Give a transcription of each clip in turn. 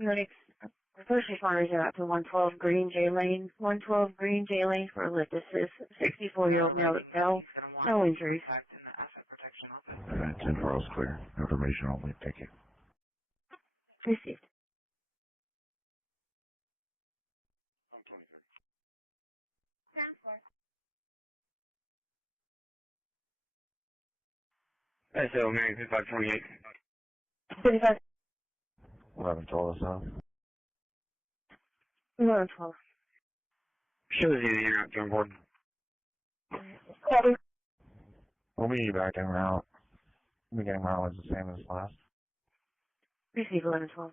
Unix, first responders are out to 112 Green J Lane. 112 Green J Lane for lift assist. 64-year-old male that fell. No injuries. Alright, 10 for all's clear. Information only. Thank you. Received. So, Mary, 5528. 55. 11, 12 is off. 1112. Shows you the interrupt on board. Copy. We'll be back en route. The beginning mileage is the same as last. Receive 1112.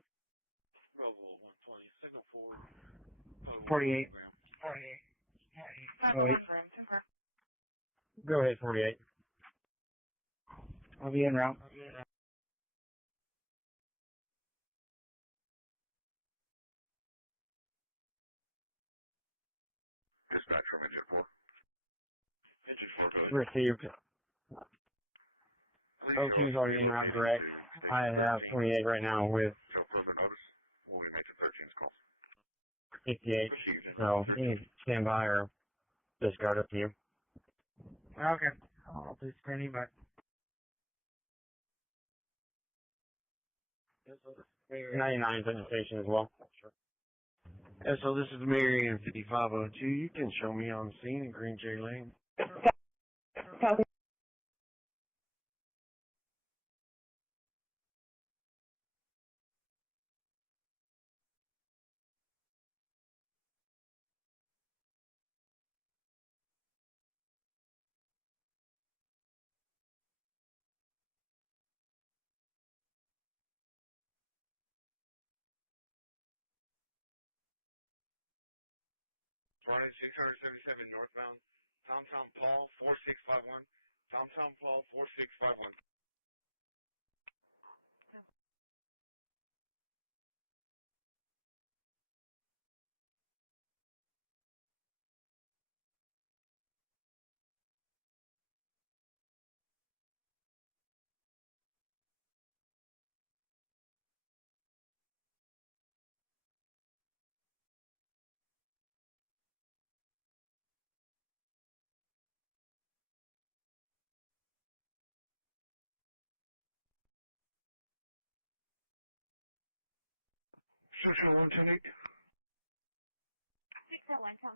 48. 48. Go ahead. Go ahead, 48. I'll be en route. Dispatch from engine 4. Engine 4 Received. O2 is already en route direct. I have 28 right now with 58. So, you need to stand by or discard up to you. Okay. I'll be standing by. 99 is in the station as well. Yeah, so this is Mary in 5502. You can show me on the scene in Green J Lane. Copy. Running 677 northbound, Tom Paul 4651, Tom Paul 4651. Social 128. 601, Tom.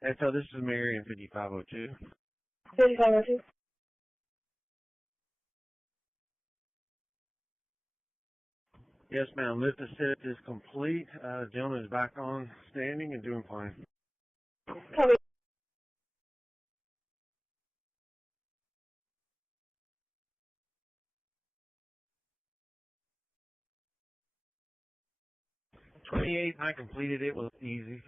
And so this is Mary in 5502. 5502. Yes, ma'am. Lift assist is complete. The gentleman is back on standing and doing fine. Copy. I completed it. Was easy.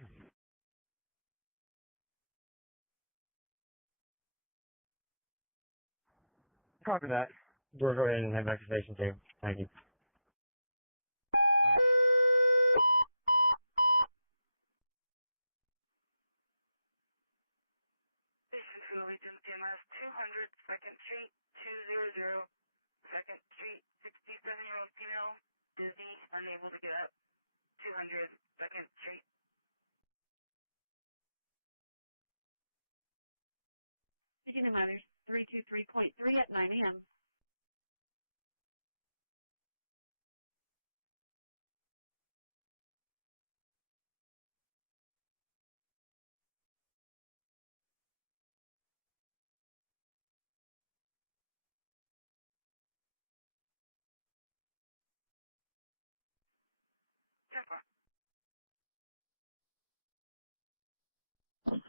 Copy that. We'll go ahead and head back to station 2. Thank you. This is Allegiance MS 200 2nd Street 200 2nd Street 67-year-old female dizzy, unable to get up. 200 2nd Street. Beginning miners 323.3 at 9 a.m.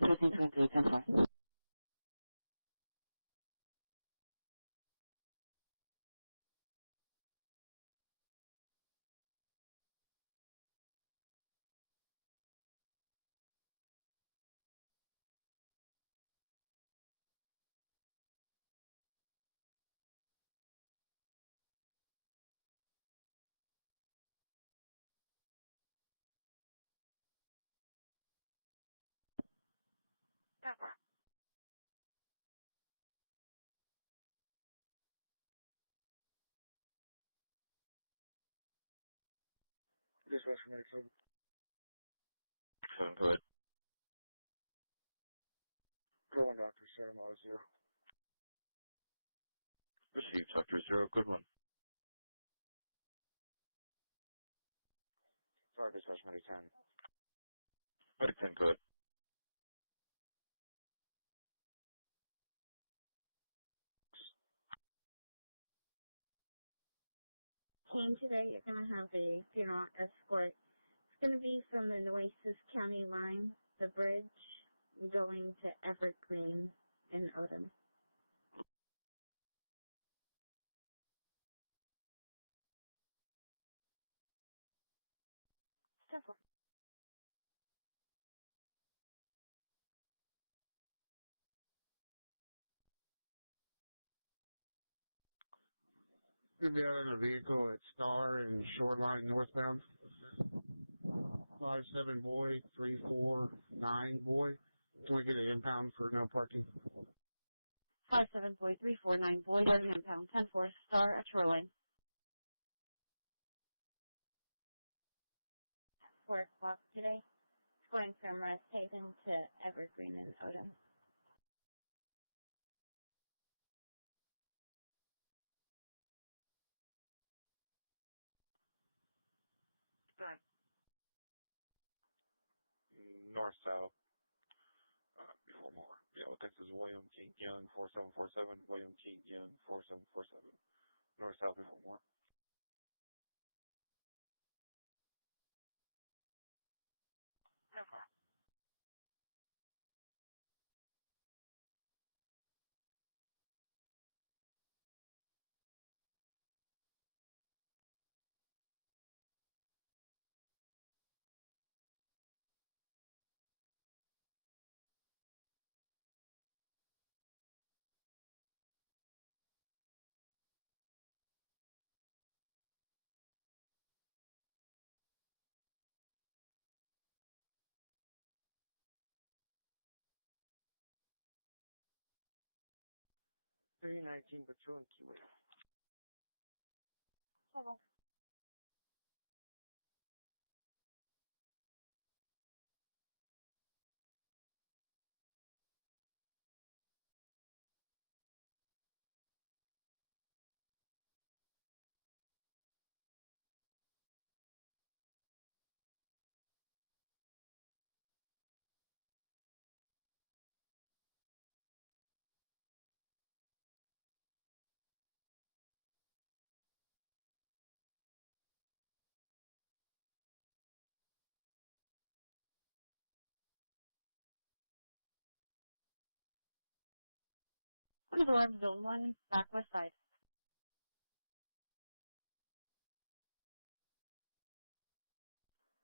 Dispatch from 87. Good. Going out to ceremony 0. Received sector 0, good one. Sorry, dispatch from 10. Medic 10, good. Team, today you're going to have a funeral escort. It's going to be from the Nueces County line, the bridge, going to Evergreen in Odom. Careful. Could be out in a vehicle at Star and Shoreline northbound. 57 boy, 349 boy. Can we get an impound for no parking? 57 boy, 349 boy, there's an impound, 10-4, Star at Shoreline. 4 o'clock today. It's going from Rest Haven to Evergreen in Odom. North-south. Before more. Yeah, Texas William Keith Young 4747, William Keith Young 4747. North-south before more. Patrol and keyword. Alarm zone 1, back west side.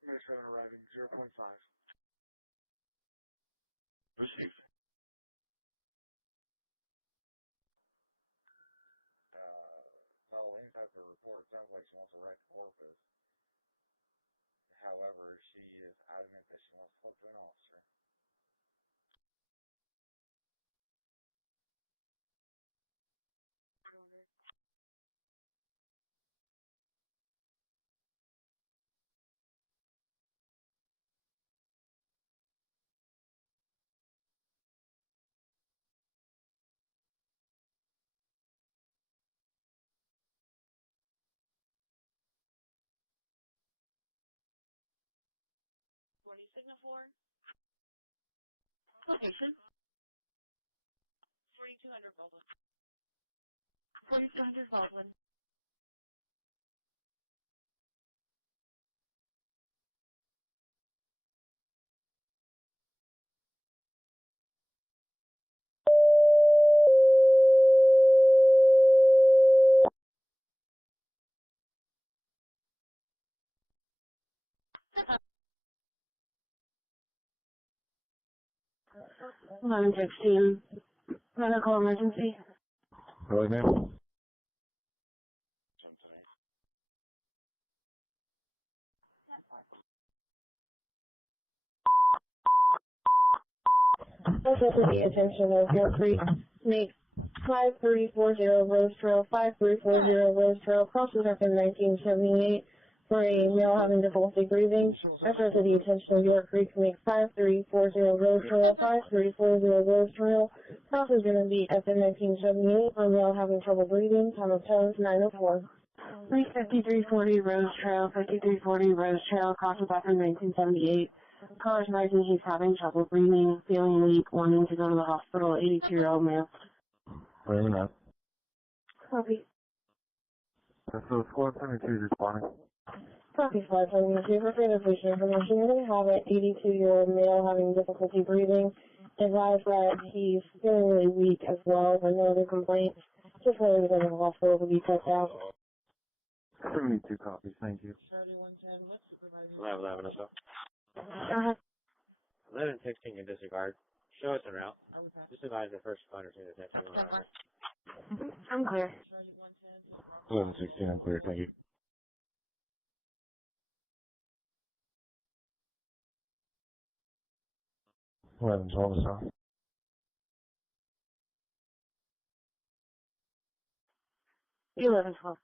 Metro arriving 0.5. Received. Well, inside the report, it sounds like she wants to write to Corpus. However, she is adamant that she wants to talk to an officer. Signal 4. Location. 4200 Baldwin. 4200 Baldwin. $11:16. Medical emergency. Really, ma'am? Also for the attention of York Creek, make 5340 Rose Trail, 5340 Rose Trail, crosses up in 1978 for a male having difficulty breathing. Also to the attention of York Creek, make 5340 Rose Trail, 5340 Rose Trail, cross is going to be up in 1978 for a male having trouble breathing. Time of tones 9:04. Make 5340 Rose Trail, 5340 Rose Trail, crosses up in 1978. Caller's rising, he's having trouble breathing, feeling weak, wanting to go to the hospital, 82-year-old male. Wait a minute. Copy. So squad 72 is responding. Copy, Squad 72. For further patient information, you're going to have an 82-year-old male having difficulty breathing. Advise that he's feeling really weak as well, with no other complaints. Just wanted to go to the hospital to be checked out. 72 copies, thank you. 11 or so. 11:16 in disregard. Show us a route. Just advise the first responder to the text. I'm clear. 11:16, I'm clear, thank you. 11:12 or so. 11:12.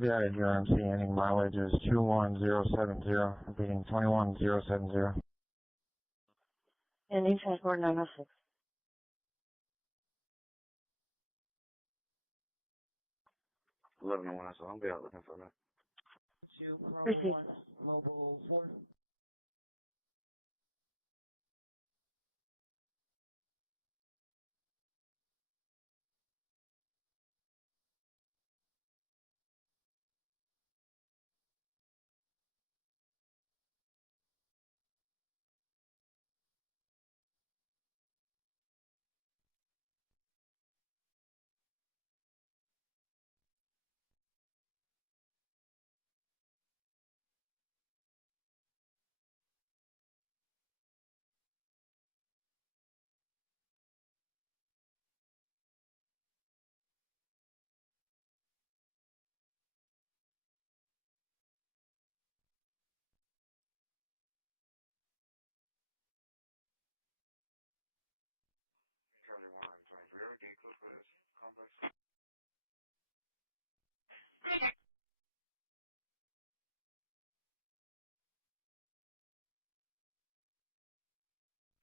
Yeah, your MC ending mileage is 21070, repeating 21070. Ending transport 906. 11:01 or so. I'll be out looking for a minute. Received.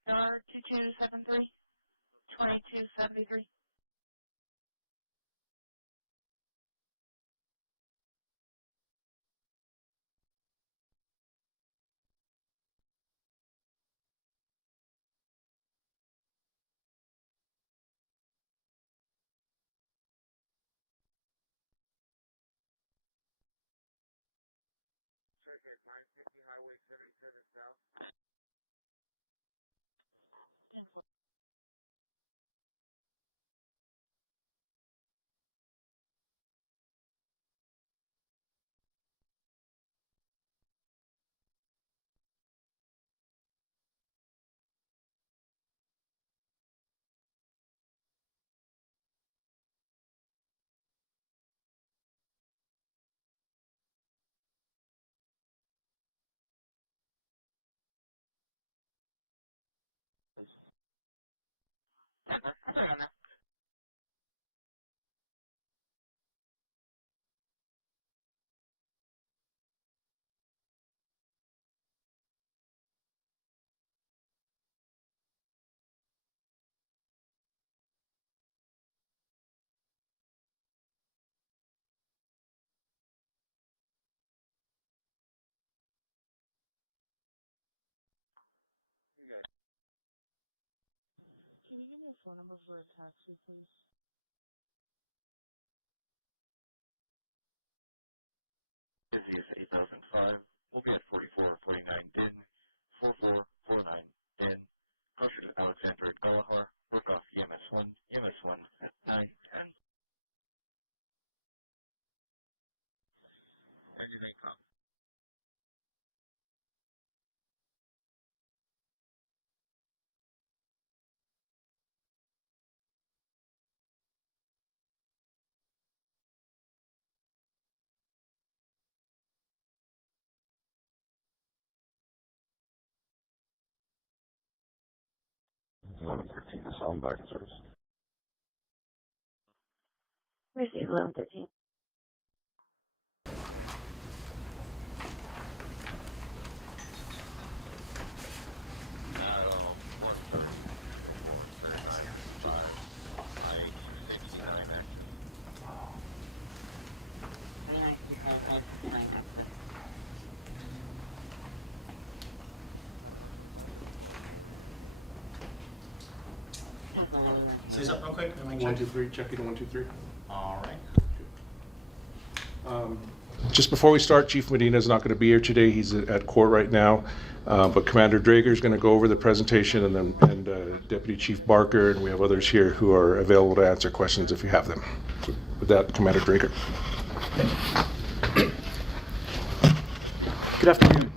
Star 2273, 2273. Can you give me a phone number for a taxi, please? This is 8005. We'll be at 4449 Din, 4449 Din. Closer to Alexander at Gulliver. Work off EMS1 at 910. 1113 to sound back in service. Receive 1113. Say something real quick. 1, 2, 3. Check it. 1, 2, 3. All right. Just before we start, Chief Medina is not going to be here today. He's at court right now. But Commander Drager is going to go over the presentation, and Deputy Chief Barker, and we have others here who are available to answer questions if you have them. So with that, Commander Drager. Good afternoon.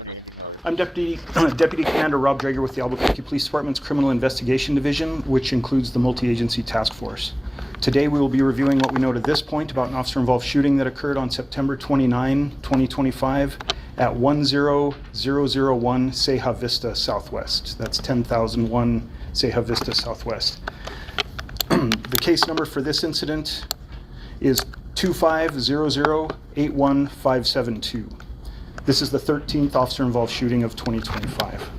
I'm Deputy Commander Rob Drager with the Albuquerque Police Department's Criminal Investigation Division, which includes the Multi-Agency Task Force. Today we will be reviewing what we know to this point about an officer-involved shooting that occurred on September 29, 2025 at 10001 Ceja Vista Southwest. That's 10,001 Ceja Vista Southwest. The case number for this incident is 2500-81572. This is the 13th officer-involved shooting of 2025.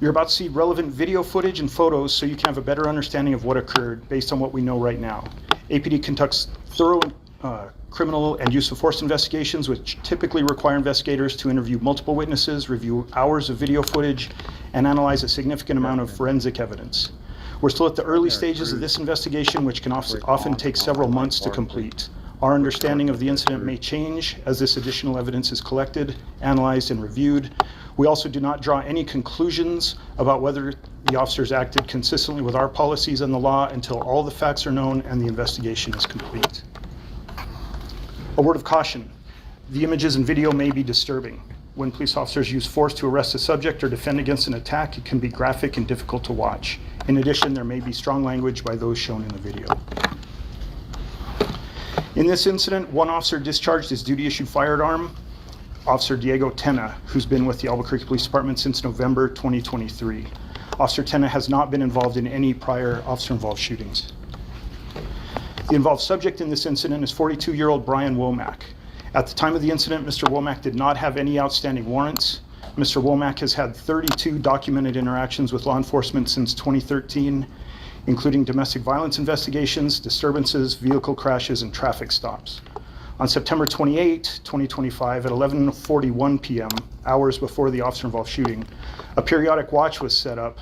You're about to see relevant video footage and photos so you can have a better understanding of what occurred based on what we know right now. APD conducts thorough criminal and use of force investigations, which typically require investigators to interview multiple witnesses, review hours of video footage, and analyze a significant amount of forensic evidence. We're still at the early stages of this investigation, which can often take several months to complete. Our understanding of the incident may change as this additional evidence is collected, analyzed, and reviewed. We also do not draw any conclusions about whether the officers acted consistently with our policies and the law until all the facts are known and the investigation is complete. A word of caution: the images and video may be disturbing. When police officers use force to arrest a subject or defend against an attack, it can be graphic and difficult to watch. In addition, there may be strong language by those shown in the video. In this incident, one officer discharged his duty-issued firearm, Officer Diego Tena, who's been with the Albuquerque Police Department since November 2023. Officer Tena has not been involved in any prior officer-involved shootings. The involved subject in this incident is 42-year-old Brian Womack. At the time of the incident, Mr. Womack did not have any outstanding warrants. Mr. Womack has had 32 documented interactions with law enforcement since 2013, including domestic violence investigations, disturbances, vehicle crashes, and traffic stops. On September 28, 2025, at 11:41 p.m., hours before the officer-involved shooting, a periodic watch was set up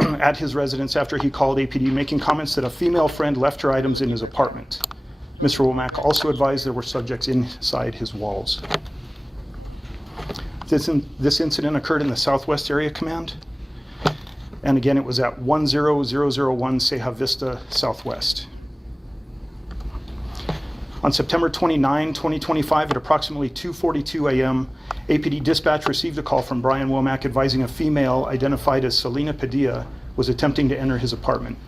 at his residence after he called APD, making comments that a female friend left her items in his apartment. Mr. Womack also advised there were subjects inside his walls. This incident occurred in the Southwest Area Command, and again, it was at 10001 Ceja Vista Southwest. On September 29, 2025, at approximately 2:42 a.m., APD dispatch received a call from Brian Womack advising a female identified as Selena Padilla was attempting to enter his apartment.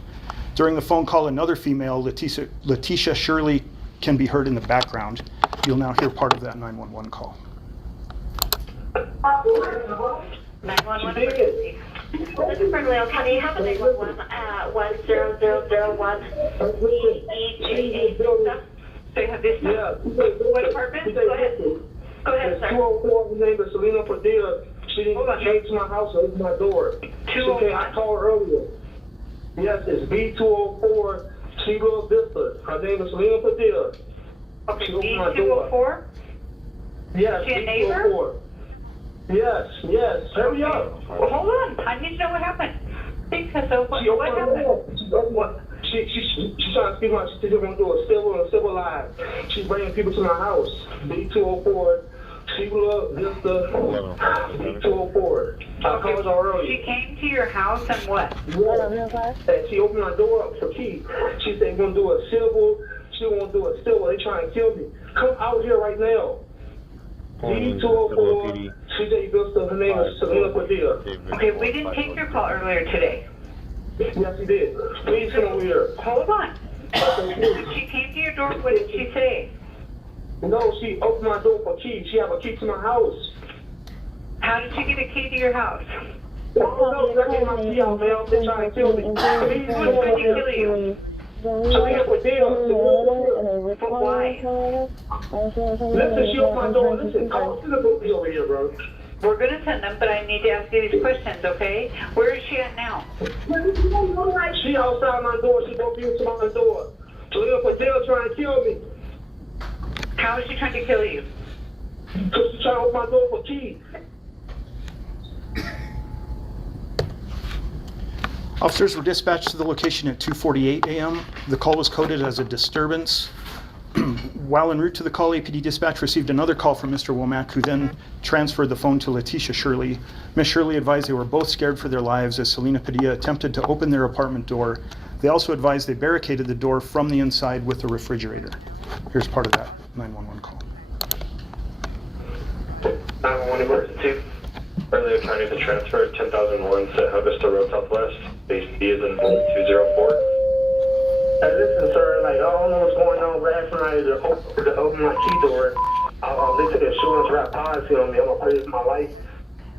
During the phone call, another female, Leticia Shirley, can be heard in the background. You'll now hear part of that 911 call. 911 emergency. This is Fernando County. Have a 911 at 10001 EGA. So you have this. Yeah. What apartment? Go ahead. Go ahead, sir. 204, her name is Selena Padilla. She came to my house and opened my door. 201? I called her earlier. Yes, it's B204, Ceja Vista. Her name is Selena Padilla. Okay, B204? Yes, She a neighbor? B204. Yes. Hurry up. Well, hold on. I need to know what happened. Because so what happened? She's trying to speak my. She's going to do a civil live. She's bringing people to my house. B204, Ceja Vista, B204. I called her earlier. She came to your house and what? Yeah. And she opened my door up for key. She said, "We're going to do a civil. She won't do a civil. They trying to kill me. Come out here right now." B204, CJ Vista, her name is Selena Padilla. Okay, we didn't take your call earlier today. Yes, you did. Please come over here. Hold on. She came to your door. What did she say? No, she opened my door for key. She have a key to my house. How did she get a key to your house? I get my feet out, man. They're trying to kill me. Who's trying to kill you? Why? Listen, she opened my door. Listen, I want you to go be over here, bro. We're going to send them, but I need to ask you these questions, okay? Where is she at now? She outside my door. She broke into my door. So they're for jail trying to kill me. How is she trying to kill you? Because she's trying to open my door for keys. Officers were dispatched to the location at 2:48 a.m. The call was coded as a disturbance. While en route to the call, APD dispatch received another call from Mr. Womack, who then transferred the phone to Letitia Shirley. Ms. Shirley advised they were both scared for their lives as Selena Padilla attempted to open their apartment door. They also advised they barricaded the door from the inside with a refrigerator. Here's part of that 911 call. 911 emergency. Earlier trying to transfer 10,001 to Augusta Road Southwest. Base B is in 204. Hey, listen, sir, like, I don't know what's going on. Last night, to open my key door, they took an insurance wrap policy on me. I'm going to pay for my life.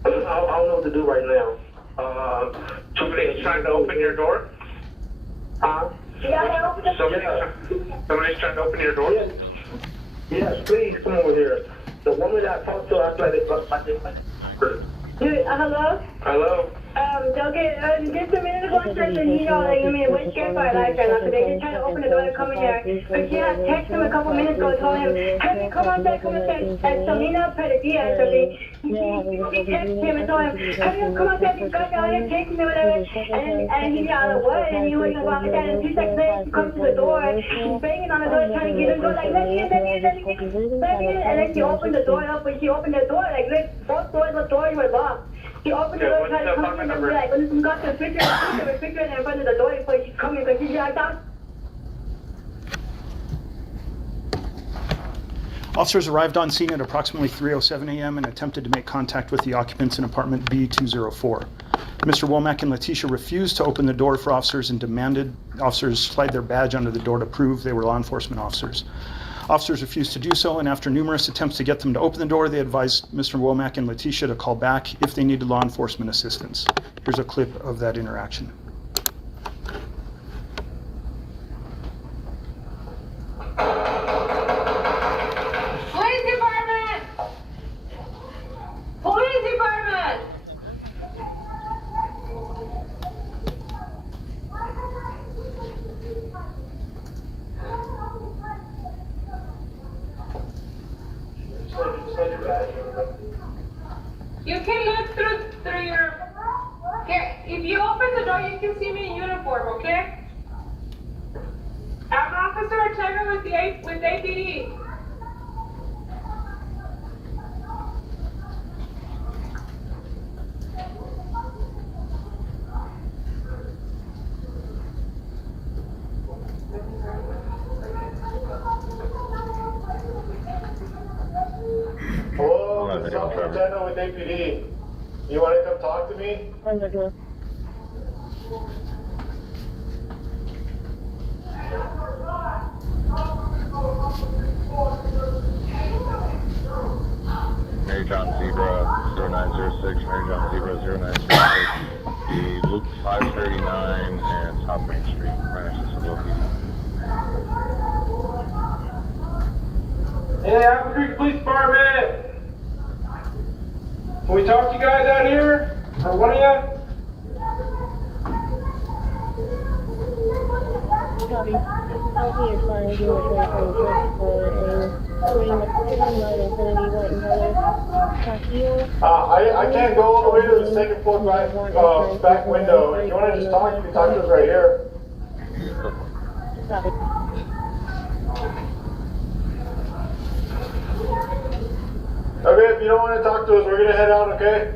I don't know what to do right now. Somebody's trying to open your door? Huh? Somebody's trying to open your door? Yes, please, come over here. The woman that I talked to, I feel like Hello? Hello? Okay, just a minute ago, I said that he, we're scared for our life right now, so they just trying to open the door to come in here. But she had texted him a couple minutes ago, told him, hey, come on, come inside. And Selena Padilla, so he texted him and told him, hey, come on, these guys out here chasing me, whatever. And he got out of what, and he went about like that, and 2 seconds later, he comes to the door, he's banging on the door, trying to get in the door, like, let me in, and then she opened the door up. When she opened the door, like, both doors were locked. She opened the door, tried to come in, and we're like, listen, got the refrigerator in front of the door before she come in, because she's like, Officers arrived on scene at approximately 3:07 a.m. and attempted to make contact with the occupants in apartment B204. Mr. Womack and Letitia refused to open the door for officers and demanded officers slide their badge under the door to prove they were law enforcement officers. Officers refused to do so, and after numerous attempts to get them to open the door, they advised Mr. Womack and Letitia to call back if they needed law enforcement assistance. Here's a clip of that interaction. Police department! Police department! You can look through your... Okay, if you open the door, you can see me in uniform, okay? I'm Officer Taylor with APD. Hello, this is Officer Taylor with APD. You want to come talk to me? Mary John Zebra 0906, Mary John Zebra 0906, the Loop 539 and South Main Street, right next to Silvokey. Hey, Apple Creek Police Department! Can we talk to you guys out here? Or one of you? Copy. LP is flying 023 for a Queen Infinity White and Color Castillo. I can't go all the way to the second floor back window. If you want to just talk, you can talk to us right here. Copy. Okay, if you don't want to talk to us, we're going to head out, okay?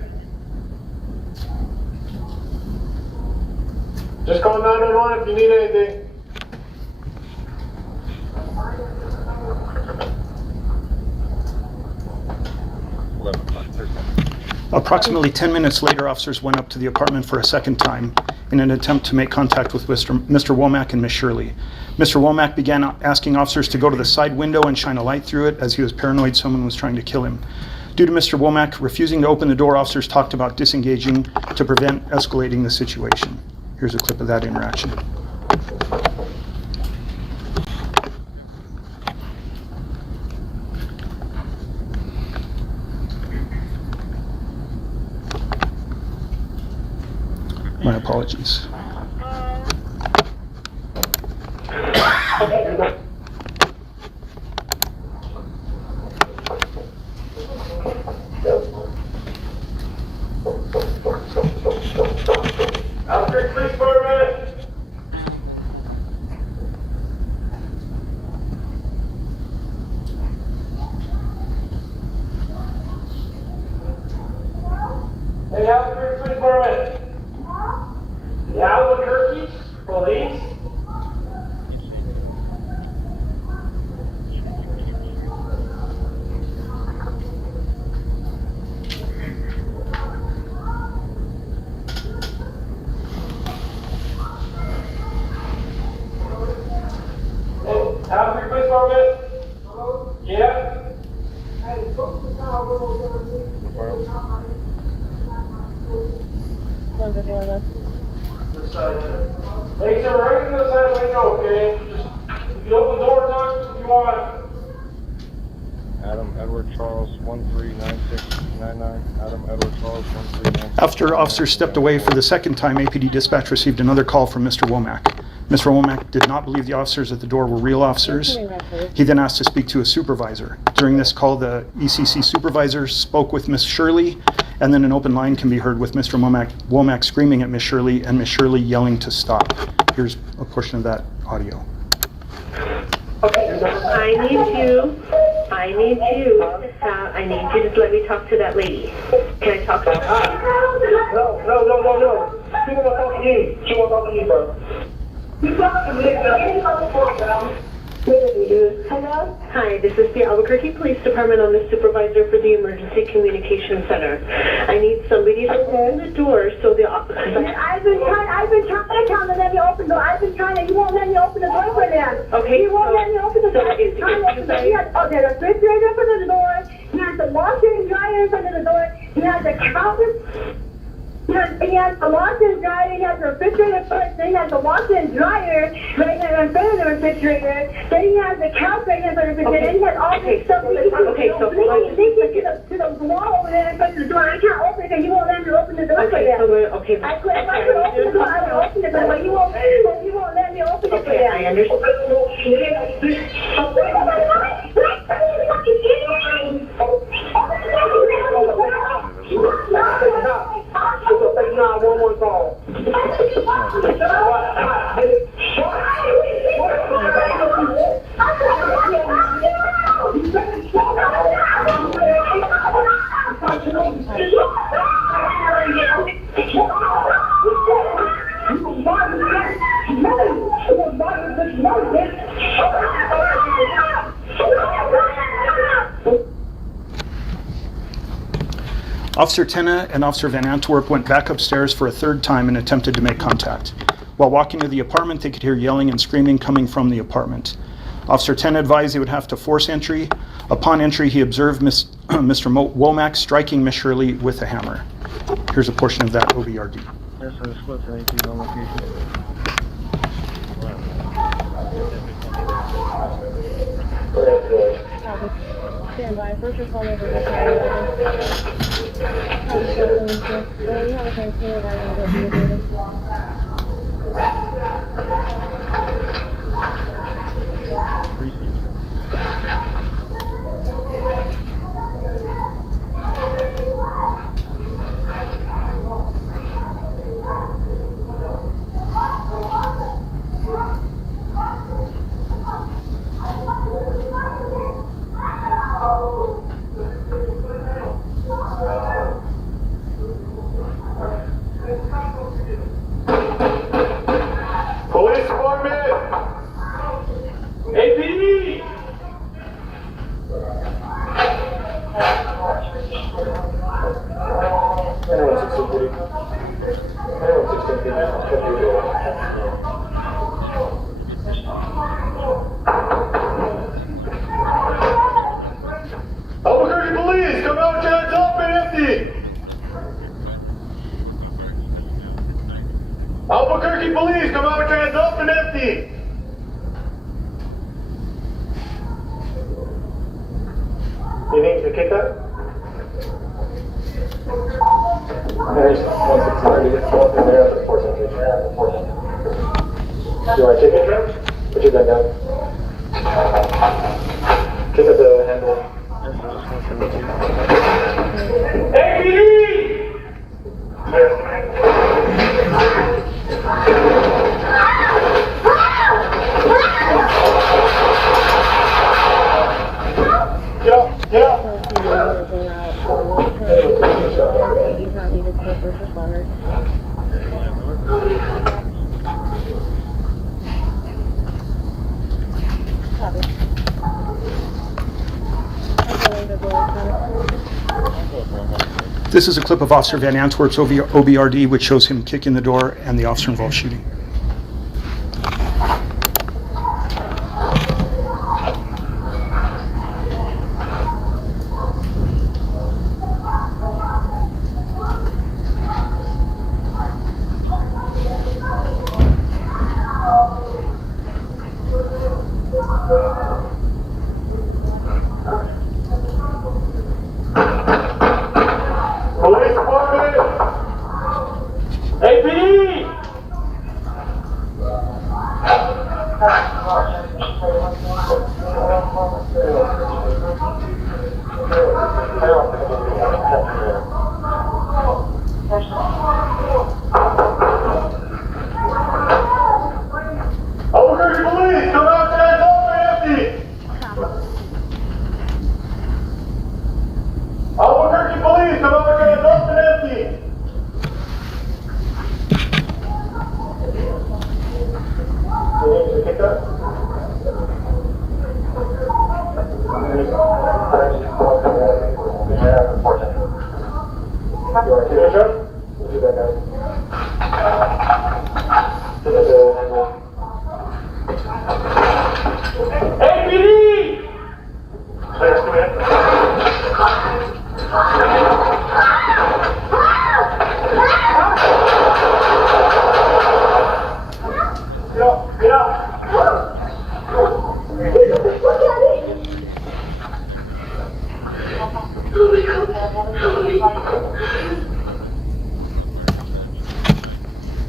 Just call 911 if you need anything. Approximately 10 minutes later, officers went up to the apartment for a second time in an attempt to make contact with Mr. Womack and Ms. Shirley. Mr. Womack began asking officers to go to the side window and shine a light through it as he was paranoid someone was trying to kill him. Due to Mr. Womack refusing to open the door, officers talked about disengaging to prevent escalating the situation. Here's a clip of that interaction. My apologies. Hey, Albuquerque Police Department. The Albuquerque Police. Hey, Albuquerque Police Department. Hello? Yeah. Hey, folks, the Hey, sir, right to the side of the window, okay? Just, you open the door, Doug, if you want. Adam Edward Charles 139699. Adam Edward Charles 139699. After officers stepped away for the second time, APD dispatch received another call from Mr. Womack. Mr. Womack did not believe the officers at the door were real officers. He then asked to speak to a supervisor. During this call, the ECC supervisor spoke with Miss Shirley, and then an open line can be heard with Mr. Womack screaming at Miss Shirley and Miss Shirley yelling to stop. Here's a portion of that audio. I need you to let me talk to that lady. Can I talk to her? No. She won't talk to you. She won't talk to you, bro. You talk to me. Hello? Hi, this is the Albuquerque Police Department. I'm the supervisor for the Emergency Communication Center. I need somebody to open the door so the officer... I've been trying to tell them that you open the door. I've been trying to, you won't let me open the door for them. Okay, you won't let me open the door. I've been trying to open the door. There's a refrigerator in front of the door. He has the washer and dryer in front of the door. He has the counter. He has the washer and dryer, he has the refrigerator first, then he has the washer and dryer right there in front of the refrigerator, then he has the couch right here in front of the refrigerator, then he has all this stuff. To the wall over there in front of the door. I can't open it because you won't let me open the door for them. If I could open the door, I would open it, but you won't let me open it for them. I understand. Take 911 call. Officer Tenna and Officer Van Antwerp went back upstairs for a third time and attempted to make contact. While walking to the apartment, they could hear yelling and screaming coming from the apartment. Officer Tenna advised they would have to force entry. Upon entry, he observed Mr. Womack striking Miss Shirley with a hammer. Here's a portion of that OBRD. Yes, I just split 18 on location. Stand by. First responder over the fire. You have a transfer need to kick up? You want to kick it, Trev? Put your gun down. Kick up the handle. APD! Get up, get up! This is a clip of Officer Van Antwerp's OBRD, which shows him kicking the door and the officer involved shooting. Police department! APD! Albuquerque police, come out there, door empty! Albuquerque police, come over here, door empty! You need to kick up? You want to kick it up? We'll do that now. Kick up the handle. APD! Clear, come in. Get up, get up.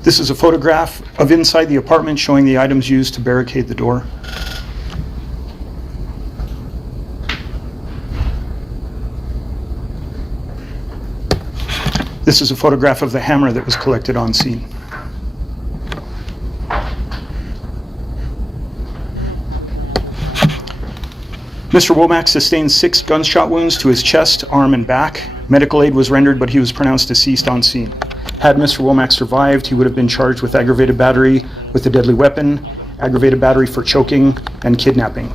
This is a photograph of inside the apartment showing the items used to barricade the door. This is a photograph of the hammer that was collected on scene. Mr. Womack sustained 6 gunshot wounds to his chest, arm, and back. Medical aid was rendered, but he was pronounced deceased on scene. Had Mr. Womack survived, he would have been charged with aggravated battery with a deadly weapon, aggravated battery for choking, and kidnapping.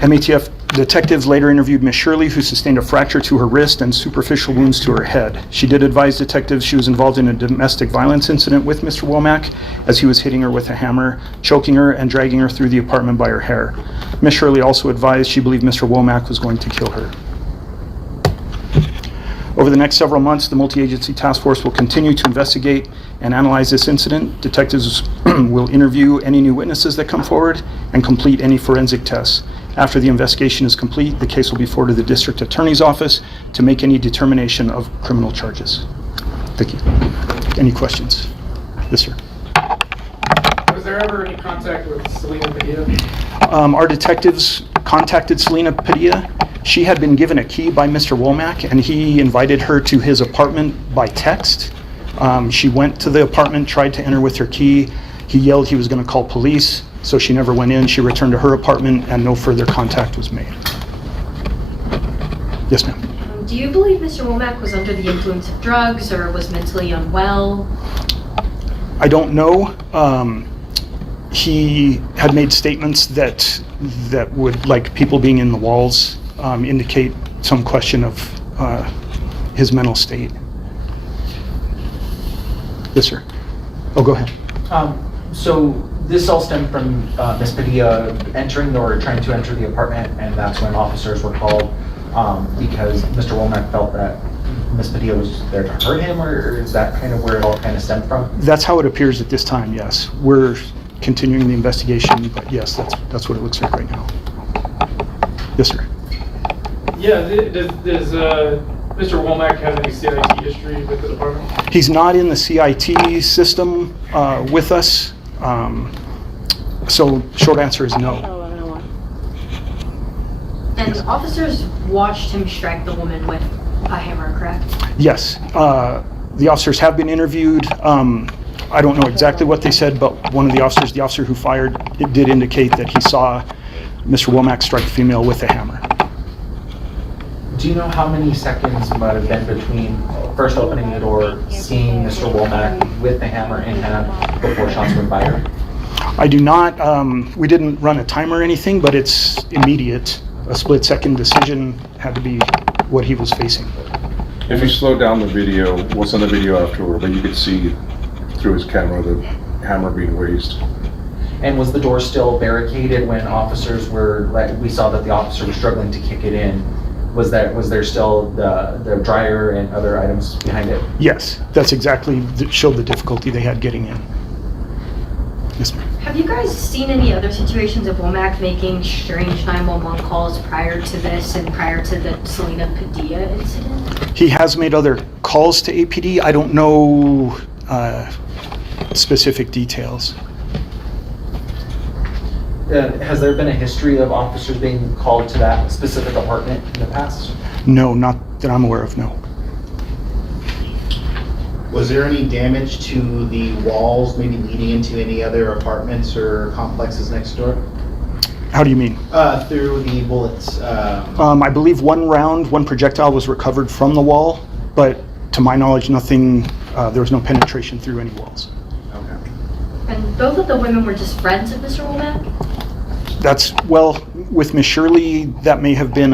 MATF detectives later interviewed Ms. Shirley, who sustained a fracture to her wrist and superficial wounds to her head. She did advise detectives she was involved in a domestic violence incident with Mr. Womack as he was hitting her with a hammer, choking her, and dragging her through the apartment by her hair. Ms. Shirley also advised she believed Mr. Womack was going to kill her. Over the next several months, the multi-agency task force will continue to investigate and analyze this incident. Detectives will interview any new witnesses that come forward and complete any forensic tests. After the investigation is complete, the case will be forwarded to the district attorney's office to make any determination of criminal charges. Thank you. Any questions? Yes, sir. Was there ever any contact with Selena Padilla? Our detectives contacted Selena Padilla. She had been given a key by Mr. Womack, and he invited her to his apartment by text. She went to the apartment, tried to enter with her key. He yelled he was going to call police, so she never went in. She returned to her apartment, and no further contact was made. Yes, ma'am. Do you believe Mr. Womack was under the influence of drugs or was mentally unwell? I don't know. He had made statements that would, like people being in the walls, indicate some question of his mental state. Yes, sir. Oh, go ahead. So this all stemmed from Ms. Padilla entering or trying to enter the apartment, and that's when officers were called because Mr. Womack felt that Ms. Padilla was there to hurt him, or is that kind of where it all kind of stemmed from? That's how it appears at this time, yes. We're continuing the investigation, but yes, that's what it looks like right now. Yes, sir. Yeah, does Mr. Womack have any CIT history with the department? He's not in the CIT system with us, so short answer is no. And officers watched him strike the woman with a hammer, correct? Yes, the officers have been interviewed. I don't know exactly what they said, but one of the officer who fired, it did indicate that he saw Mr. Womack strike the female with a hammer. Do you know how many seconds might have been between first opening the door, seeing Mr. Womack with the hammer in hand before shots were fired? I do not. We didn't run a timer or anything, but it's immediate. A split-second decision had to be what he was facing. If you slow down the video, what's on the video afterward, but you could see through his camera the hammer being raised. And was the door still barricaded when officers were, we saw that the officer was struggling to kick it in. Was there still the dryer and other items behind it? Yes, that's exactly, showed the difficulty they had getting in. Yes, ma'am. Have you guys seen any other situations of Womack making strange 911 calls prior to this and prior to the Selena Padilla incident? He has made other calls to APD. I don't know specific details. Has there been a history of officers being called to that specific apartment in the past? No, not that I'm aware of, no. Was there any damage to the walls, maybe leading into any other apartments or complexes next door? How do you mean? Through the bullets. I believe one projectile was recovered from the wall, but to my knowledge, nothing, there was no penetration through any walls. Okay. And both of the women were just friends of Mr. Womack? That's, well, with Miss Shirley, that may have been,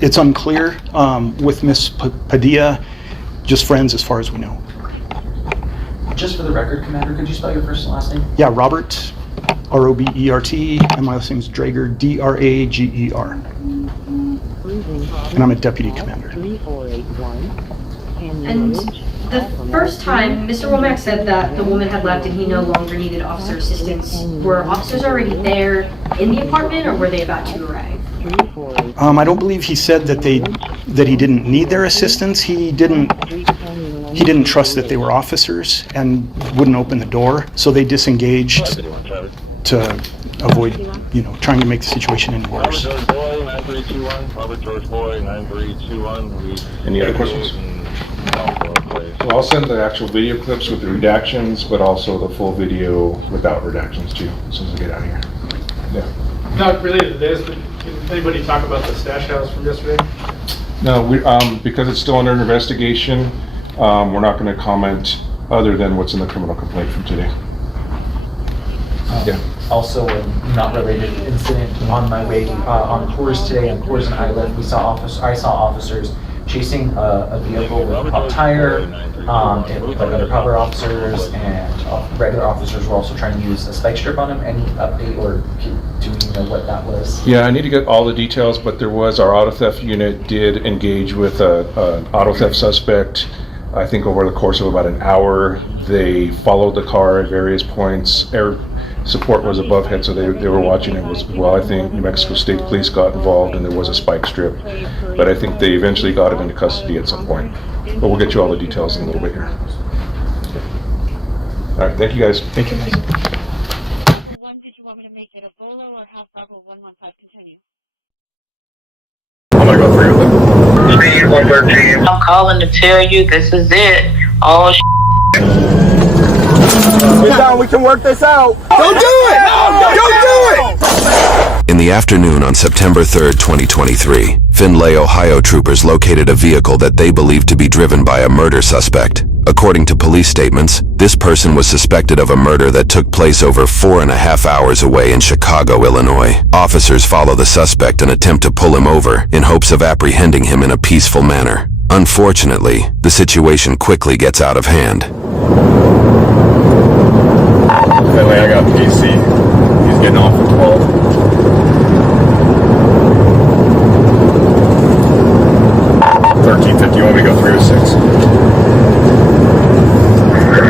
it's unclear. With Miss Padilla, just friends as far as we know. Just for the record, Commander, could you spell your first and last name? Yeah, Robert, Robert, and my last name is Drager, Drager. And I'm a deputy commander. And the first time, Mr. Womack said that the woman had left and he no longer needed officer assistance. Were officers already there in the apartment, or were they about to arrive? I don't believe he said that he didn't need their assistance. He didn't trust that they were officers and wouldn't open the door, so they disengaged to avoid, trying to make the situation any worse. Any other questions? Well, I'll send the actual video clips with the redactions, but also the full video without redactions too, as soon as I get out of here. Yeah. Not related to this, but can anybody talk about the stash house from yesterday? No, because it's still under investigation, we're not going to comment other than what's in the criminal complaint from today. Yeah. Also, a not related incident on my way on Coors today, on Coors and Islet, I saw officers chasing a vehicle with a pop tire. It looked like undercover officers and regular officers were also trying to use a spike strip on him. Any update, or do we know what that was? Yeah, I need to get all the details, but there was, our auto theft unit did engage with an auto theft suspect. I think over the course of about an hour, they followed the car at various points. Air support was above head, so they were watching it as well. I think New Mexico State Police got involved and there was a spike strip, but I think they eventually got him into custody at some point. But we'll get you all the details in a little bit here. All right, thank you guys. Thank you. I'm gonna go through with it. Speed 113. I'm calling to tell you this is it. Oh, Get down, we can work this out. Don't do it! No, don't do it! In the afternoon on September 3rd, 2023, Findlay, Ohio troopers located a vehicle that they believed to be driven by a murder suspect. According to police statements, this person was suspected of a murder that took place over 4.5 hours away in Chicago, Illinois. Officers follow the suspect and attempt to pull him over in hopes of apprehending him in a peaceful manner. Unfortunately, the situation quickly gets out of hand. Finley, I got PC. He's getting off at 12. $13.50. You want me to go 3 or 6?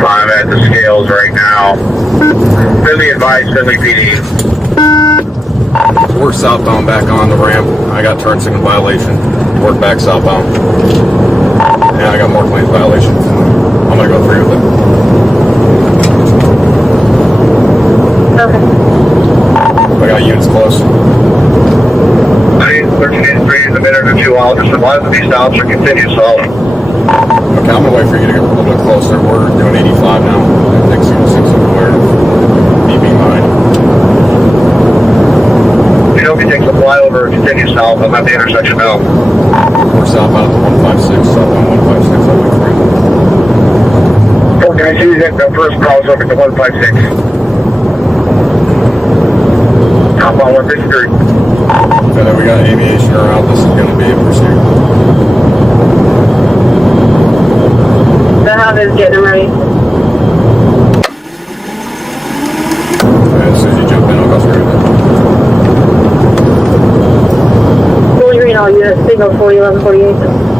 I'm at the scales right now. Finley advised, Finley PD. Worse. southbound back on the ramp. I got turn signal violation. Work back southbound. And I got more claims violations. I'm gonna go through with it. Okay. I got units close. 1383 is a minute or two out. Just advise of these stops or continue south. Okay, I'm gonna wait for you to get a little bit closer. We're doing 85 now. I think 06 is aware of me being behind. You know, if you take the flyover and continue south, I'm at the intersection now. We're southbound at the 156, southbound 156, I'll wait for you. Okay, I see you get the first crossover at the 156. Southbound 153. And then we got aviation around. This is going to be a pursuit. The hub is getting ready. As soon as you jump in, I'll go straight in. Fully green, all units, signal 401148.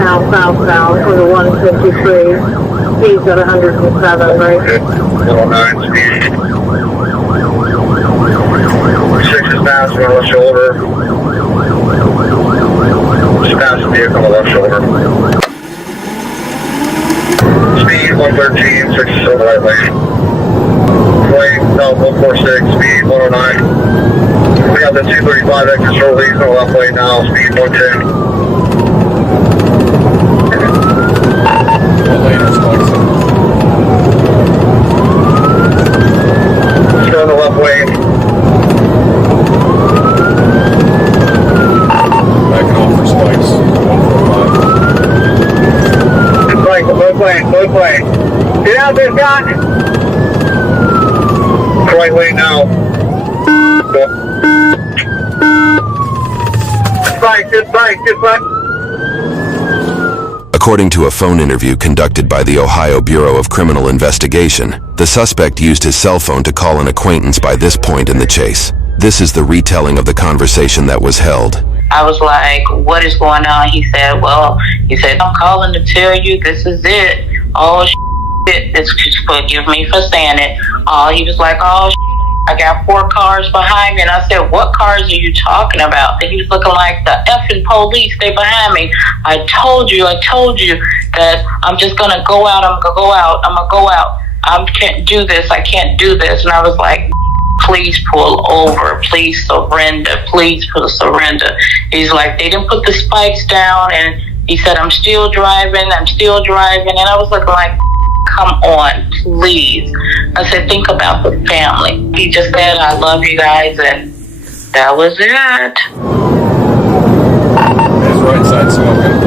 Southbound for the 153. Speed's at 107, right? 109 speed. 6 is passing on the left shoulder. Just passing the vehicle on the left shoulder. Speed 113, 6 is on the right lane. Lane south 146, speed 109. We got the 235 extra short leads on the left lane now, speed 110. Let's go on the left lane. Backing off for spikes. 145. Spike, low plane. Get out there, Scott. Right lane now. Good spike. According to a phone interview conducted by the Ohio Bureau of Criminal Investigation, the suspect used his cell phone to call an acquaintance by this point in the chase. This is the retelling of the conversation that was held. I was like, what is going on? He said, I'm calling to tell you this is it. Oh, shit. Forgive me for saying it. He was like, oh, I got 4 cars behind me. And I said, what cars are you talking about? And he was looking like the effing police. They behind me. I told you that I'm just going to go out. I'm going to go out. I can't do this. And I was like, please pull over. Please surrender. He's like, they didn't put the spikes down. And he said, I'm still driving. And I was looking like, come on, please. I said, think about the family. He just said, I love you guys, and that was it. His right side smoking.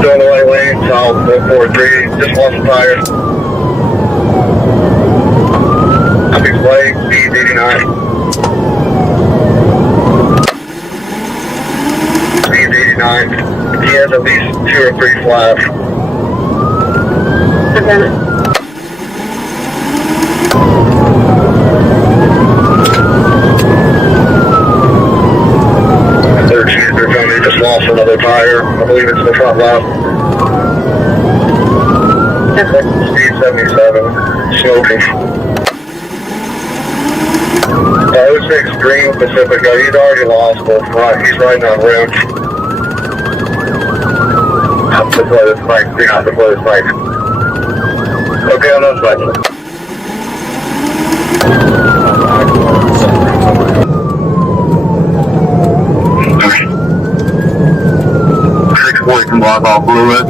Still in the right lane, south 143, just lost a tire. Happy flag, speed 89. Speed 89. He has at least 2 or 3 flaps. Okay. They just lost another tire. I believe it's the front left. Speed 77. Smoking. 06 Green Pacifica. He's already lost both front. He's riding on rim. Have to play this bike. Okay, I'm not spiking. up, I'll blue it.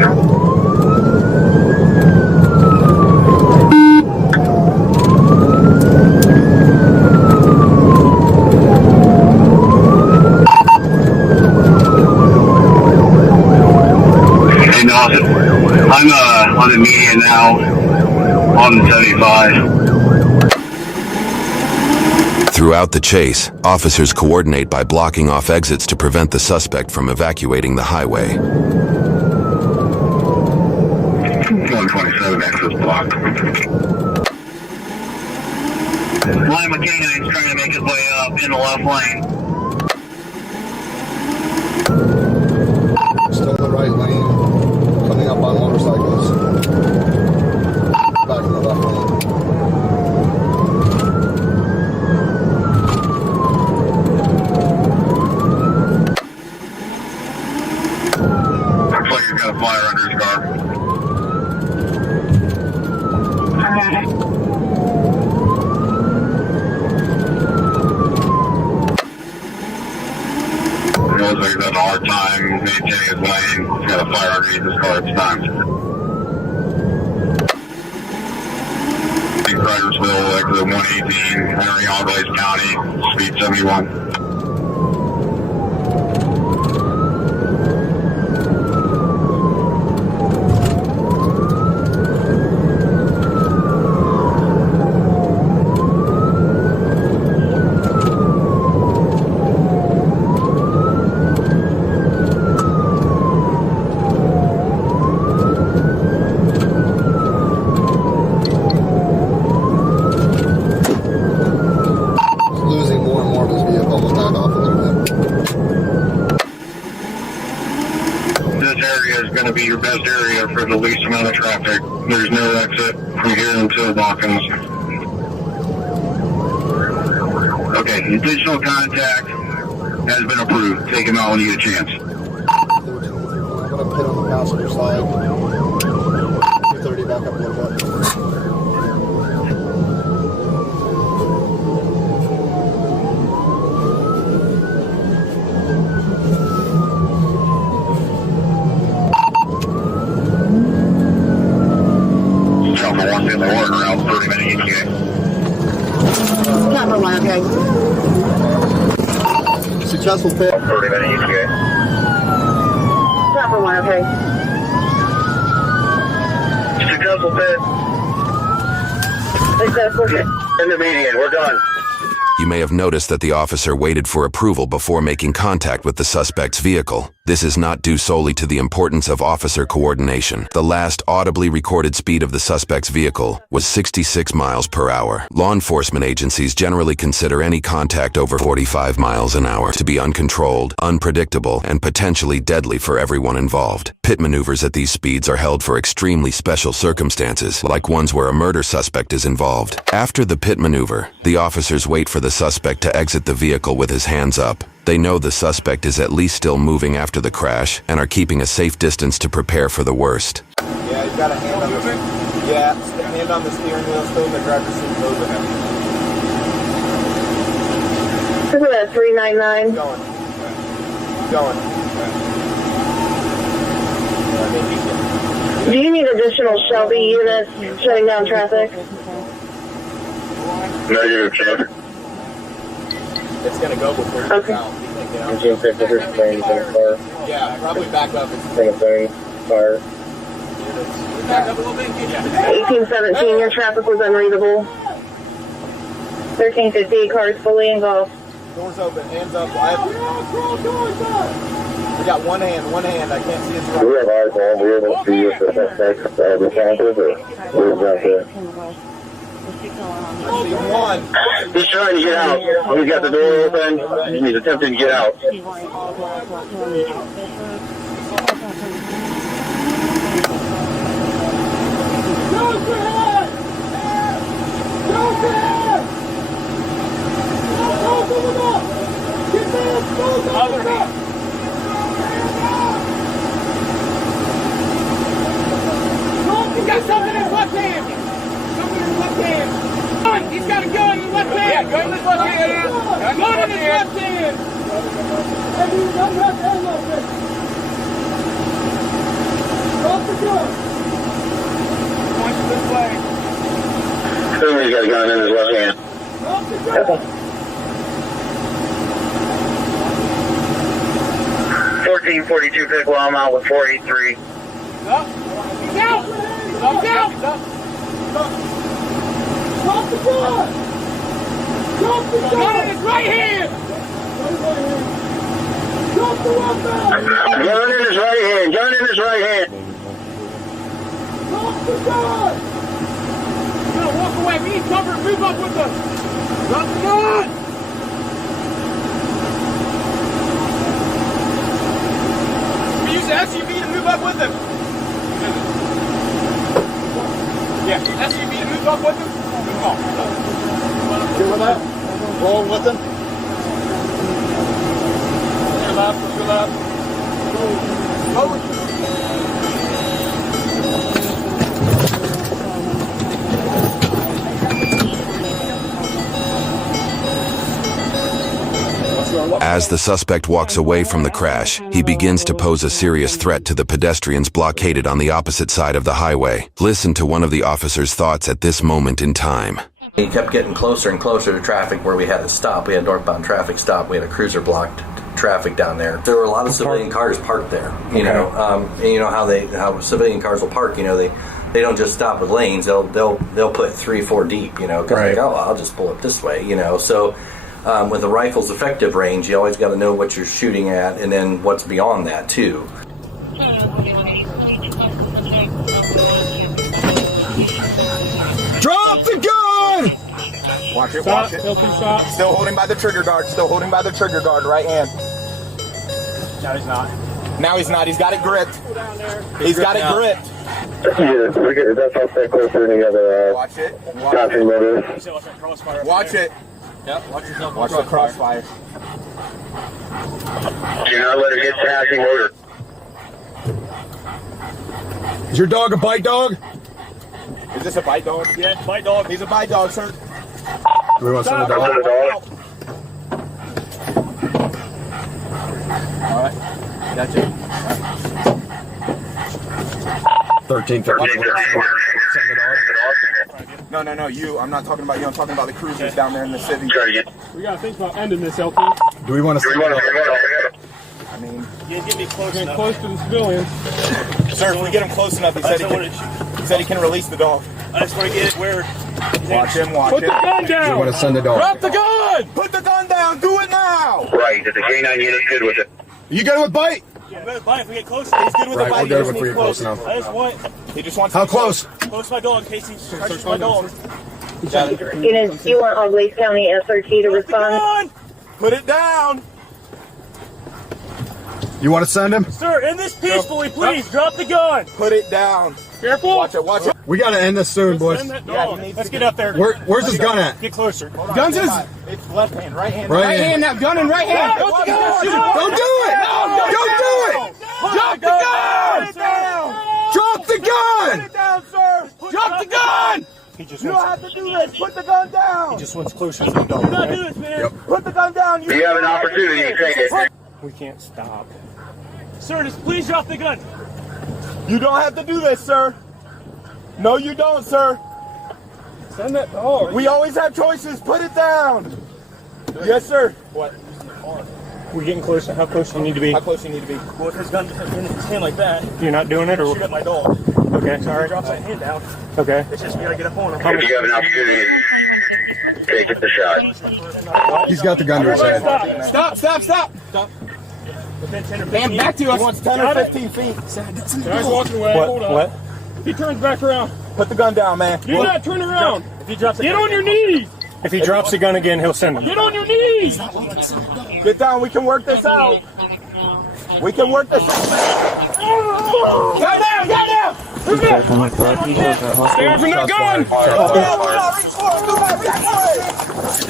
Hey, Nelson, I'm on the median now, on the 75. Throughout the chase, officers coordinate by blocking off exits to prevent the suspect from evacuating the highway. 127 exits blocked. Line of canines trying to make his way up in the left lane. Still in the right lane, coming up on motorcycles. Back in the left lane. Looks like he's got a flyer under his car. It looks like he's having a hard time maintaining his lane. He's got a fire underneath his car at the time. Rydersville, exit 118, entering Albright County, speed 71. Be your best area for the least amount of traffic. There's no exit from here until Dawkins. Okay, additional contact has been approved. Take him out when you get a chance. I'm going to pit on the passenger side. 230 back up a little bit. In the order around 30 minute ETA. Number 1, okay. Successful pit. 30 minute ETA. Number 1, okay. Successful pit. Successful pit. In the median, we're done. You may have noticed that the officer waited for approval before making contact with the suspect's vehicle. This is not due solely to the importance of officer coordination. The last audibly recorded speed of the suspect's vehicle was 66 miles per hour. Law enforcement agencies generally consider any contact over 45 miles an hour to be uncontrolled, unpredictable, and potentially deadly for everyone involved. Pit maneuvers at these speeds are held for extremely special circumstances, like ones where a murder suspect is involved. After the pit maneuver, the officers wait for the suspect to exit the vehicle with his hands up. They know the suspect is at least still moving after the crash and are keeping a safe distance to prepare for the worst. Yeah, he's got a hand on the hand on the steering wheel, still in the driver's seat, moving him. Look at that 399. Going. Do you need additional Shelby units shutting down traffic? Negative traffic. It's gonna go before you okay. out. Yeah, probably back up. Fire. Back up a little bit. 1817, your traffic was unreadable. 1350, cars fully engulfed. Doors open, hands up. I got one hand. I can't see his right. We have eyes on. We're able to see if the suspect responsive or we're out there. He's trying to get out. He's got the door open. He's attempting to get out. He's got something in his left hand. He's got a gun in his left hand. Yeah, gun in his left hand. Gun in his left hand. got a gun in his left hand. 1442 pick while I'm out with 483. He's out! He's out! Drop the gun! Drop the gun! Gun in his right hand! Drop the weapon! Gun in his right hand. Gun in his right hand. Drop the gun! No, walk away. We need cover. Move up with us. Drop the gun! We use the SUV to move up with him. Yeah, SUV to move up with him. Move on. Get with that. Roll with him. Your left, your left. Go. As the suspect walks away from the crash, he begins to pose a serious threat to the pedestrians blockaded on the opposite side of the highway. Listen to one of the officer's thoughts at this moment in time. He kept getting closer and closer to traffic where we had to stop. We had northbound traffic stop. We had a cruiser blocked traffic down there. There were a lot of civilian cars parked there. You know, and you know how civilian cars will park. You know, they don't just stop with lanes. They'll put 3-4 deep. You know, because they go, I'll just pull up this way. You know, so. With the rifle's effective range, you always got to know what you're shooting at and then what's beyond that, too. Drop the gun! Watch it, Stop. watch it. Stop. Still holding by the trigger guard. Still holding by the trigger guard, right hand. No, he's not. Now he's not. He's got it gripped. He's got it gripped. Yeah, that's all stay close to any other Watch it. passing motor. Watch it. Yep, watch yourself. Watch the crossfire. Do not let it hit passing motor. Is your dog a bite dog? Is this a bite dog? Yeah, bite dog. He's a bite dog, sir. Do we want to send a dog? All right. Gotcha. 13, 13. No, you. I'm not talking about you. I'm talking about the cruisers down there in the city. We gotta think about ending this, LP. Do we want to send a dog? I mean, You get me close enough. Close to the civilians. sir, if we get him close enough, he said he can release the dog. I just want to get it where. Watch him, watch Put it. the gun Do we down! want to send a dog? Drop the gun! Put the gun down. Do it now. Right, the K9 unit's good with it. You good with bite? I'm gonna bite if we get close. He's good with Right, the bite. we'll get it if we get close enough. I just want He just wants. How to be close? close to my dog in case he touches my dog. Units, do you want all Blaze County SRT to respond? Put it down. You want to send him? Sir, end this peacefully, please. Drop the gun. Put it down. Careful. Watch it, watch it. We got to end this soon, boys. Send that dog. Let's get up there. Where's his gun at? Get closer. Guns is. It's left hand, right hand. Right hand. now. Gun in right hand. Drop the gun. Don't do it! Don't do it! Drop the gun. Drop the gun! Put it down, sir. Drop the gun. You don't have to do this. Put the gun down. He just wants closer to the dog. Do not do this, man. Yep. Put the gun down. You have an opportunity to take it. We can't stop. Sir, just please drop the gun. You don't have to do this, sir. No, you don't, sir. Send that dog. We always have choices. Put it down. Yes, sir. What? We're getting closer. How close do you need to be? How close you need to be? Well, if his gun in his hand like that, You're not doing it, or shoot at my dog. okay? Sorry. Drops that hand down. Okay. It's just we gotta get up on him. If you have an opportunity, take it the shot. He's got the gun to his head. Stop. Within 10 or 15. Man, back to us. He wants 10 or 15 feet. Guy's walking away. Hold on. What? He turns back around. Put the gun down, man. Do not turn around. If he drops Get on your knees. If he drops the gun again, he'll send him. Get on your knees. Get down. We can work this out. We can work this out. Get down. Who's that? Stand from the gun.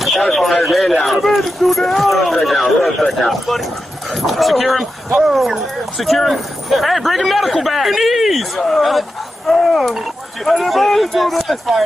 Shots fired, man down. Suspect down. Secure him. Secure him. Hey, bring him medical back. Your knees.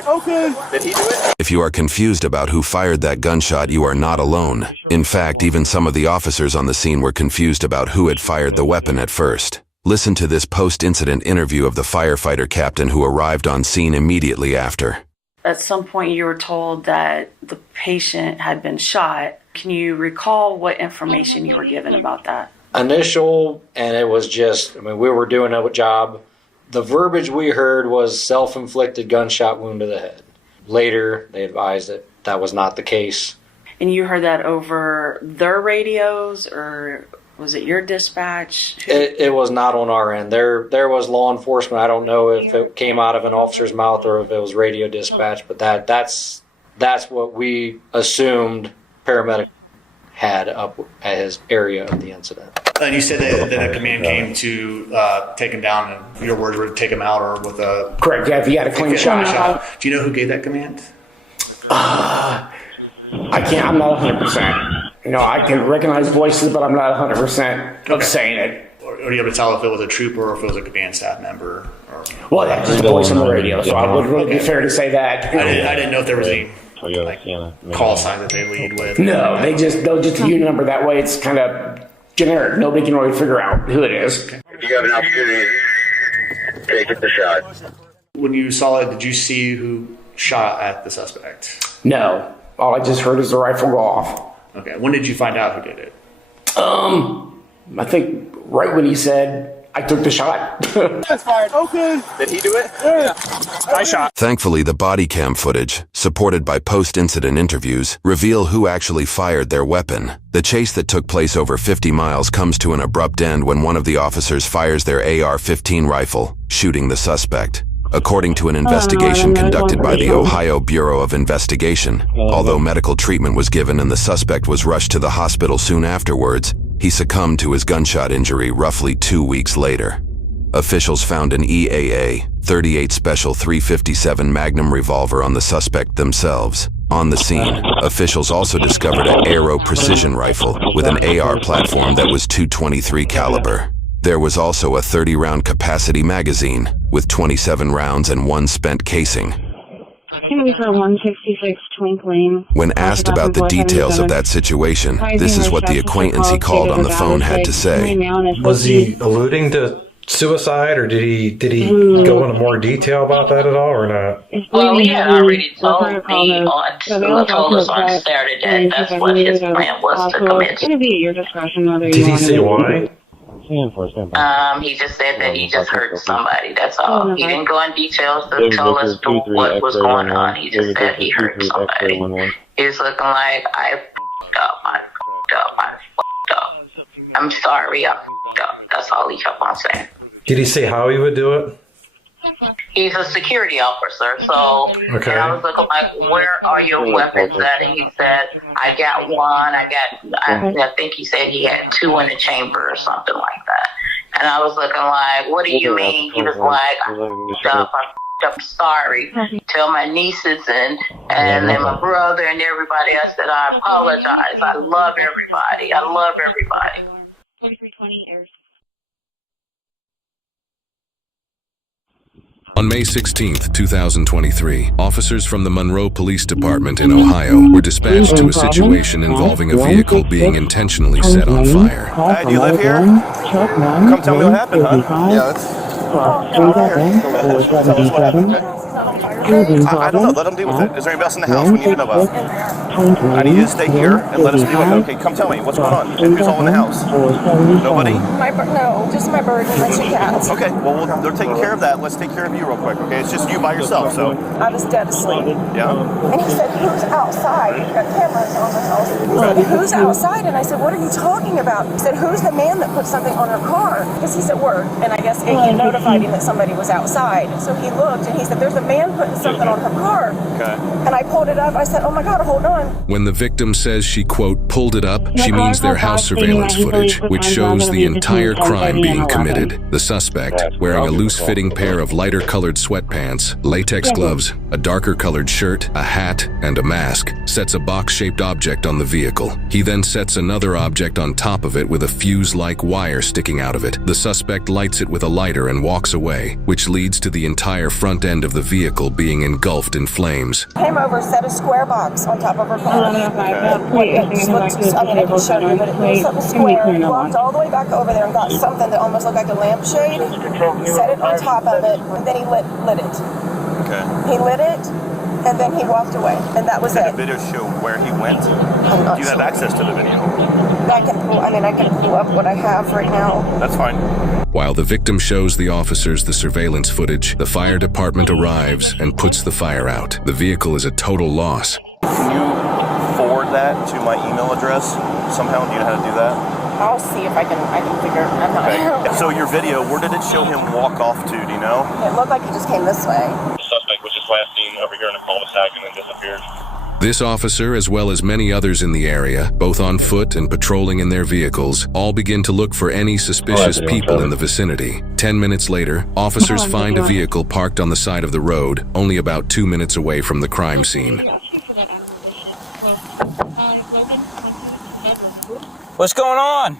Okay. Did he do it? If you are confused about who fired that gunshot, you are not alone. In fact, even some of the officers on the scene were confused about who had fired the weapon at first. Listen to this post-incident interview of the firefighter captain who arrived on scene immediately after. at some point you were told that the patient had been shot. Can you recall what information you were given about that? Initial, and it was just, we were doing a job. The verbiage we heard was self-inflicted gunshot wound to the head. Later, they advised that that was not the case. And you heard that over their radios, or was it your dispatch? It was not on our end. There was law enforcement. I don't know if it came out of an officer's mouth or if it was radio dispatch, but that's what we assumed paramedic had up at his area of the incident. And you said that a command came to take him down, and your words were to take him out, or with a... Correct, yeah, if he had a clean shot. Do you know who gave that command? I can't, I'm not 100%. You know, I can recognize voices, but I'm not 100% of saying it. Or are you able to tell if it was a trooper or if it was a command staff member? Or... Well, that's just a voice on the radio, so I would really be fair to say that. I didn't know if there was any call sign that they lead with. No, they'll just a unit number. That way it's kind of generic. Nobody can really figure out who it is. If you have an opportunity, take the shot. When you saw it, did you see who shot at the suspect? No. All I just heard is the rifle go off. Okay. When did you find out who did it? I think right when he said, I took the shot. That's fired. Okay. Did he do it? Yeah. I shot. Thankfully, the body cam footage, supported by post-incident interviews, reveal who actually fired their weapon. The chase that took place over 50 miles comes to an abrupt end when one of the officers fires their AR-15 rifle, shooting the suspect. According to an investigation conducted by the Ohio Bureau of Investigation, although medical treatment was given and the suspect was rushed to the hospital soon afterwards, he succumbed to his gunshot injury roughly 2 weeks later. Officials found an EAA, .38 Special 357 Magnum revolver on the suspect themselves. On the scene, officials also discovered an Aero precision rifle with an AR platform that was .223 caliber. There was also a 30-round capacity magazine with 27 rounds and one spent casing. For 166 Twinkling. When asked about the details of that situation, this is what the acquaintance he called on the phone had to say. Was he alluding to suicide, or did he go into more detail about that at all, or not? Well, he had already told us on Saturday that's what his plan was to commit. It's going to be at your discretion whether you want to. Did he say why? He just said that he just hurt somebody, that's all. He didn't go in details to tell us what was going on. He just said he hurt somebody. He was looking like, I f***ed up. I'm sorry, I f***ed up. That's all he kept on saying. Did he say how he would do it? He's a security officer, so okay. And I was looking like, where are your weapons at? And he said, I got one, I think he said he had two in the chamber or something like that. And I was looking like, what do you mean? He was like, I'm sorry. Tell my nieces and then my brother and everybody. I said, I apologize. I love everybody. 4320 airs. On May 16, 2023, officers from the Monroe Police Department in Ohio were dispatched to a situation involving a vehicle being intentionally set on fire. Do you live here? Come tell me what happened, huh? Yeah, I don't know. Let them deal with it. Is there anybody else in the house we need to know about? I need you to stay here and let us deal with it. Okay, come tell me what's going on. And who's all in the house? Nobody? No, just my bird and my two cats. Okay, well, they're taking care of that. Let's take care of you real quick, okay? It's just you by yourself, so. I was dead asleep. Yeah? And he said, who's outside? He's got cameras on the house. He said, who's outside? And I said, what are you talking about? He said, who's the man that put something on her car? Because he's at work, and I guess he notified him that somebody was outside. So he looked, and he said, there's a man putting something on her car. Okay. And I pulled it up. I said, oh my God, hold on. When the victim says she, quote, pulled it up, she means their house surveillance footage, which shows the entire crime being committed. The suspect, wearing a loose-fitting pair of lighter-colored sweatpants, latex gloves, a darker-colored shirt, a hat, and a mask, sets a box-shaped object on the vehicle. He then sets another object on top of it with a fuse-like wire sticking out of it. The suspect lights it with a lighter and walks away, which leads to the entire front end of the vehicle being engulfed in flames. Came over, set a square box on top of her car. I can show you, but it was something square. Walked all the way back over there and got something that almost looked like a lampshade, set it on top of it, and then he lit it. Okay. He lit it, and then he walked away, and that was Did it. the video show where he went? I'm not Do you have sure. access to the video? I can pull up what I have right now. That's fine. While the victim shows the officers the surveillance footage, the fire department arrives and puts the fire out. The vehicle is a total loss. Can you forward that to my email address somehow? Do you know how to do that? I'll see if I can figure it out. Okay. So your video, where did it show him walk off to? Do you know? It looked like he just came this way. The suspect was just last seen over here in a cul-de-sac and then disappeared. This officer, as well as many others in the area, both on foot and patrolling in their vehicles, all begin to look for any suspicious people in the vicinity. 10 minutes later, officers find a vehicle parked on the side of the road, only about 2 minutes away from the crime scene. What's going on?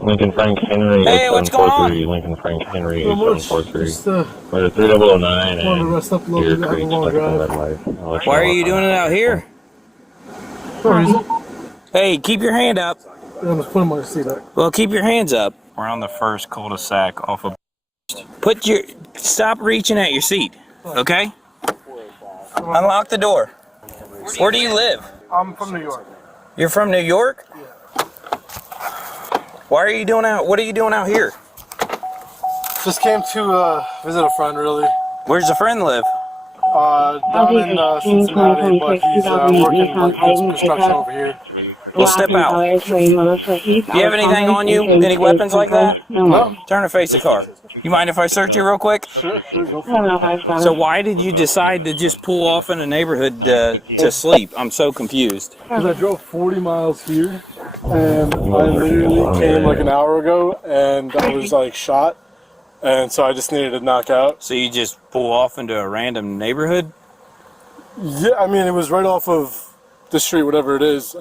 Lincoln Frank Henry. Hey, what's going on? Lincoln Frank Henry. 8743. We're at 3009 and Deer Creek, stuck in Red Light. Why are you doing it out here? Hey, keep your hand up. I'm just putting my seat up. Well, keep your hands up. We're on the first cul-de-sac off of. Stop reaching at your seat, okay? Unlock the door. Where do you live? I'm from New York. You're from New York? Yeah. What are you doing out here? Just came to visit a friend, really. Where's the friend live? Down in Cincinnati, but he's working like construction over here. Well, step out. Do you have anything on you? Any weapons like that? No. Turn and face the car. You mind if I search you real quick? Sure, go for it. So why did you decide to just pull off in the neighborhood to sleep? I'm so confused. Because I drove 40 miles here, and I literally came like an hour ago, and I was like shot, and so I just needed to knock out. So you just pull off into a random neighborhood? Yeah, I mean, it was right off of the street, whatever it is.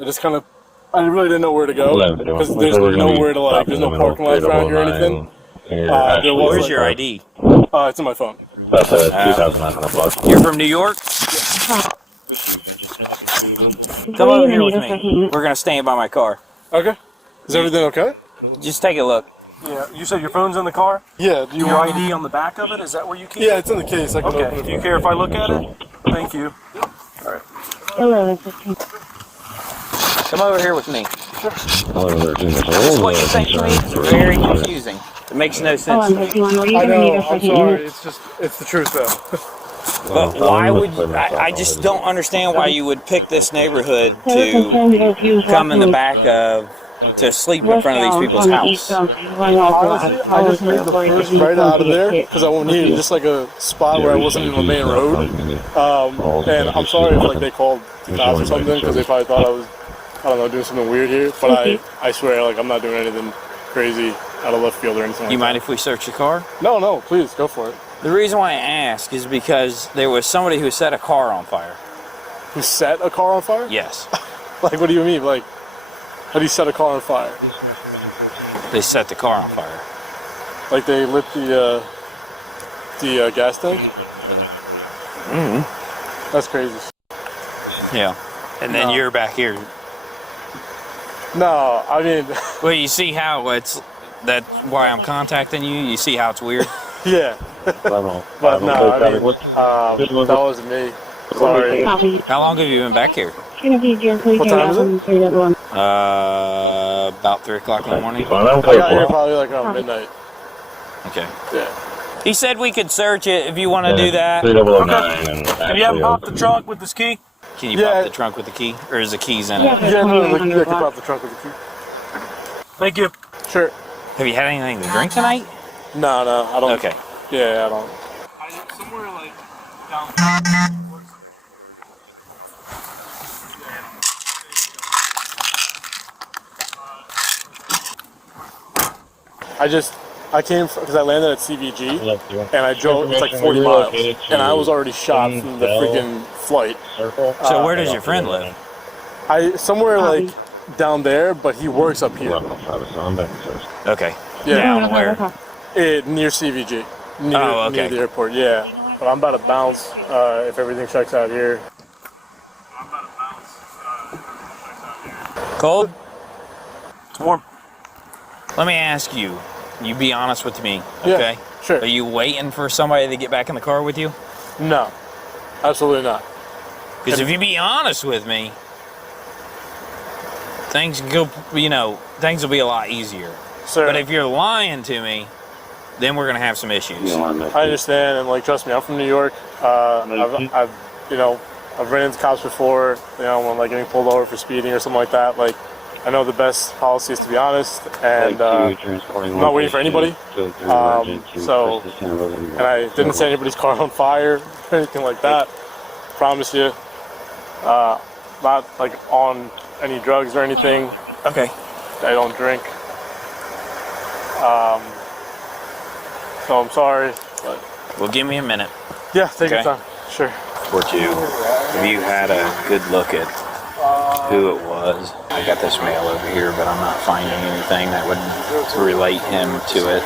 I really didn't know where to go, because there's nowhere to like, there's no parking lot around here or anything. Where's your ID? It's in my phone. That's a 2,900 bucks. You're from New York? Come over here with me. We're gonna stand by my car. Okay. Is everything okay? Just take a look. Yeah. You said your phone's in the car? Yeah. Do you Your want ID on the back of it? Is that where you keep it? Yeah, it's in the case. I can open it. Do you care if I look at it? Thank you. All right. 11:15. Come over here with me. This This is what you think to me. It's very confusing. It makes no sense. Hold on, 51. Are you I going to need know. a I'm second? sorry. It's the truth though. But why would you, I just don't understand why you would pick this neighborhood to come in the back of, to sleep in front of these people's house. Honestly, I just made the first right out of there because I needed just like a spot where I wasn't in the main road. And I'm sorry if like they called the cops or something because they probably thought I was, I don't know, doing something weird here. But I swear, like I'm not doing anything crazy out of left field or anything. You mind if we search the car? No, please go for it. The reason why I ask is because there was somebody who set a car on fire. Who set a car on fire? Yes. Like, what do you mean? Like, how do you set a car on fire? They set the car on fire. Like they lit the gas tank? Mm-hmm. That's crazy. Yeah. And then you're back here. No, I mean... Well, you see how that's why I'm contacting you? You see how it's weird? Yeah. But no, I mean, that wasn't me. Sorry. How long have you been back here? What time is it? About 3 o'clock in the morning. I got here probably like around midnight. Okay. Yeah. He said we could search it if you want to do that. Okay. Can you have him pop the trunk with this key? Can you pop the trunk with the key? Or is the keys in it? Yeah, no, you can pop the trunk with the key. Thank you. Sure. Have you had anything to drink tonight? No, I don't. Okay. Yeah, I don't. Somewhere like down. I came because I landed at CVG and I drove, it's like 40 miles, and I was already shot from the freaking flight. So where does your friend live? Somewhere like down there, but he works up here. Okay. Yeah. Down where? Near CVG. Near the airport, yeah. But I'm about to bounce if everything checks out here. Cold? It's warm. Let me ask you. You be honest with me, okay? Yeah, sure. Are you waiting for somebody to get back in the car with you? No, absolutely not. Because if you be honest with me, things go, things will be a lot easier. Sir. But if you're lying to me, then we're gonna have some issues. I understand, and like, trust me, I'm from New York. I've ran into cops before, when like getting pulled over for speeding or something like that. Like, I know the best policy is to be honest, and I'm not waiting for anybody. And I didn't set anybody's car on fire or anything like that. Promise you, not like on any drugs or anything. Okay. I don't drink. So I'm sorry, but. Well, give me a minute. Yeah, take your time. Sure. Or two. If you had a good look at who it was. I got this mail over here, but I'm not finding anything that would relate him to it.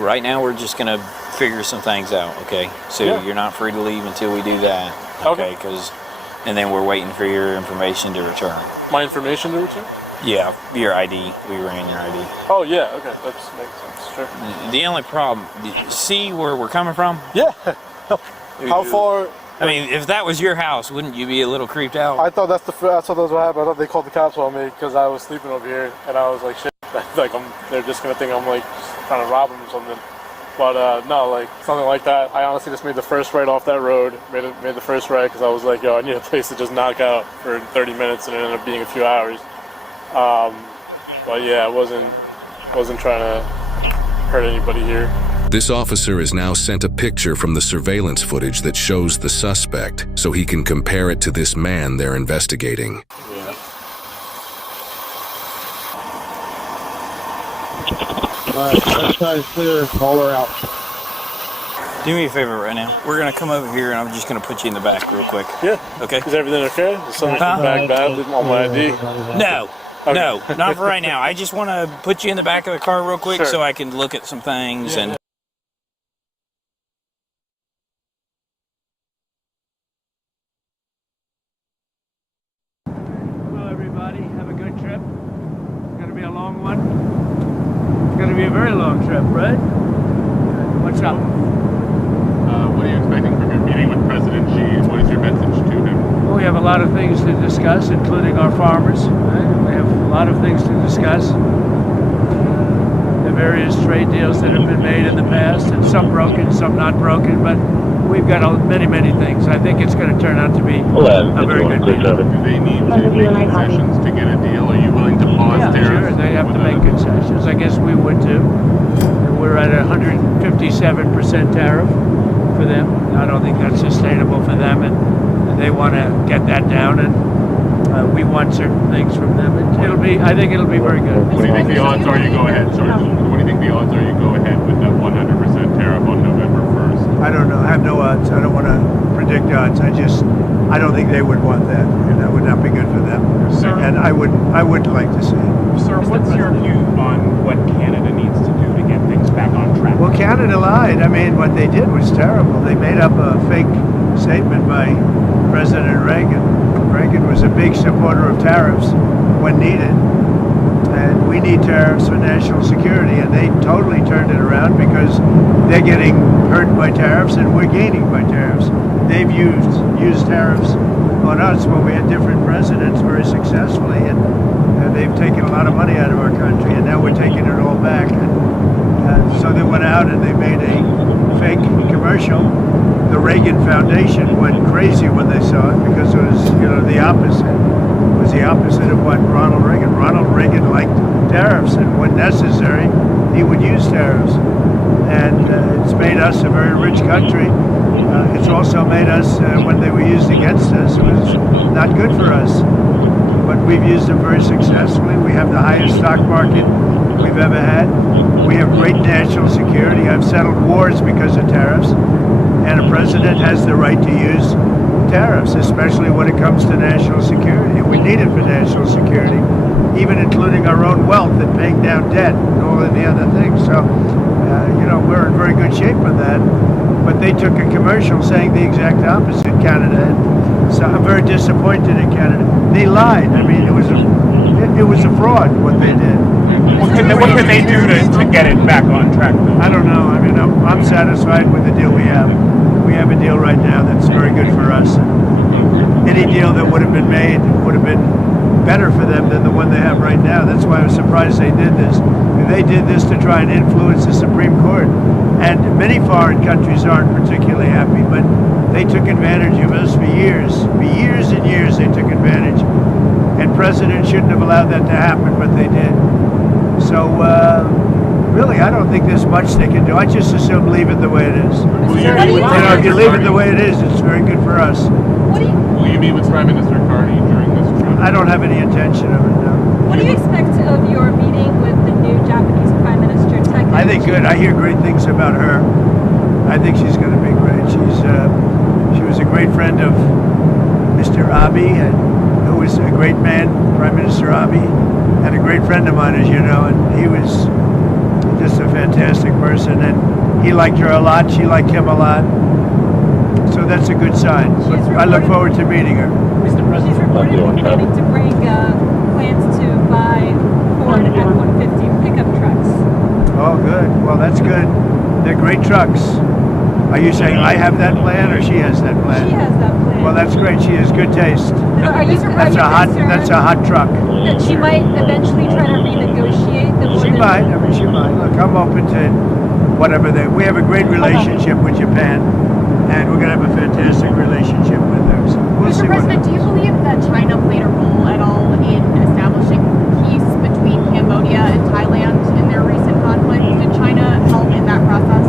Right now, we're just going to figure some things out, okay? So you're not free to leave until we do that, okay? And then we're waiting for your information to return. My information to return? Yeah, your ID. We ran your ID. Oh, yeah, okay. That makes sense, sure. The only problem, see where we're coming from? Yeah. How far? I mean, if that was your house, wouldn't you be a little creeped out? I thought that's what happened. I thought they called the cops on me because I was sleeping over here, and I was like, shit, like they're just gonna think I'm like trying to rob them or something. But no, like something like that. I honestly just made the first right off that road. Made the first right because I was like, yo, I need a place to just knock out for 30 minutes, and it ended up being a few hours. But yeah, I wasn't trying to hurt anybody here. This officer has now sent a picture from the surveillance footage that shows the suspect so he can compare it to this man they're investigating. Yeah. Alright, let's try to clear, haul her out. Do me a favor right now. We're going to come over here and I'm just going to put you in the back real quick. Yeah. Okay. Is everything okay? Is something back bad on my ID? No. Okay. No, not for right now. I just want to put you in the back of the car real quick so I can look at some things and... Hello, everybody. Have a good trip. It's going to be a long one. It's going to be a very long trip, right? What's up? What are you expecting from your meeting with President Xi, and what is your message to him? Well, we have a lot of things to discuss, including our farmers. Right? We have a lot of things to discuss. The various trade deals that have been made in the past, and some broken, some not broken, but we've got many, many things. I think it's going to turn out to be a very good deal. Do they need to make concessions to get a deal? Are you willing to pause tariffs? Sure, they have to make concessions. I guess we would too. We're at 157% tariff for them. I don't think that's sustainable for them, and they want to get that down, and we want certain things from them. I think it'll be very good. What do you think the odds are you go ahead? Sorry, what do you think the odds are you go ahead with that 100% tariff on November 1st? I don't know. I have no odds. I don't want to predict odds. I don't think they would want that, and that would not be good for them. Sir, and I would like to see it. Sir, what's your view on what Canada needs to do to get things back on track? Well, Canada lied. I mean, what they did was terrible. They made up a fake statement by President Reagan. Reagan was a big supporter of tariffs when needed, and we need tariffs for national security, and they totally turned it around because they're getting hurt by tariffs and we're gaining by tariffs. They've used tariffs on us when we had different presidents very successfully, and they've taken a lot of money out of our country, and now we're taking it all back. And so they went out and they made a fake commercial. The Reagan Foundation went crazy when they saw it because it was, the opposite. It was the opposite of what Ronald Reagan liked tariffs, and when necessary, he would use tariffs. And it's made us a very rich country. It's also made us, when they were used against us, it was not good for us. But we've used them very successfully. We have the highest stock market we've ever had. We have great national security. I've settled wars because of tariffs. And a president has the right to use tariffs, especially when it comes to national security. And we need it for national security, even including our own wealth and paying down debt and all of the other things. So, we're in very good shape with that. But they took a commercial saying the exact opposite, Canada. And so I'm very disappointed in Canada. They lied. I mean, it was a fraud what they did. What can they do to get it back on track? I don't know. I mean, I'm satisfied with the deal we have. We have a deal right now that's very good for us. any deal that would have been made would have been better for them than the one they have right now. That's why I was surprised they did this. They did this to try and influence the Supreme Court. And many foreign countries aren't particularly happy, but they took advantage of us for years. For years and years they took advantage. And presidents shouldn't have allowed that to happen, but they did. So, really, I don't think there's much they can do. I just assume leave it the way it is. If you leave it the way it is, it's very good for us. Will you meet with Prime Minister Carney during this trip? I don't have any intention of it, no. What do you expect of your meeting with the new Japanese Prime Minister, Take? I think good. I hear great things about her. I think she's going to be great. She was a great friend of Mr. Abe, who was a great man, Prime Minister Abe, and a great friend of mine, as you know, and he was just a fantastic person, and he liked her a lot. She liked him a lot. So that's a good sign. I look forward to meeting her. Mr. President, she's reportedly planning to bring plans to buy Ford F-150 pickup trucks. Oh, good. Well, that's good. They're great trucks. Are you saying I have that plan, or she has that plan? She has that plan. Well, that's great. She has good taste. That's a hot truck. That she might eventually try to renegotiate the. She might. I mean, she might. Look, I'm open to whatever they. We have a great relationship with Japan, and we're going to have a fantastic relationship with them. So we'll see. Mr. President, do you believe that China played a role at all in establishing peace between Cambodia and Thailand in their recent conflict? Did China help in that process?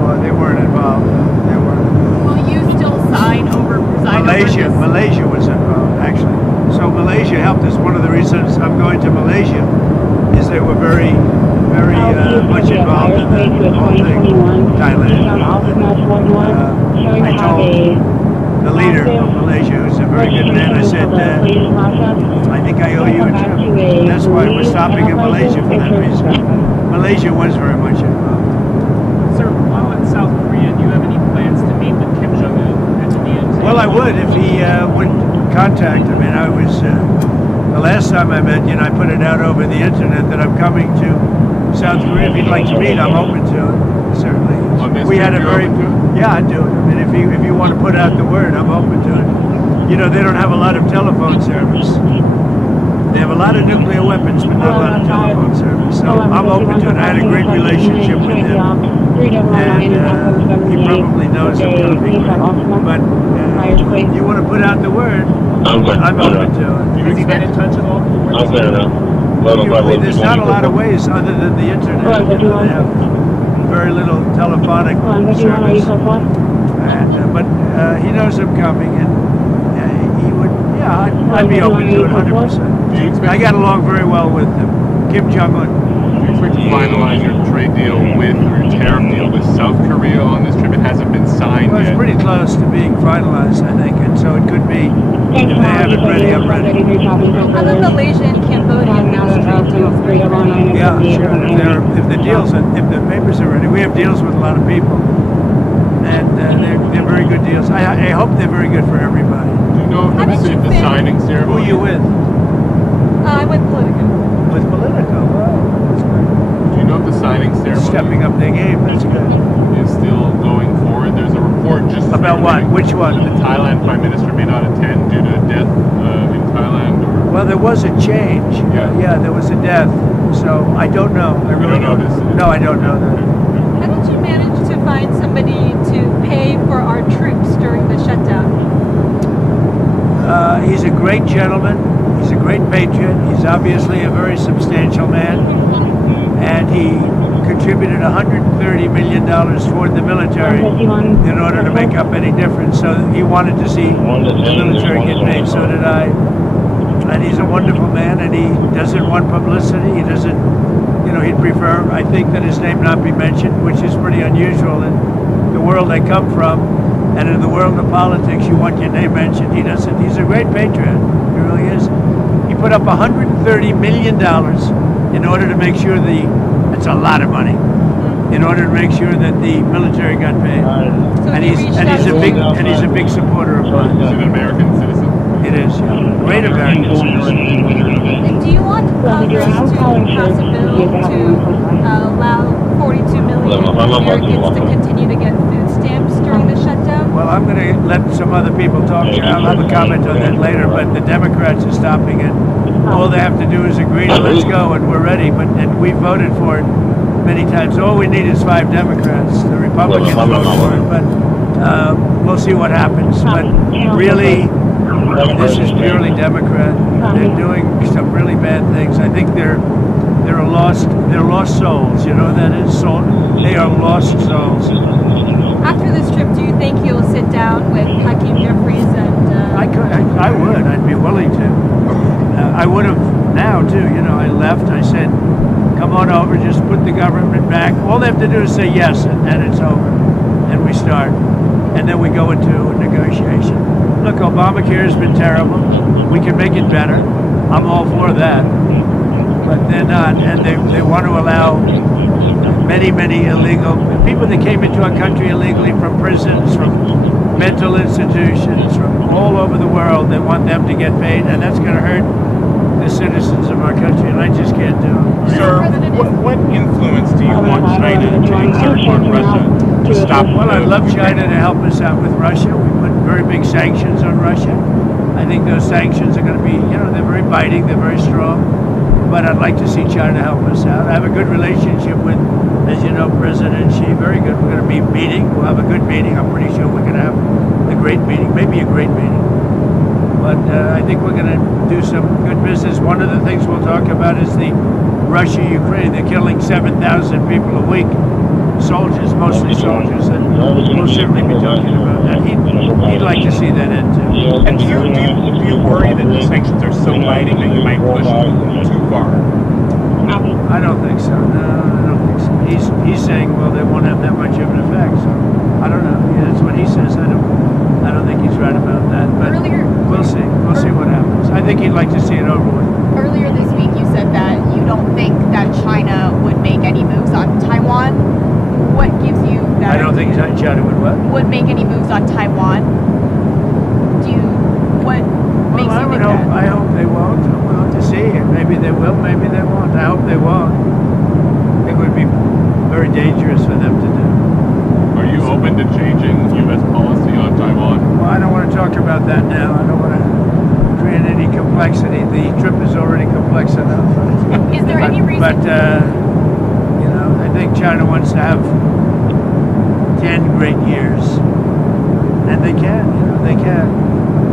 Well, they weren't involved. They weren't. Will you still sign over preside over this? Malaysia was involved, actually. So Malaysia helped us. One of the reasons I'm going to Malaysia is they were very much involved in the whole thing. Thailand. I told the leader of Malaysia, who's a very good man, I said, I think I owe you a trip. That's why we're stopping in Malaysia for that reason. Malaysia was very much involved. Sir, while in South Korea, do you have any plans to meet with Kim Jong-un and to be in? Well, I would if he would contact him. And I was, the last time I met, I put it out over the internet that I'm coming to South Korea. If he'd like to meet, I'm open to it, certainly. We had a very, yeah, I do. I mean, if you want to put out the word, I'm open to it. They don't have a lot of telephone service. They have a lot of nuclear weapons, but not a lot of telephone service. So I'm open to it. I had a great relationship with him, and he probably knows I'm coming. But you want to put out the word, I'm open to it. Has he been in touch at all? I'm there now. There's not a lot of ways other than the internet. They have very little telephonic service. But he knows I'm coming, and he would, I'd be open to it 100%. I got along very well with Kim Jong-un. Do you expect to finalize your trade deal with, or your tariff deal with South Korea on this trip? It hasn't been signed yet. It's pretty close to being finalized, I think, and so it could be, if they have it ready, I'm ready. How the Malaysian and Cambodian trade deals? Yeah, sure. If the papers are ready, we have deals with a lot of people, and they're very good deals. I hope they're very good for everybody. Do you know if the signing ceremony? Who are you with? I'm with Politico. With Politico, wow, that's good. Do you know if the signing ceremony? Stepping up their game, that's good. Is still going forward. There's a report just about what? Which one? The Thailand Prime Minister may not attend due to a death in Thailand. Well, there was a change. Yeah, there was a death. So I don't know. I really don't know this. No, I don't know that. How did you manage to find somebody to pay for our troops during the shutdown? He's a great gentleman. He's a great patriot. He's obviously a very substantial man, and he contributed $130 million toward the military in order to make up any difference. So he wanted to see the military get paid. So did I. And he's a wonderful man, and he doesn't want publicity. He doesn't, he'd prefer, I think, that his name not be mentioned, which is pretty unusual in the world I come from. And in the world of politics, you want your name mentioned. He doesn't. He's a great patriot. He really is. He put up $130 million in order to make sure that's a lot of money, in order to make sure that the military got paid. And he's a big supporter of mine. Is it an American citizen? It is, yeah. Great American citizen. And do you want Congress to pass a bill to allow 42 million Americans to continue to get food stamps during the shutdown? Well, Well, I'm going to let some other people talk. I'll have a comment on that later, but the Democrats are stopping it. All they have to do is agree to let's go, and we're ready. And we voted for it many times. All we need is 5 Democrats. The Republicans voted for it, but we'll see what happens. But really, this is purely Democrat. They're doing some really bad things. I think they're lost souls. You know what that is? They are lost souls. After this trip, do you think you'll sit down with Hakeem Jeffries and? I would. I'd be willing to. I would have now too. You know, I left. I said, "Come on over. Just put the government back." All they have to do is say yes, and it's over. And we start, and then we go into a negotiation. Look, Obamacare has been terrible. We can make it better. I'm all for that. But they're not, and they want to allow many illegal people that came into our country illegally from prisons, from mental institutions, from all over the world. They want them to get paid, and that's going to hurt the citizens of our country, and I just can't do it. Sir, what influence do you want China to exert on Russia to stop? Well, I'd love China to help us out with Russia. We put very big sanctions on Russia. I think those sanctions are going to be, they're very biting, they're very strong. But I'd like to see China help us out. I have a good relationship with, as you know, President Xi. Very good. We're going to be meeting. We'll have a good meeting. I'm pretty sure we're going to have a great meeting, maybe a great meeting. But I think we're going to do some good business. One of the things we'll talk about is the Russia-Ukraine. They're killing 7,000 people a week. Soldiers, mostly soldiers. And we'll certainly be talking about that. He'd like to see that end too. And do you worry that the sanctions are so biting that you might push too far? I don't think so. No, I don't think so. He's saying, well, they won't have that much of an effect. So I don't know. Yeah, that's what he says. I don't think he's right about that. But we'll see. We'll see what happens. I think he'd like to see it over with. Earlier this week, you said that you don't think that China would make any moves on Taiwan. What gives you that? I don't think China would what? Would make any moves on Taiwan. What makes you think that? I hope they won't. We'll have to see. Maybe they will, maybe they won't. I hope they won't. It would be very dangerous for them to do. Are you open to changing U.S. policy on Taiwan? Well, I don't want to talk about that now. I don't want to create any complexity. The trip is already complex enough. Is there any reason? But, I think China wants to have 10 great years. And they can, they can.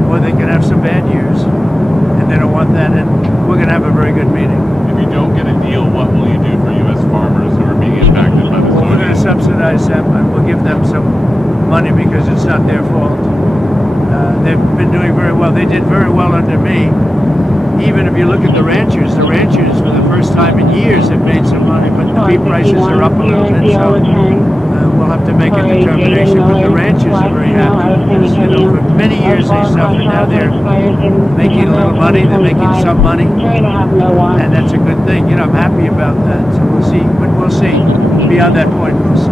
Or they can have some bad years. And they don't want that. And we're going to have a very good meeting. If you don't get a deal, what will you do for U.S. farmers who are being impacted by this? Well, we're going to subsidize them, and we'll give them some money because it's not their fault. They've been doing very well. They did very well under me. Even if you look at the ranchers for the first time in years have made some money, but the beef prices are up a little bit, so we'll have to make a determination. But the ranchers are very happy. For many years they suffered. Now they're making a little money. They're making some money, and that's a good thing. I'm happy about that. So we'll see. But we'll see. Beyond that point, we'll see.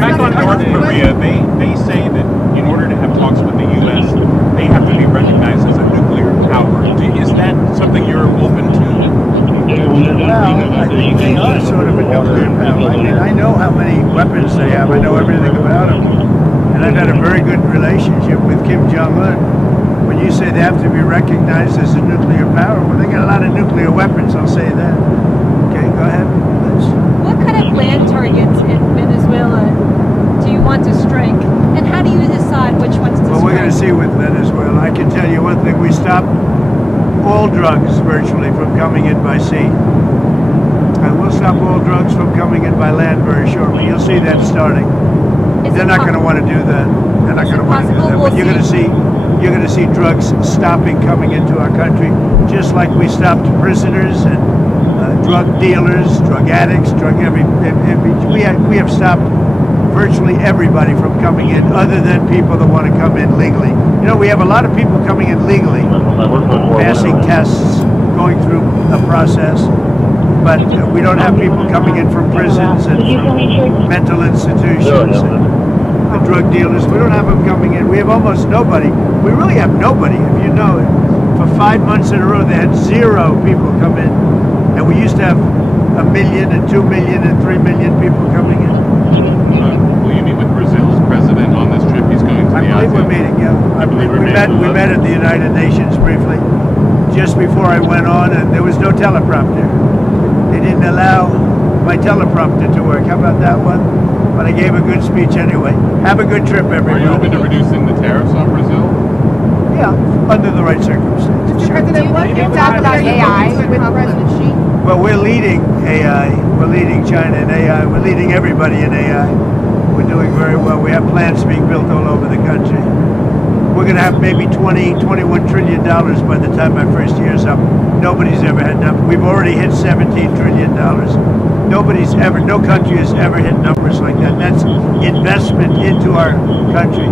Back on North Korea, they say that in order to have talks with the U.S., they have to be recognized as a nuclear power. Is that something you're open to? Well, I think they are sort of a nuclear power. I mean, I know how many weapons they have. I know everything about them. And I've had a very good relationship with Kim Jong-un. When you say they have to be recognized as a nuclear power, well, they got a lot of nuclear weapons, I'll say that. Okay, go ahead, Liz. What kind of land targets in Venezuela do you want to strike? And how do you decide which ones to strike? Well, we're going to see with Venezuela. I can tell you one thing. We stopped all drugs virtually from coming in by sea. And we'll stop all drugs from coming in by land very shortly. You'll see that starting. They're not going to want to do that. They're not going to want to do that. But you're going to see drugs stopping coming into our country, just like we stopped prisoners and drug dealers, drug addicts, we have stopped virtually everybody from coming in, other than people that want to come in legally. We have a lot of people coming in legally, passing tests, going through a process, but we don't have people coming in from prisons and from mental institutions and the drug dealers. We don't have them coming in. We have almost nobody. We really have nobody, if you know it. For 5 months in a row, they had 0 people come in. And we used to have 1 million and 2 million and 3 million people coming in. Will you meet with Brazil's president on this trip? He's going to the believe we're meeting, yeah. We met at the United Nations briefly, just before I went on, and there was no teleprompter. They didn't allow my teleprompter to work. How about that one? But I gave a good speech anyway. Have a good trip, everybody. Are you open to reducing the tariffs on Brazil? Yeah, under the right circumstances. Mr. President, what can you talk about AI with President Xi? Well, we're leading AI. We're leading China in AI. We're leading everybody in AI. We're doing very well. We have plants being built all over the country. We're going to have maybe $21 trillion by the time my first year's up. Nobody's ever had that. We've already hit $17 trillion. No country has ever hit numbers like that. That's investment into our country.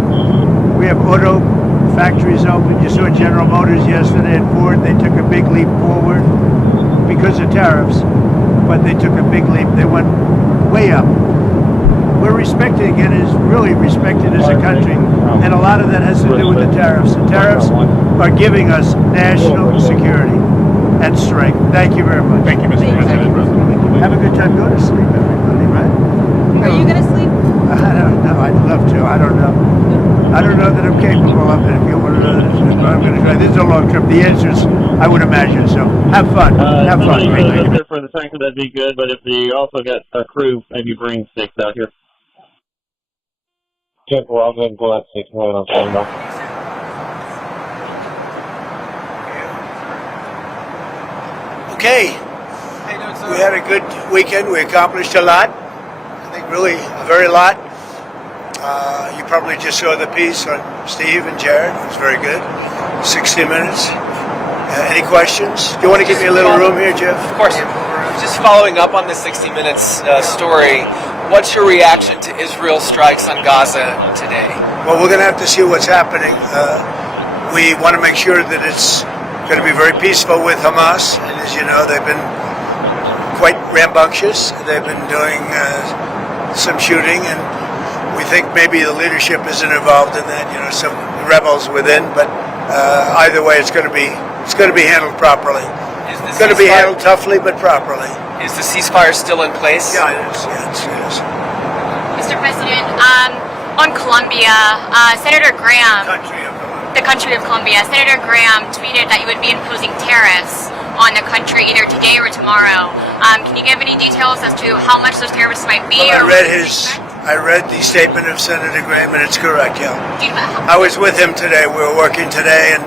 We have auto factories open. You saw General Motors yesterday and Ford. They took a big leap forward because of tariffs, but they took a big leap. They went way up. We're respected again, is really respected as a country, and a lot of that has to do with the tariffs. The tariffs are giving us national security and strength. Thank you very much. Thank you, Mr. President. Have a good time. Go to sleep, everybody, right? Are you going to sleep? I don't know. I'd love to. I don't know. I don't know that I'm capable of it. If you want to know that I'm going to try. This is a long trip. The answer is, I would imagine so. Have fun. Have fun. For the tanker, that'd be good, but if you also got a crew, maybe bring 6 out here. Check, well, I'll go and pull out 6 more on standby. Okay. We had a good weekend. We accomplished a lot. I think really a very lot. You probably just saw the piece on Steve and Jared. It was very good. 60 minutes. Any questions? Do you want to give me a little room here, Jeff? Of course. Just following up on the 60 Minutes story, what's your reaction to Israel's strikes on Gaza today? Well, we're going to have to see what's happening. We want to make sure that it's going to be very peaceful with Hamas. And as you know, they've been quite rambunctious. They've been doing some shooting, and we think maybe the leadership isn't involved in that. You know, some rebels within. But either way, it's going to be handled properly. It's going to be handled toughly, but properly. Is the ceasefire still in place? Yeah, it is. Yeah, it is. Mr. President, on Colombia, Senator Graham, the country of Colombia, Senator Graham tweeted that you would be imposing tariffs on the country either today or tomorrow. Can you give any details as to how much those tariffs might be? Well, I read the statement of Senator Graham, and it's correct, yeah. I was with him today. We were working today, and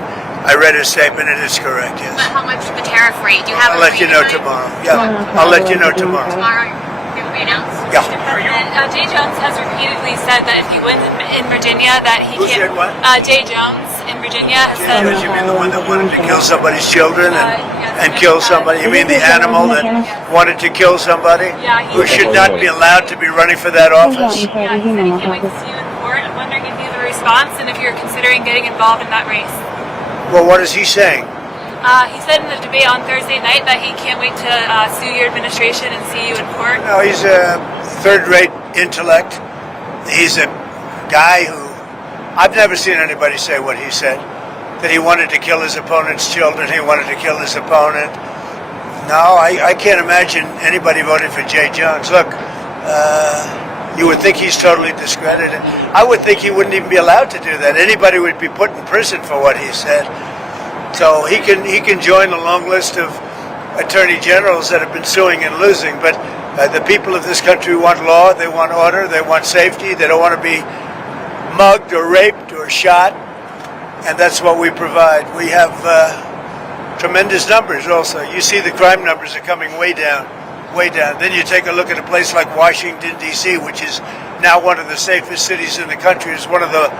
I read his statement, and it's correct, yes. But how much the tariff rate? Do you have? I'll let you know tomorrow. Yeah, I'll let you know tomorrow. Tomorrow, it will be announced. Yeah. Mr. President, Jay Jones has repeatedly said that if he wins in Virginia, that he Who can't. said what? Jay Jones in Virginia has said. You mean the one that wanted to kill somebody's children and kill somebody? You mean the animal that wanted to kill somebody? Yeah, who should not be allowed to be running for that office? Yeah, he said he can't wait to see you in court. I'm wondering if you have a response and if you're considering getting involved in that race. Well, what is he saying? He said in the debate on Thursday night that he can't wait to sue your administration and see you in court. No, he's a third-rate intellect. He's a guy who I've never seen anybody say what he said, that he wanted to kill his opponent's children, he wanted to kill his opponent. No, I can't imagine anybody voting for Jay Jones. Look, you would think he's totally discredited. I would think he wouldn't even be allowed to do that. Anybody would be put in prison for what he said. So he can join a long list of attorney generals that have been suing and losing. But the people of this country want law, they want order, they want safety. They don't want to be mugged or raped or shot. And that's what we provide. We have tremendous numbers also. You see the crime numbers are coming way down. Way down. Then you take a look at a place like Washington, D.C., which is now one of the safest cities in the country. It's one of the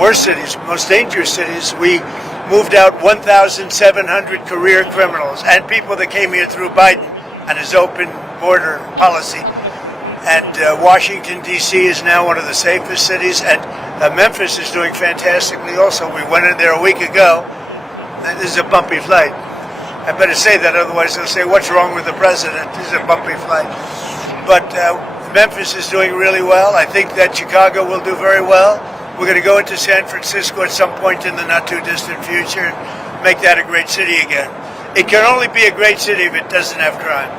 worst cities, most dangerous cities. We moved out 1,700 career criminals and people that came here through Biden and his open border policy. And Washington, D.C. is now one of the safest cities. And Memphis is doing fantastically also. We went in there a week ago. This is a bumpy flight. I better say that, otherwise they'll say, what's wrong with the president? This is a bumpy flight. But Memphis is doing really well. I think that Chicago will do very well. We're going to go into San Francisco at some point in the not-too-distant future and make that a great city again. It can only be a great city if it doesn't have crime.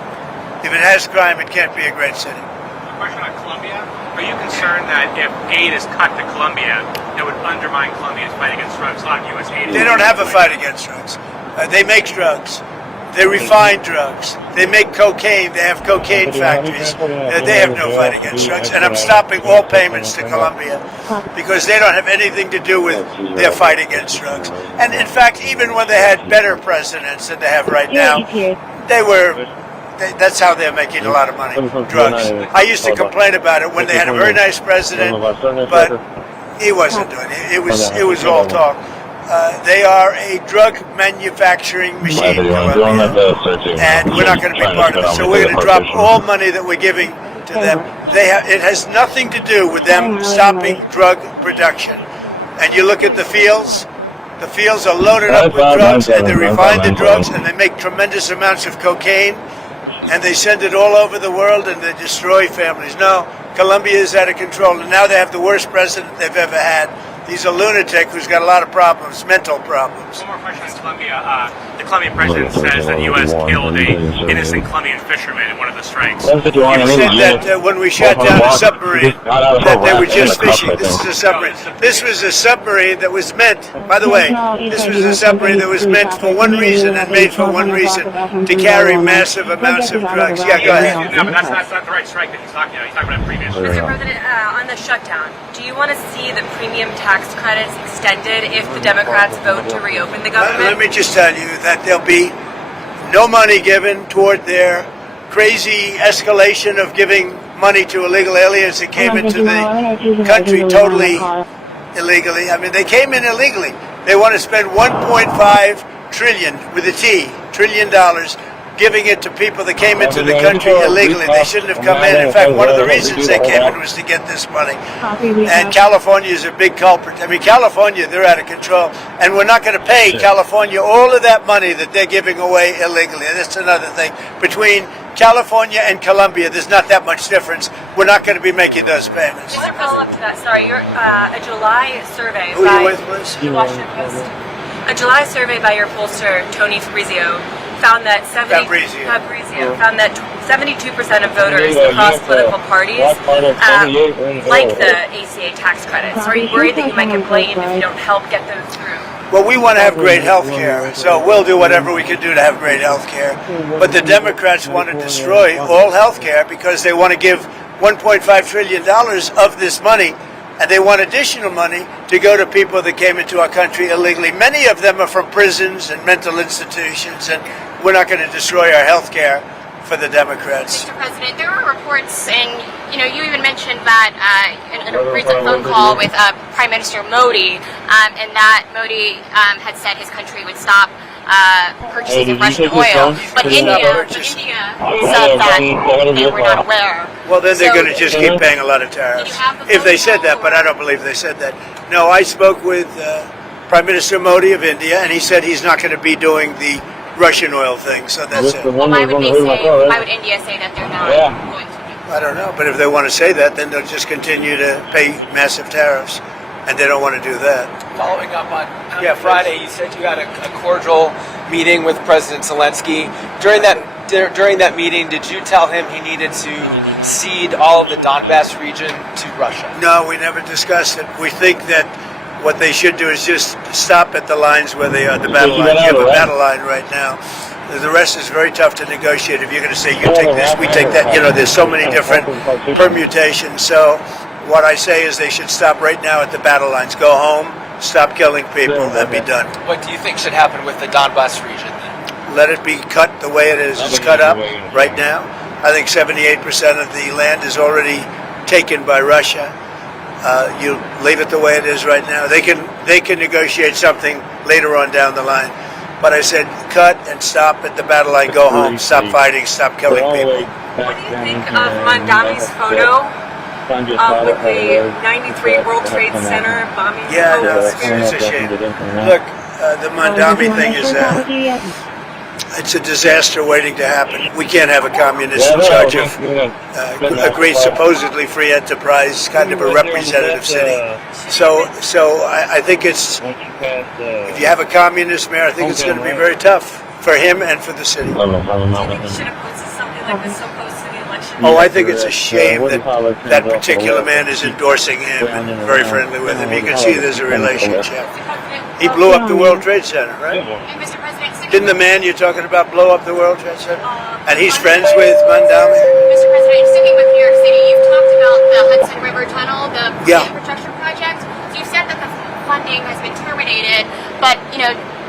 If it has crime, it can't be a great city. A question on Colombia. Are you concerned that if aid is cut to Colombia, that would undermine Colombia's fight against drugs? A lot of U.S. aid. They don't have a fight against drugs. They make drugs. They refine drugs. They make cocaine. They have cocaine factories. They have no fight against drugs. And I'm stopping all payments to Colombia because they don't have anything to do with their fight against drugs. And in fact, even when they had better presidents than they have right now, that's how they're making a lot of money, drugs. I used to complain about it when they had a very nice president, but he wasn't doing it. It was all talk. They are a drug manufacturing machine, Colombia, and we're not going to be part of it. So we're going to drop all money that we're giving to them. It has nothing to do with them stopping drug production. And you look at the fields are loaded up with drugs, and they refine the drugs, and they make tremendous amounts of cocaine, and they send it all over the world, and they destroy families. No, Colombia is out of control, and now they have the worst president they've ever had. He's a lunatic who's got a lot of problems, mental problems. One more question on Colombia. The Colombian president says that the U.S. killed an innocent Colombian fisherman in one of the strikes. He said that when we shot down a submarine, that they were just fishing. This is a submarine. This was a submarine that was meant, by the way, this was a submarine that was meant for one reason and made for one reason, to carry massive amounts of drugs. Yeah, go ahead. No, but that's not the right strike that he's talking about. He's talking about previous. Mr. President, on the shutdown, do you want to see the premium tax credits extended if the Democrats vote to reopen the government? Let me just tell you that there'll be no money given toward their crazy escalation of giving money to illegal aliens that came into the country totally illegally. I mean, they came in illegally. They want to spend $1.5 trillion with a T, $trillion, giving it to people that came into the country illegally. They shouldn't have come in. In fact, one of the reasons they came in was to get this money. And California is a big culprit. I mean, California, they're out of control. And we're not going to pay California all of that money that they're giving away illegally. And that's another thing. Between California and Colombia, there's not that much difference. We're not going to be making those payments. Just a follow-up to that, sorry, a July survey Who are you with, please? The Washington Post. A July survey by your pollster, Tony Fabrizio, found that 72% of voters across political parties like the ACA tax credits. Are you worried that you might get blamed if you don't help get those through? Well, we want to have great health care, so we'll do whatever we can do to have great health care. But the Democrats want to destroy all health care because they want to give $1.5 trillion of this money, and they want additional money to go to people that came into our country illegally. Many of them are from prisons and mental institutions, and we're not going to destroy our health care for the Democrats. Mr. President, there were reports, and you even mentioned that in a recent phone call with Prime Minister Modi, and that Modi had said his country would stop purchasing of Russian oil, but India said that they were not aware. Well, then they're going to just keep paying a lot of tariffs. If they said that, but I don't believe they said that. No, I spoke with Prime Minister Modi of India, and he said he's not going to be doing the Russian oil thing, so that's it. Well, why would India say that they're not going to do that? I don't know, but if they want to say that, then they'll just continue to pay massive tariffs, and they don't want to do that. Following up on Friday, you said you had a cordial meeting with President Zelensky. During that meeting, did you tell him he needed to cede all of the Donbass region to Russia? No, we never discussed it. We think that what they should do is just stop at the lines where they are, the battle lines. You have a battle line right now. The rest is very tough to negotiate. If you're going to say, you take this, we take that, there's so many different permutations. So what I say is they should stop right now at the battle lines. Go home, stop killing people, and be done. What do you think should happen with the Donbass region then? Let it be cut the way it is. It's cut up right now. I think 78% of the land is already taken by Russia. You leave it the way it is right now. They can negotiate something later on down the line. But I said, cut and stop at the battle line. Go home. Stop fighting. Stop killing people. What do you think of Mandami's photo with the 93 World Trade Center bombing? Yeah, no, it's a shame. Look, the Mandami thing is it's a disaster waiting to happen. We can't have a communist in charge of a great, supposedly free enterprise, kind of a representative city. So I think if you have a communist mayor, I think it's going to be very tough for him and for the city. Do you think you should have posted something like this so close to the election? Oh, I think it's a shame that that particular man is endorsing him and very friendly with him. You can see there's a relationship. He blew up the World Trade Center, right? Mr. President, Didn't the man you're talking about blow up the World Trade Center? And he's friends with Mandami? Mr. President, sticking with New York City, you've talked about the Hudson River Tunnel, the infrastructure project. So you said that the funding has been terminated, but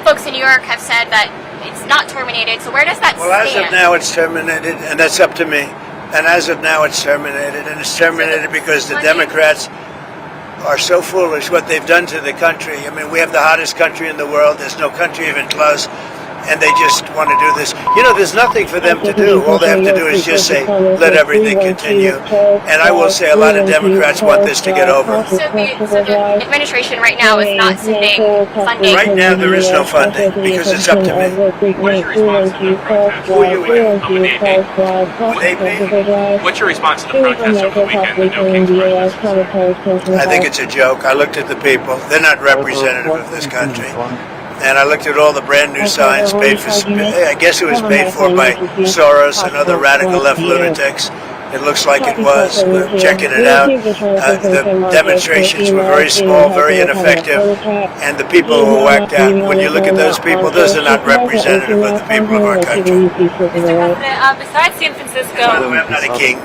folks in New York have said that it's not terminated. So where does that stand? Well, as of now, it's terminated, and that's up to me. And as of now, it's terminated, and it's terminated because the Democrats are so foolish what they've done to the country. I mean, we have the hottest country in the world. There's no country even close. And they just want to do this. There's nothing for them to do. All they have to do is just say, let everything continue. And I will say a lot of Democrats want this to get over. So the administration right now is not sending funding? Right now there is no funding because it's up to me. What's your response to the protest over the weekend, the No Kings protest? I think it's a joke. I looked at the people. They're not representative of this country. And I looked at all the brand new signs paid for, I guess it was paid for by Soros and other radical left lunatics. It looks like it was. We're checking it out. The demonstrations were very small, very ineffective, and the people were whacked out. When you look at those people, those are not representative of the people of our country. Besides San Francisco, By the way, I'm not a king.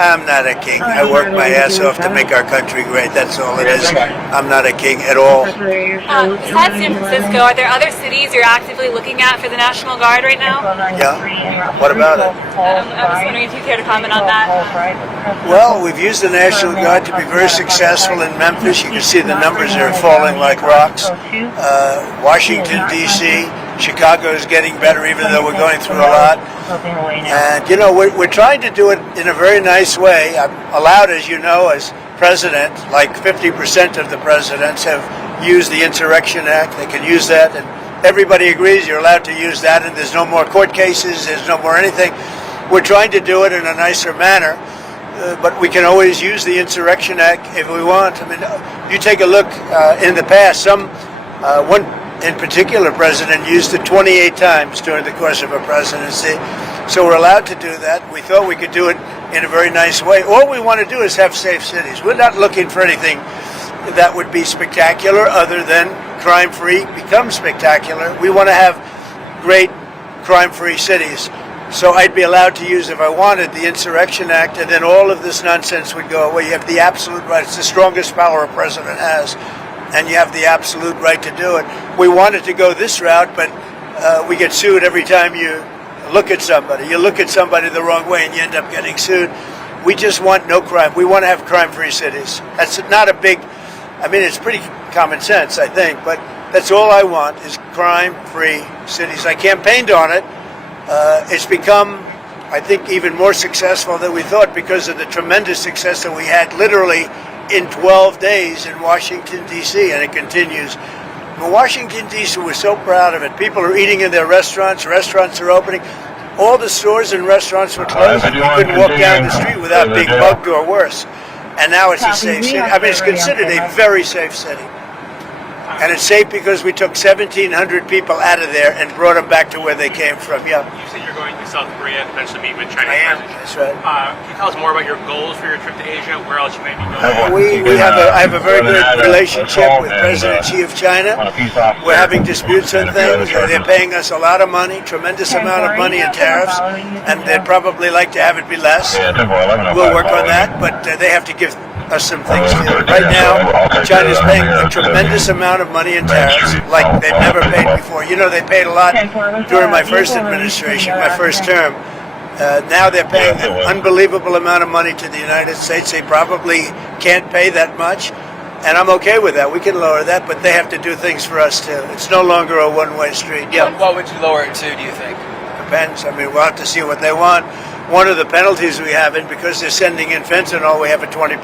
I'm not a king. I work my ass off to make our country great. That's all it is. I'm not a king at all. Besides San Francisco, are there other cities you're actively looking at for the National Guard right now? Yeah. What about it? I was wondering if you care to comment on that. Well, we've used the National Guard to be very successful in Memphis. You can see the numbers are falling like rocks. Washington, D.C., Chicago is getting better, even though we're going through a lot. And, we're trying to do it in a very nice way. I'm allowed, as you know, as president, like 50% of the presidents have used the Insurrection Act. They can use that, and everybody agrees you're allowed to use that, and there's no more court cases, there's no more anything. We're trying to do it in a nicer manner, but we can always use the Insurrection Act if we want. I mean, you take a look in the past, one in particular president used it 28 times during the course of a presidency. So we're allowed to do that. We thought we could do it in a very nice way. All we want to do is have safe cities. We're not looking for anything that would be spectacular other than crime-free become spectacular. We want to have great crime-free cities. So I'd be allowed to use, if I wanted, the Insurrection Act, and then all of this nonsense would go away. You have the absolute right. It's the strongest power a president has, and you have the absolute right to do it. We wanted to go this route, but we get sued every time you look at somebody. You look at somebody the wrong way, and you end up getting sued. We just want no crime. We want to have crime-free cities. That's not a big, it's pretty common sense, I think, but that's all I want is crime-free cities. I campaigned on it. It's become, I think, even more successful than we thought because of the tremendous success that we had literally in 12 days in Washington, D.C., and it continues. In Washington, D.C., we're so proud of it. People are eating in their restaurants. Restaurants are opening. All the stores and restaurants were closed. You couldn't walk down the street without being mugged or worse. And now it's a safe city. It's considered a very safe city. And it's safe because we took 1,700 people out of there and brought them back to where they came from. Yeah. You said you're going to South Korea to eventually meet with China. I am. That's right. Can you tell us more about your goals for your trip to Asia? Where else you may be going? I have a very good relationship with President Xi of China. We're having disputes on things. They're paying us a lot of money, tremendous amount of money in tariffs, and they'd probably like to have it be less. We'll work on that, but they have to give us some things too. Right now, China's paying a tremendous amount of money in tariffs, like they've never paid before. They paid a lot during my first administration, my first term. Now they're paying an unbelievable amount of money to the United States. They probably can't pay that much, and I'm okay with that. We can lower that, but they have to do things for us too. It's no longer a one-way street. Yeah. What would you lower it to, do you think? Depends. We'll have to see what they want. One of the penalties we have, and because they're sending in fentanyl, we have a 20%,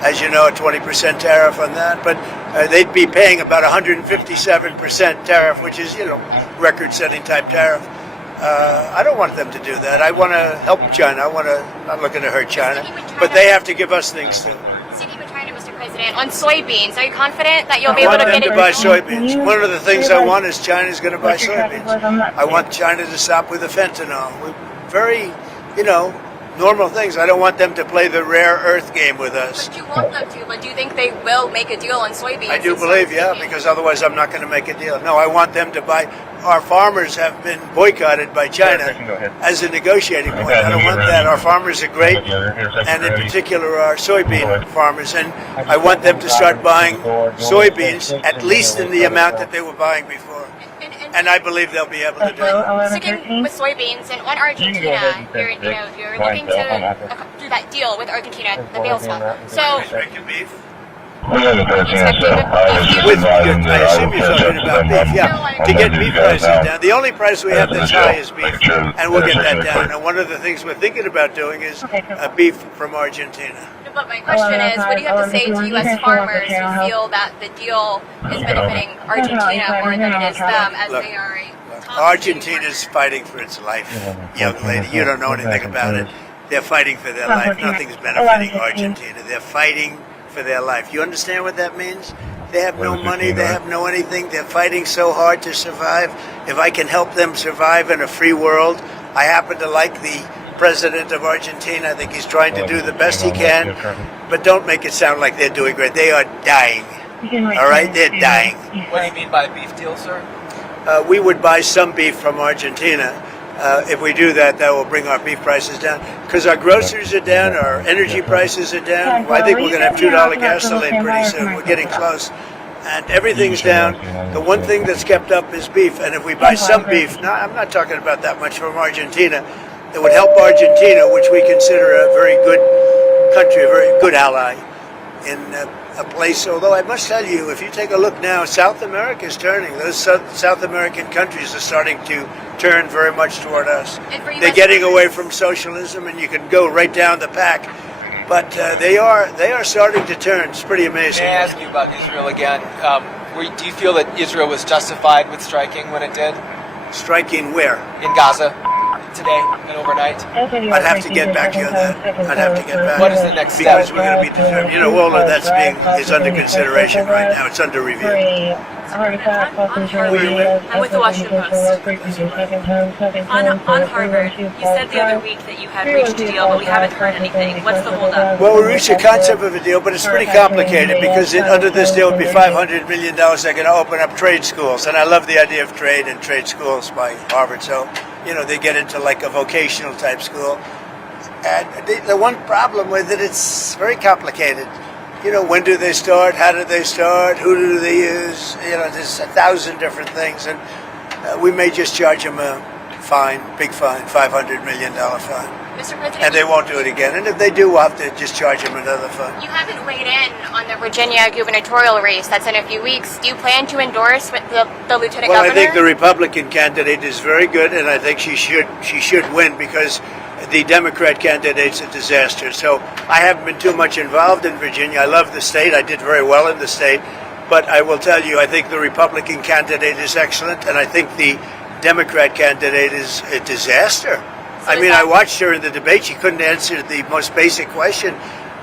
as you know, a 20% tariff on that. But they'd be paying about 157% tariff, which is, record-setting type tariff. I don't want them to do that. I want to help China. I'm not looking to hurt China. But they have to give us things too. Sticking with China, Mr. President, on soybeans, are you confident that you'll be able to get I want them to buy soybeans. One of the things I want is China's going to buy soybeans. I want China to stop with the fentanyl. We're very normal things. I don't want them to play the rare earth game with us. But you want them to, but do you think they will make a deal on soybeans? I do believe, because otherwise I'm not going to make a deal. No, I want them to buy. Our farmers have been boycotted by China as a negotiating point. I don't want that. Our farmers are great, and in particular our soybean farmers, and I want them to start buying soybeans at least in the amount that they were buying before. And I believe they'll be able to do it. Sticking with soybeans, and on Argentina, you're looking to do that deal with Argentina, the bale swap. So, I assume you're talking about beef, to get beef prices down. The only price we have that's high is beef, and we'll get that down. And one of the things we're thinking about doing is beef from Argentina. But my question is, what do you have to say to U.S. farmers who feel that the deal is benefiting Argentina more than it is them, as they are Argentina's fighting for its life, young lady. You don't know anything about it. They're fighting for their life. Nothing's benefiting Argentina. They're fighting for their life. You understand what that means? They have no money. They have no anything. They're fighting so hard to survive. If I can help them survive in a free world, I happen to like the president of Argentina. I think he's trying to do the best he can, but don't make it sound like they're doing great. They are dying. All right? They're dying. What do you mean by a beef deal, sir? We would buy some beef from Argentina. If we do that, that will bring our beef prices down. Because our groceries are down, our energy prices are down. I think we're going to have $2 gasoline pretty soon. We're getting close. And everything's down. The one thing that's kept up is beef. And if we buy some beef, I'm not talking about that much from Argentina, it would help Argentina, which we consider a very good country, a very good ally in a place. Although I must tell you, if you take a look now, South America is turning. Those South American countries are starting to turn very much toward us. They're getting away from socialism, and you can go right down the pack. But they are starting to turn. It's pretty amazing. May I ask you about Israel again? Do you feel that Israel was justified with striking when it did? Striking where? In Gaza. Today and overnight? I'd have to get back to you on that. I'd have to get back. What is the next step? Because we're going to be determined. All of that's is under consideration right now. It's under review. I'm with the Washington Post. On Harvard, you said the other week that you had reached a deal, but we haven't heard anything. What's the holdup? Well, we reached a concept of a deal, but it's pretty complicated because under this deal would be $500 million. They're going to open up trade schools, and I love the idea of trade and trade schools by Harvard. So, they get into like a vocational type school. And the one problem with it, it's very complicated. When do they start? How do they start? Who do they use? There's 1,000 different things. And we may just charge them a fine, big fine, $500 million fine. Mr. President, and they won't do it again. And if they do, we'll have to just charge them another fine. You haven't weighed in on the Virginia gubernatorial race that's in a few weeks. Do you plan to endorse with the lieutenant governor? Well, I think the Republican candidate is very good, and I think she should win because the Democrat candidate's a disaster. So I haven't been too much involved in Virginia. I love the state. I did very well in the state. But I will tell you, I think the Republican candidate is excellent, and I think the Democrat candidate is a disaster. I watched her in the debate. She couldn't answer the most basic question.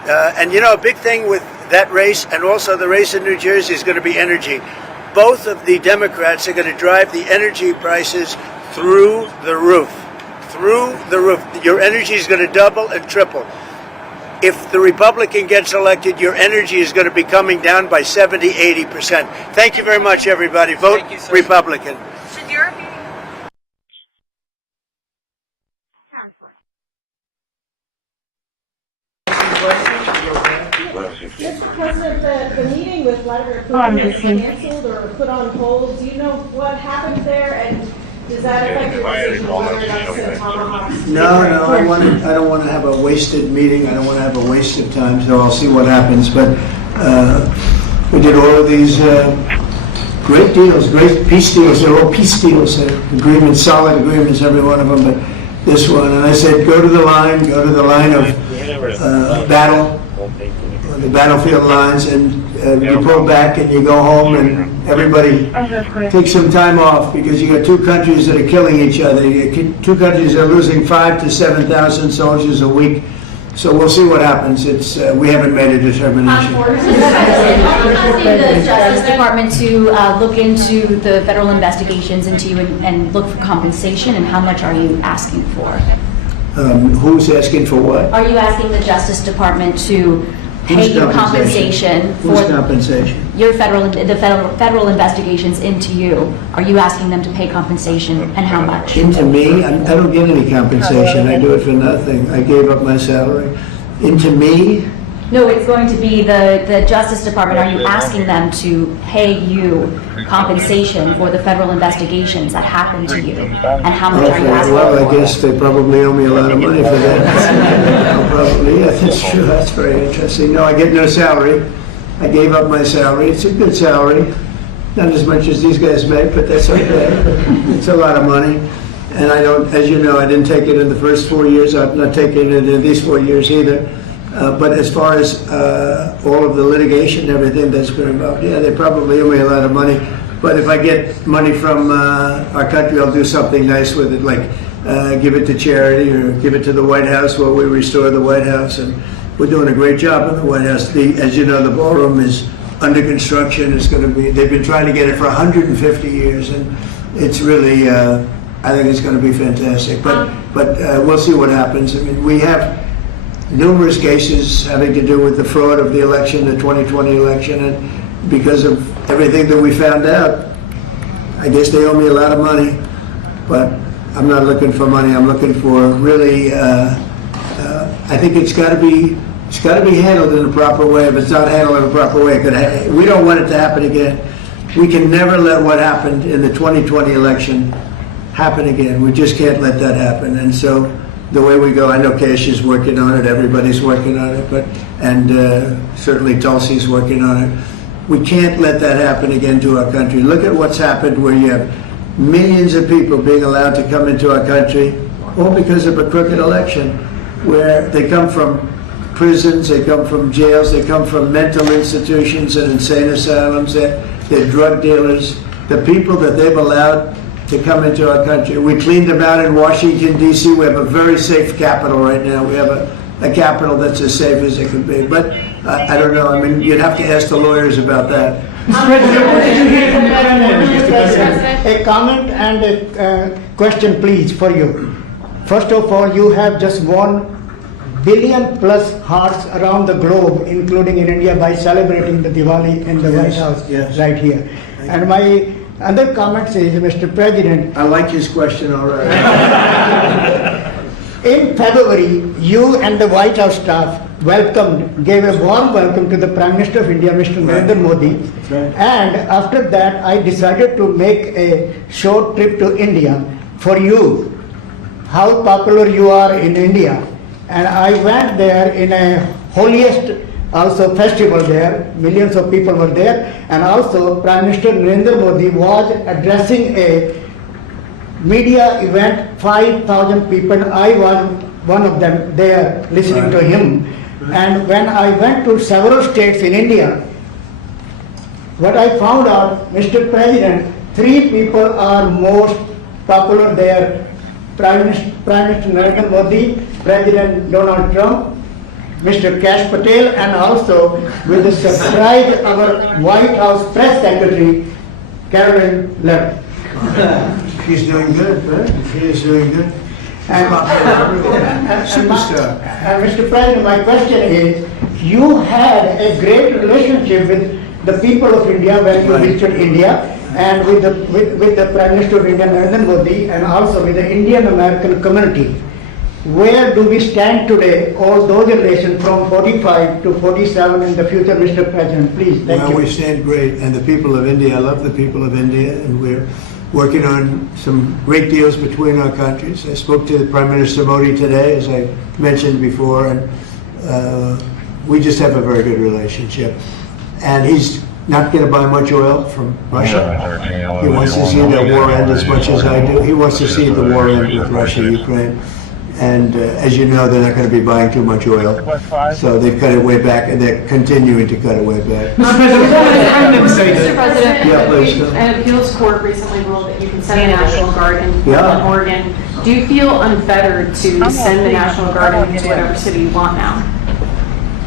And a big thing with that race and also the race in New Jersey is going to be energy. Both of the Democrats are going to drive the energy prices through the roof. Through the roof. Your energy is going to double and triple. If the Republican gets elected, your energy is going to be coming down by 70, 80%. Thank you very much, everybody. Vote Republican. Should Europe be... Mr. President, the meeting with Vladimir Putin was canceled or put on hold. Do you know what happened there, and does that affect your decision whether or not to send tomahawks? No, I don't want to have a wasted meeting. I don't want to have a waste of time, so I'll see what happens. But we did all of these great deals, great peace deals. They're all peace deals, agreements, solid agreements, every one of them. But this one, and I said, go to the line of battle. The battlefield lines, and you pull back and you go home, and everybody takes some time off because you got two countries that are killing each other. Two countries are losing 5,000 to 7,000 soldiers a week. So we'll see what happens. We haven't made a determination. We're asking the Justice Department to look into the federal investigations into you and look for compensation. And how much are you asking for? Who's asking for what? Are you asking the Justice Department to pay you compensation for Whose compensation? your federal investigations into you? Are you asking them to pay compensation, and how much? Into me? I don't get any compensation. I do it for nothing. I gave up my salary. Into me? No, it's going to be the Justice Department. Are you asking them to pay you compensation for the federal investigations that happened to you? And how much are you asking Well, I for? guess they probably owe me a lot of money for that. Probably, yeah, that's true. That's very interesting. No, I get no salary. I gave up my salary. It's a good salary. Not as much as these guys make, but that's okay. It's a lot of money. And I don't, as you know, I didn't take it in the first 4 years. I'm not taking it in these 4 years either. But as far as all of the litigation and everything that's been involved, yeah, they probably owe me a lot of money. But if I get money from our country, I'll do something nice with it, like give it to charity or give it to the White House while we restore the White House. And we're doing a great job in the White House. As you know, the ballroom is under construction. It's going to be, they've been trying to get it for 150 years. And it's really, I think it's going to be fantastic. But we'll see what happens. I mean, we have numerous cases having to do with the fraud of the election, the 2020 election, and because of everything that we found out, I guess they owe me a lot of money, but I'm not looking for money. I'm looking for really, I think it's got to be handled in a proper way. If it's not handled in a proper way, we don't want it to happen again. We can never let what happened in the 2020 election happen again. We just can't let that happen. And so the way we go, I know Cash is working on it, everybody's working on it, and certainly Tulsi's working on it. We can't let that happen again to our country. Look at what's happened where you have millions of people being allowed to come into our country, all because of a crooked election, where they come from prisons, they come from jails, they come from mental institutions and insane asylums, they're drug dealers. The people that they've allowed to come into our country. We cleaned them out in Washington, D.C. We have a very safe capital right now. We have a capital that's as safe as it can be. But I don't know. I mean, you'd have to ask the lawyers about that. Mr. President, what did you hear from Mr. President? A comment and a question, please, for you. First of all, you have just 1 billion plus hearts around the globe, including in India, by celebrating the Diwali in the White House right here. And my other comment is, Mr. President, I like his question already. In February, you and the White House staff gave a warm welcome to the Prime Minister of India, Mr. Narendra Modi. And after that, I decided to make a short trip to India for you, how popular you are in India. And I went there in a holiest also festival there, millions of people were there, and also Prime Minister Narendra Modi was addressing a media event, 5,000 people. I was one of them there listening to him. And when I went to several states in India, what I found out, Mr. President, 3 people are most popular there. Prime Minister Narendra Modi, President Donald Trump, Mr. Kash Patel, and also with the surprise our White House press secretary, Carolyn Levitt. She's doing good, right? She is doing good. Superstar. And Mr. President, my question is, you had a great relationship with the people of India when you visited India, and with the Prime Minister of India, Narendra Modi, and also with the Indian American community. Where do we stand today, all those relations from 45 to 47 in the future, Mr. President? Please, thank you. We stand great, and the people of India, I love the people of India, and we're working on some great deals between our countries. I spoke to Prime Minister Modi today, as I mentioned before, and we just have a very good relationship. And he's not going to buy much oil from Russia. He wants to see the war end as much as I do. He wants to see the war end with Russia, Ukraine. And as you know, they're not going to be buying too much oil. So they've cut it way back, and they're continuing to cut it way back. Mr. President, Yeah, please. an appeals court recently ruled that you can send the National Guard in Oregon. Do you feel unfettered to send the National Guard into whatever city you want now?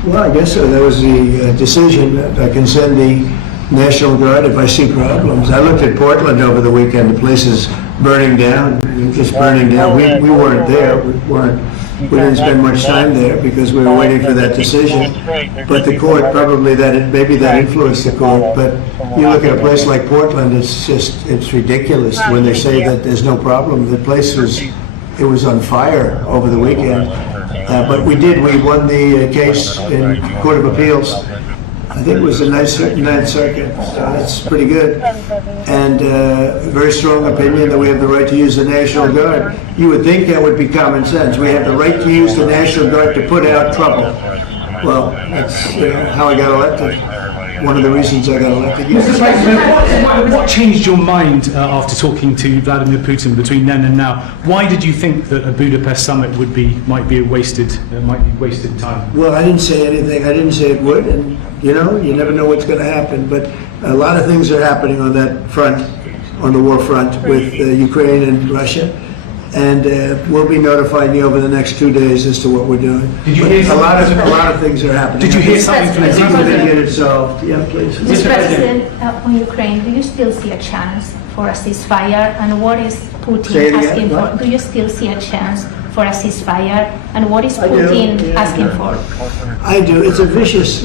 Well, I guess so. That was the decision that I can send the National Guard if I see problems. I looked at Portland over the weekend. The place is burning down. Just burning down. We weren't there. We weren't We didn't spend much time there because we were waiting for that decision. But the court, maybe that influenced the court. But you look at a place like Portland, it's ridiculous when they say that there's no problem. The place was on fire over the weekend. But we won the case in Court of Appeals. I think it was the Ninth Circuit, so that's pretty good. And a very strong opinion that we have the right to use the National Guard. You would think that would be common sense. We have the right to use the National Guard to put out trouble. Well, that's how I got elected. One of the reasons I got elected. Mr. President, what changed your mind after talking to Vladimir Putin between then and now? Why did you think that a Budapest summit might be wasted time? Well, I didn't say anything. I didn't say it would, and you never know what's going to happen. But a lot of things are happening on that front, on the war front with Ukraine and Russia. And we'll be notifying you over the next 2 days as to what we're doing. Did you hear a lot of things are happening. Did you hear something from the get it solved? Yeah, please. Mr. President, on Ukraine, do you still see a chance for a ceasefire? And what is Putin asking for? Do you still see a chance for a ceasefire? And what is Putin asking for? I do. It's a vicious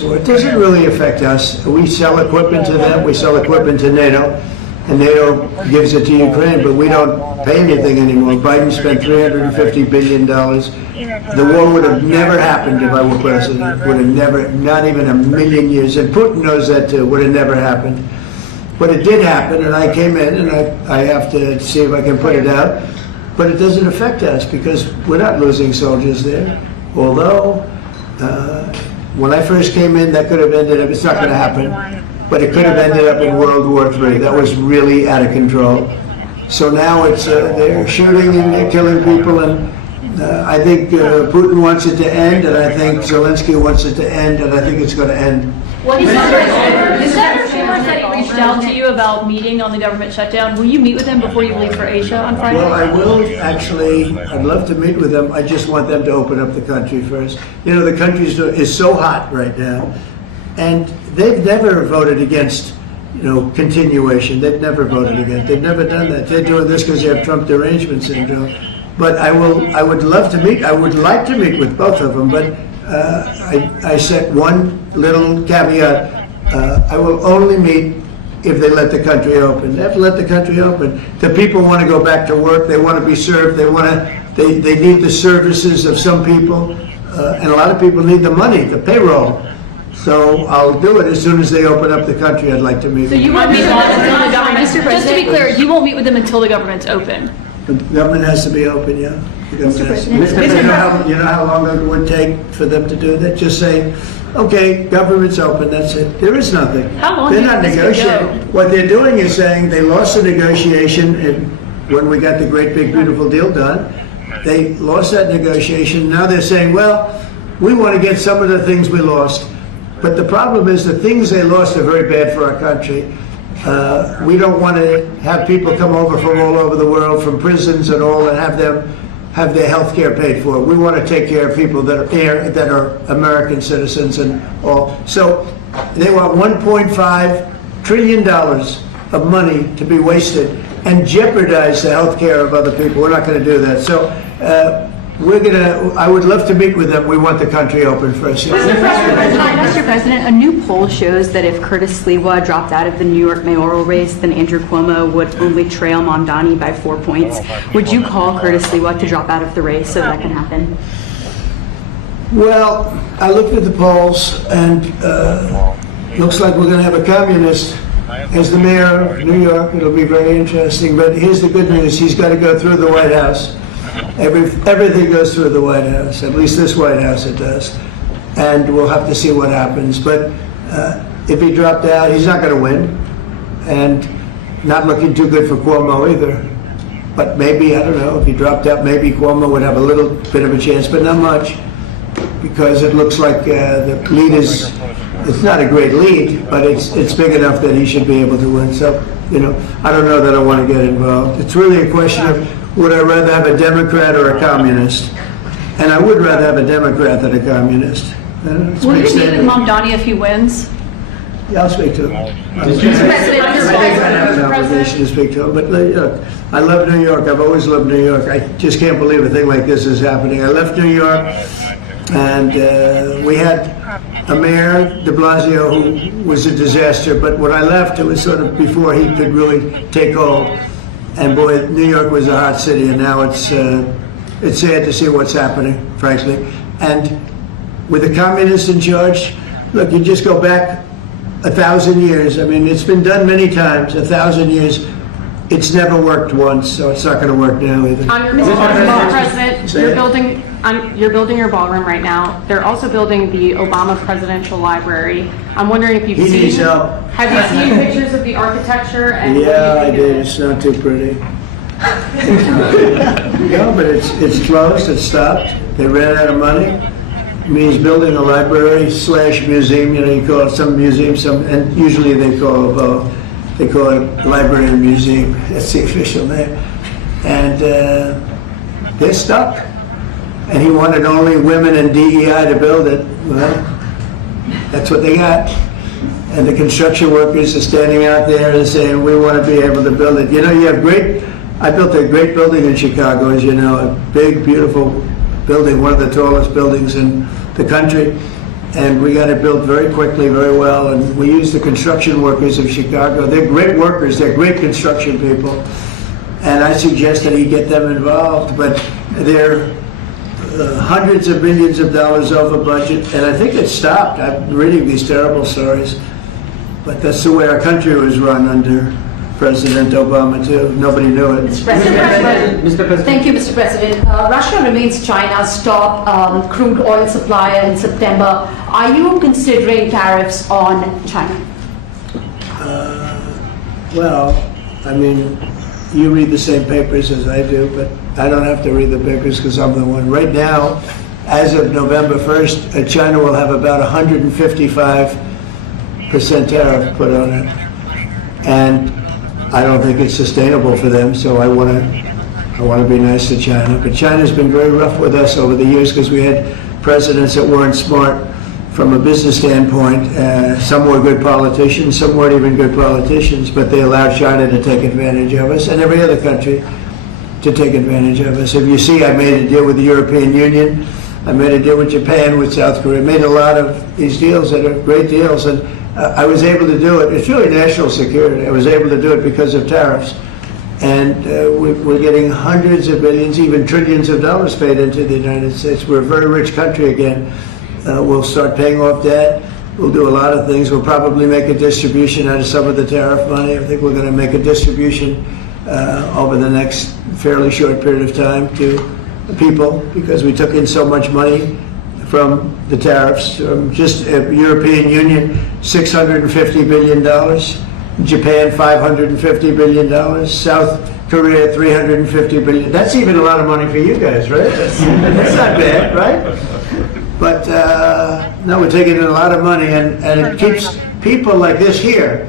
war. It doesn't really affect us. We sell equipment to them. We sell equipment to NATO. And NATO gives it to Ukraine, but we don't pay anything anymore. Biden spent $350 billion. The war would have never happened if I were president. Would have never, not even a million years. And Putin knows that too. Would have never happened. But it did happen, and I came in, and I have to see if I can put it out. But it doesn't affect us because we're not losing soldiers there. Although, when I first came in, that could have ended up, it's not going to happen. But it could have ended up in World War III. That was really out of control. So now it's they're shooting and they're killing people, and I think Putin wants it to end, and I think Zelensky wants it to end, and I think it's going to end. What is that rumor that he reached out to you about meeting on the government shutdown? Will you meet with him before you leave for Asia on Friday? Well, I will actually. I'd love to meet with them. I just want them to open up the country first. The country is so hot right now, and they've never voted against, continuation. They've never voted against. They've never done that. They're doing this because they have Trump derangement syndrome. But I would love to meet. I would like to meet with both of them. But I set one little caveat. I will only meet if they let the country open. They have to let the country open. The people want to go back to work. They want to be served. They need the services of some people, and a lot of people need the money, the payroll. So I'll do it as soon as they open up the country. I'd like to meet. So you won't meet with them until the government. Just to be clear, you won't meet with them until the government's open. The government has to be open, yeah. Mr. President. You know how long it would take for them to do that? Just say, okay, government's open. That's it. There is nothing. How long? They're not negotiating. What they're doing is saying they lost the negotiation when we got the great big beautiful deal done. They lost that negotiation. Now they're saying, well, we want to get some of the things we lost. But the problem is the things they lost are very bad for our country. We don't want to have people come over from all over the world, from prisons and all, and have them have their health care paid for. We want to take care of people that are American citizens and all. So they want $1.5 trillion of money to be wasted and jeopardize the health care of other people. We're not going to do that. So I would love to meet with them. We want the country open first. Mr. President, a new poll shows that if Curtis Sliwa dropped out of the New York mayoral race, then Andrew Cuomo would only trail Mamdani by 4 points. Would you call Curtis Sliwa to drop out of the race so that can happen? Well, I looked at the polls, and looks like we're going to have a communist as the mayor of New York. It'll be very interesting. But here's the good news. He's got to go through the White House. Everything goes through the White House, at least this White House it does. And we'll have to see what happens. But if he dropped out, he's not going to win. And not looking too good for Cuomo either. But maybe, I don't know, if he dropped out, maybe Cuomo would have a little bit of a chance, but not much. Because it looks like the lead is, it's not a great lead, but it's big enough that he should be able to win. So, I don't know that I want to get involved. It's really a question of, would I rather have a Democrat or a communist? And I would rather have a Democrat than a communist. Will you meet with Mamdani if he wins? Yeah, I'll speak to him. Mr. President. To speak to him, but look, I love New York. I've always loved New York. I just can't believe a thing like this is happening. I left New York, and we had a mayor, de Blasio, who was a disaster, but when I left, it was sort of before he could really take hold. And boy, New York was a hot city, and now it's sad to see what's happening, frankly. And with the communists in charge, look, you just go back 1,000 years. I mean, it's been done many times, 1,000 years. It's never worked once, so it's not going to work now either. Mr. President, you're building your ballroom right now. They're also building the Obama Presidential Library. I'm wondering if you've He needs help. Have you seen pictures of the architecture? And Yeah, I did. It's not too pretty. No, but it's closed. It's stopped. They ran out of money. I mean, he's building a library / museum. You know, you call it some museum, and usually they call it library and museum. That's the official name. And they're stuck. And he wanted only women and DEI to build it. Well, that's what they got. And the construction workers are standing out there and saying, we want to be able to build it. You know, I built a great building in Chicago, as you know, a big, beautiful building, one of the tallest buildings in the country. And we got it built very quickly, very well. And we used the construction workers of Chicago. They're great workers. They're great construction people. And I suggested he get them involved, but they're hundreds of millions of dollars over budget, and I think it stopped. I'm reading these terrible stories, but that's the way our country was run under President Obama too. Nobody knew it. Mr. President. Thank you, Mr. President. Russia remains China's top crude oil supplier in September. Are you considering tariffs on China? Well, I mean, you read the same papers as I do, but I don't have to read the papers because I'm the one. Right now, as of November 1st, China will have about 155% tariff put on it. And I don't think it's sustainable for them, so I want to be nice to China. But China's been very rough with us over the years because we had presidents that weren't smart from a business standpoint. Some were good politicians, some weren't even good politicians, but they allowed China to take advantage of us, and every other country to take advantage of us. If you see, I made a deal with the European Union, I made a deal with Japan, with South Korea, I made a lot of these deals that are great deals, and I was able to do it. It's really national security. I was able to do it because of tariffs. And we're getting hundreds of billions, even trillions of dollars paid into the United States. We're a very rich country again. We'll start paying off debt. We'll do a lot of things. We'll probably make a distribution out of some of the tariff money. I think we're going to make a distribution over the next fairly short period of time to the people because we took in so much money from the tariffs. Just European Union, $650 billion. Japan, $550 billion. South Korea, $350 billion. That's even a lot of money for you guys, right? That's not bad, right? But no, we're taking in a lot of money, and it keeps people like this here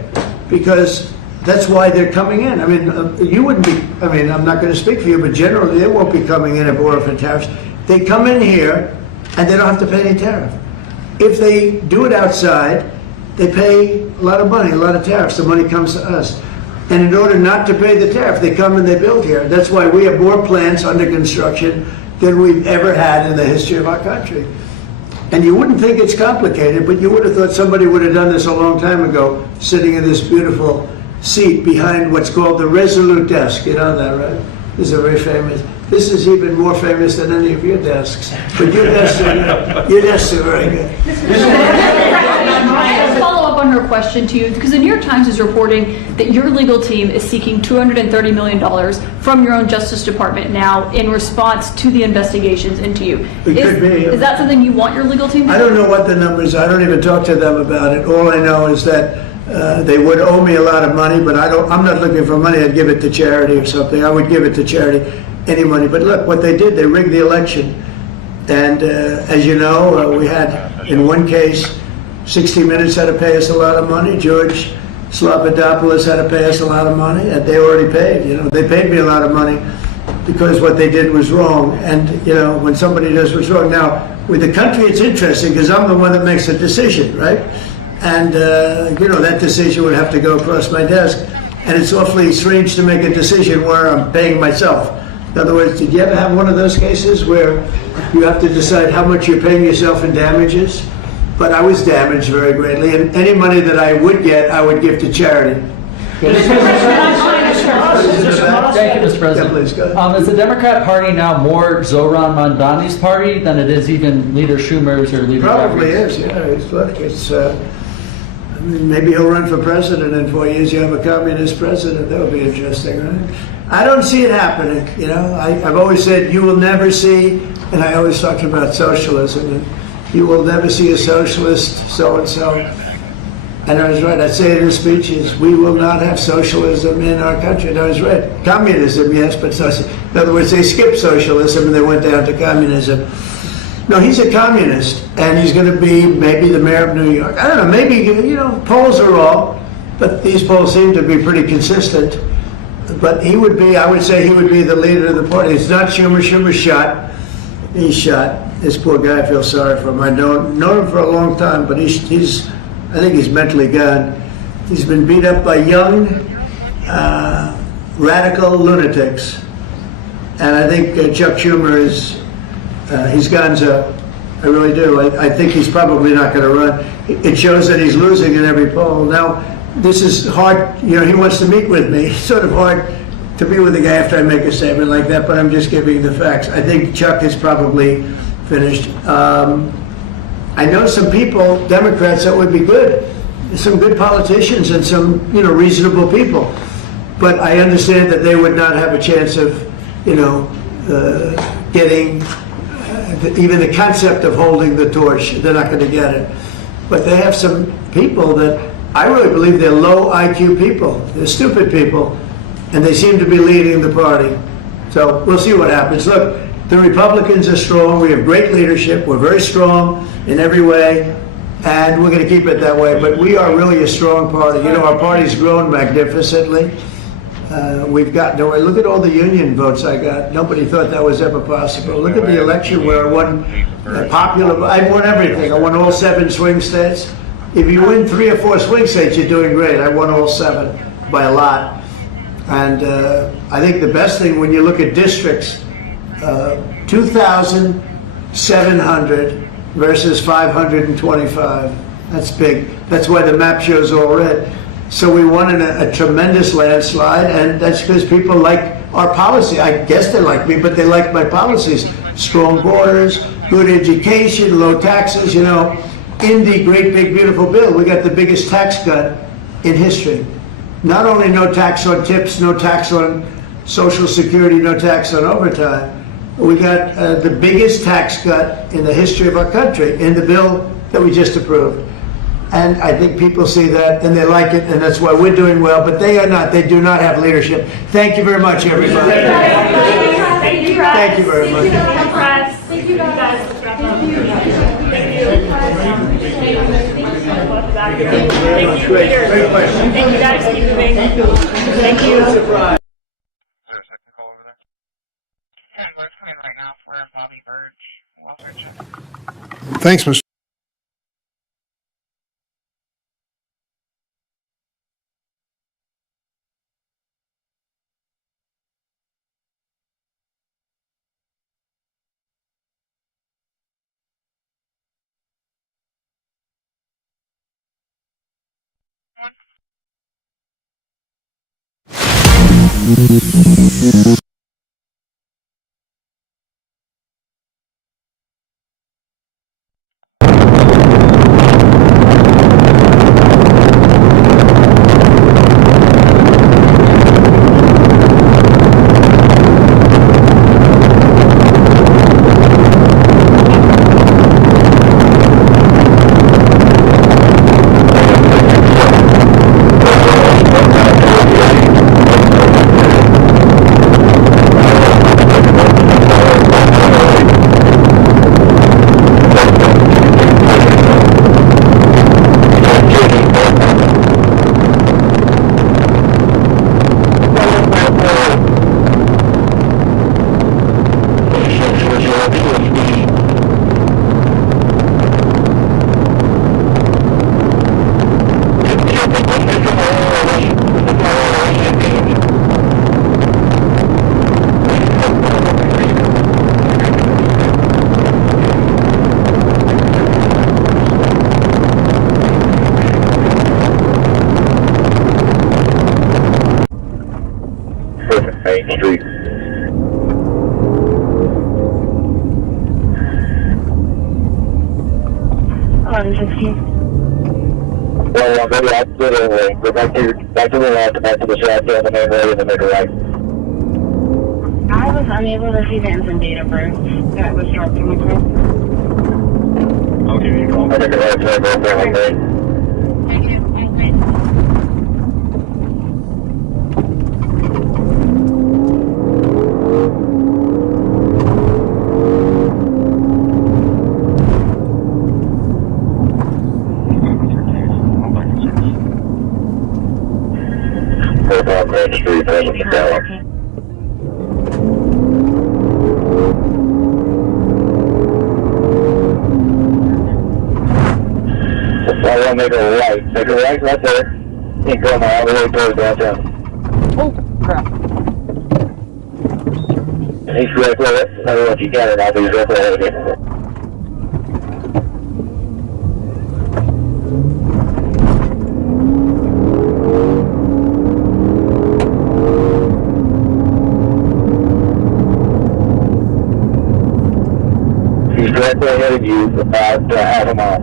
because that's why they're coming in. I mean, you wouldn't be, I mean, I'm not going to speak for you, but generally they won't be coming in if it weren't for tariffs. They come in here and they don't have to pay any tariff. If they do it outside, they pay a lot of money, a lot of tariffs. The money comes to us. And in order not to pay the tariff, they come and they build here. That's why we have more plants under construction than we've ever had in the history of our country. And you wouldn't think it's complicated, but you would have thought somebody would have done this a long time ago, sitting in this beautiful seat behind what's called the Resolute desk. You know that, right? This is a very famous. This is even more famous than any of your desks. But your desks are very good. Follow up on her question to you, because the New York Times is reporting that your legal team is seeking $230 million from your own Justice Department now in response to the investigations into you. Is that something you want your legal team to do? I don't know what the numbers are. I don't even talk to them about it. All I know is that they would owe me a lot of money, but I'm not looking for money. I'd give it to charity or something. I would give it to charity, any money. But look, what they did, they rigged the election. And as you know, we had, in one case, 60 Minutes had to pay us a lot of money. George Slobodanopoulos had to pay us a lot of money, and they already paid. You know, they paid me a lot of money because what they did was wrong. And you know, when somebody does what's wrong, now with the country, it's interesting because I'm the one that makes the decision, right? And, that decision would have to go across my desk. And it's awfully strange to make a decision where I'm paying myself. In other words, did you ever have one of those cases where you have to decide how much you're paying yourself in damages? But I was damaged very greatly, and any money that I would get, I would give to charity. Thank you, Mr. President. Yeah, please, go ahead. Is the Democrat Party now more Zoran Mondani's party than it is even Leader Schumer's or Leader Probably Gavin's? is, yeah. Maybe he'll run for president in 4 years. You have a communist president. That would be interesting, right? I don't see it happening. I've always said you will never see, and I always talk about socialism, and you will never see a socialist so-and-so. And I was right. I say it in speeches. We will not have socialism in our country. And I was right. Communism, yes, but in other words, they skipped socialism and they went down to communism. No, he's a communist, and he's going to be maybe the mayor of New York. I don't know. Maybe polls are wrong, but these polls seem to be pretty consistent. But he would be. I would say he would be the leader of the party. It's not Schumer. Schumer's shot. He's shot. This poor guy, I feel sorry for him. I known him for a long time, but he's. I think he's mentally gone. He's been beat up by young, radical lunatics. And I think Chuck Schumer he's gonzo. I really do. I think he's probably not going to run. It shows that he's losing in every poll. Now, this is hard. He wants to meet with me. It's sort of hard to meet with a guy after I make a statement like that, but I'm just giving the facts. I think Chuck is probably finished. I know some people, Democrats, that would be good. Some good politicians and some, reasonable people. But I understand that they would not have a chance of, getting even the concept of holding the torch. They're not going to get it. But they have some people that I really believe they're low IQ people. They're stupid people. And they seem to be leading the party. So we'll see what happens. Look, the Republicans are strong. We have great leadership. We're very strong in every way. And we're going to keep it that way. But we are really a strong party. Our party's grown magnificently. Look at all the union votes I got. Nobody thought that was ever possible. Look at the election where I won I won everything. I won all 7 swing states. If you win 3 or 4 swing states, you're doing great. I won all 7 by a lot. And I think the best thing when you look at districts, 2,700 versus 525. That's big. That's why the map shows all red. So we won in a tremendous landslide, and that's because people like our policy. I guess they like me, but they like my policies. Strong borders, good education, low taxes. In the great big beautiful bill, we got the biggest tax cut in history. Not only no tax on tips, no tax on Social Security, no tax on overtime, we got the biggest tax cut in the history of our country in the bill that we just approved. And I think people see that and they like it, and that's why we're doing well, but they are not. They do not have leadership. Thank you very much, everybody. Thank you, guys. Thank you very much. Thank you, guys. Great question. Thank you, guys. Keep moving. Thank you. Thanks, Mr. Well, maybe I'll do it anyway. Go back to the left, back to the south, down the main road, and then make a right. I was unable to see the instant data birth that was dropped from the group. I'll give you a call. I'll make a right turn, go down the main. Main Street, present Chicago. I want to make a right. Make a right right there. And go all the way towards downtown. Oh, crap. And he's right there. I don't know if you can or not, but he's right there again. He's directly ahead of you about half a mile.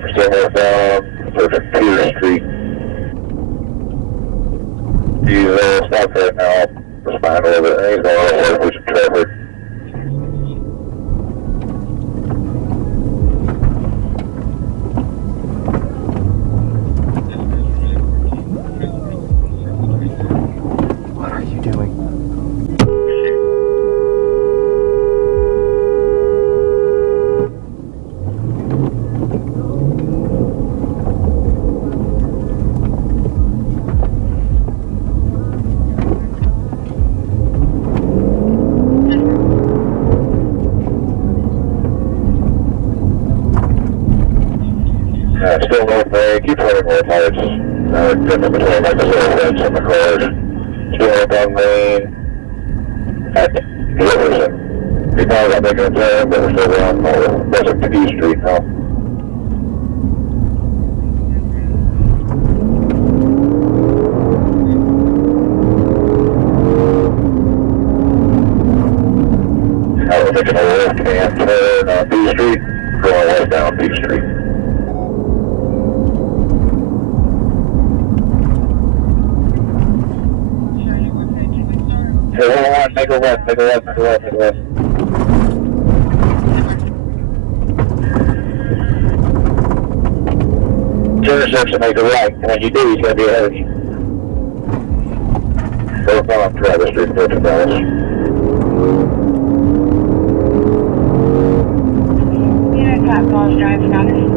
We're still northbound, Peter Street. He's stopped right now, just behind a little bit. He's going all over with some traffic. What are you doing? Still north Bay, keep running north lights. Different between like the little fence and the cars. Still up on Main. At Jefferson. We're probably not making a turn, but we're still around persecute Street now. Now we're making a left-hand turn on B Street, going west down B Street. Hey, hold on, make a left, make a left, make a left, make a left. Intersection, make a right, and when you do, he's going to be ahead of you. Go on Travis Street, go to Dallas. Yeah, Top Balls Drive, Dallas.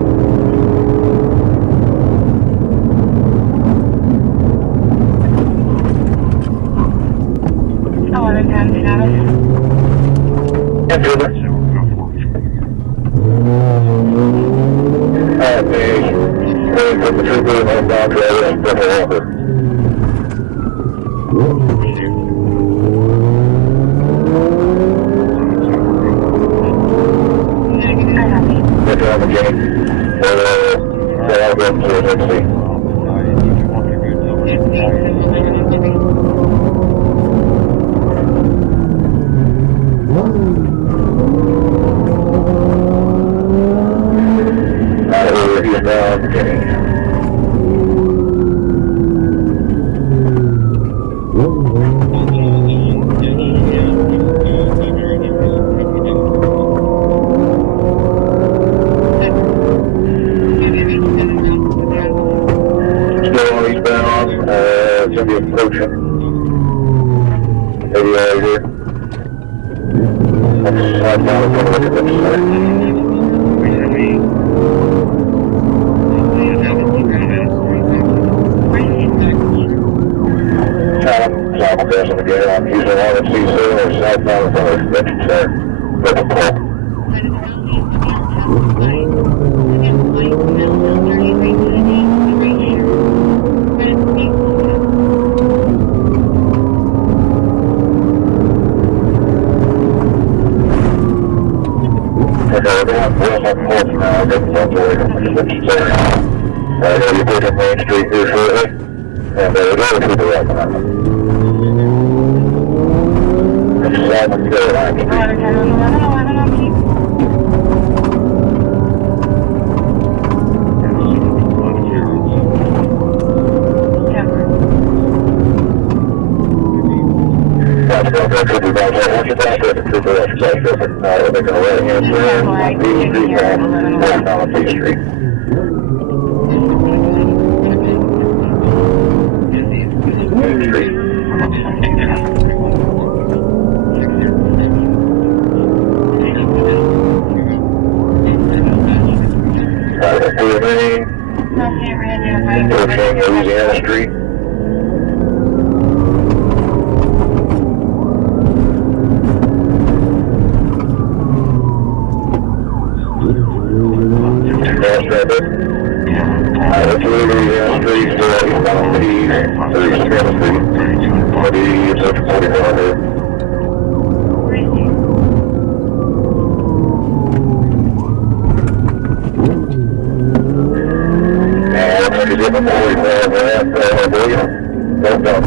Put the trooper and home down Travis and put her over. Get down the gate. They're all going to the emergency. He's down the gate. It's going to be approaching. Maybe right here. That's slide down. I'm going to look at this side. Simulcasting again. I'm using one at C0 or southbound from the convention center. With a pole. Okay, everyone West on 4th now, get the funds away from the switch there. You're taking Main Street here shortly, and we're going to the right now. It's 7 Caroline Street. That's going to go to the right side. Once you're back there, the trooper exercise perfect. They're going to right hand turn on B Street, west on B Street. Main Street. Clear Main. Approaching Louisiana Street. Cross traffic. That's Louisiana Street, eastbound the east, 37th Street, on the east, up to 4400. He's in the 44 ramp, William. Well done.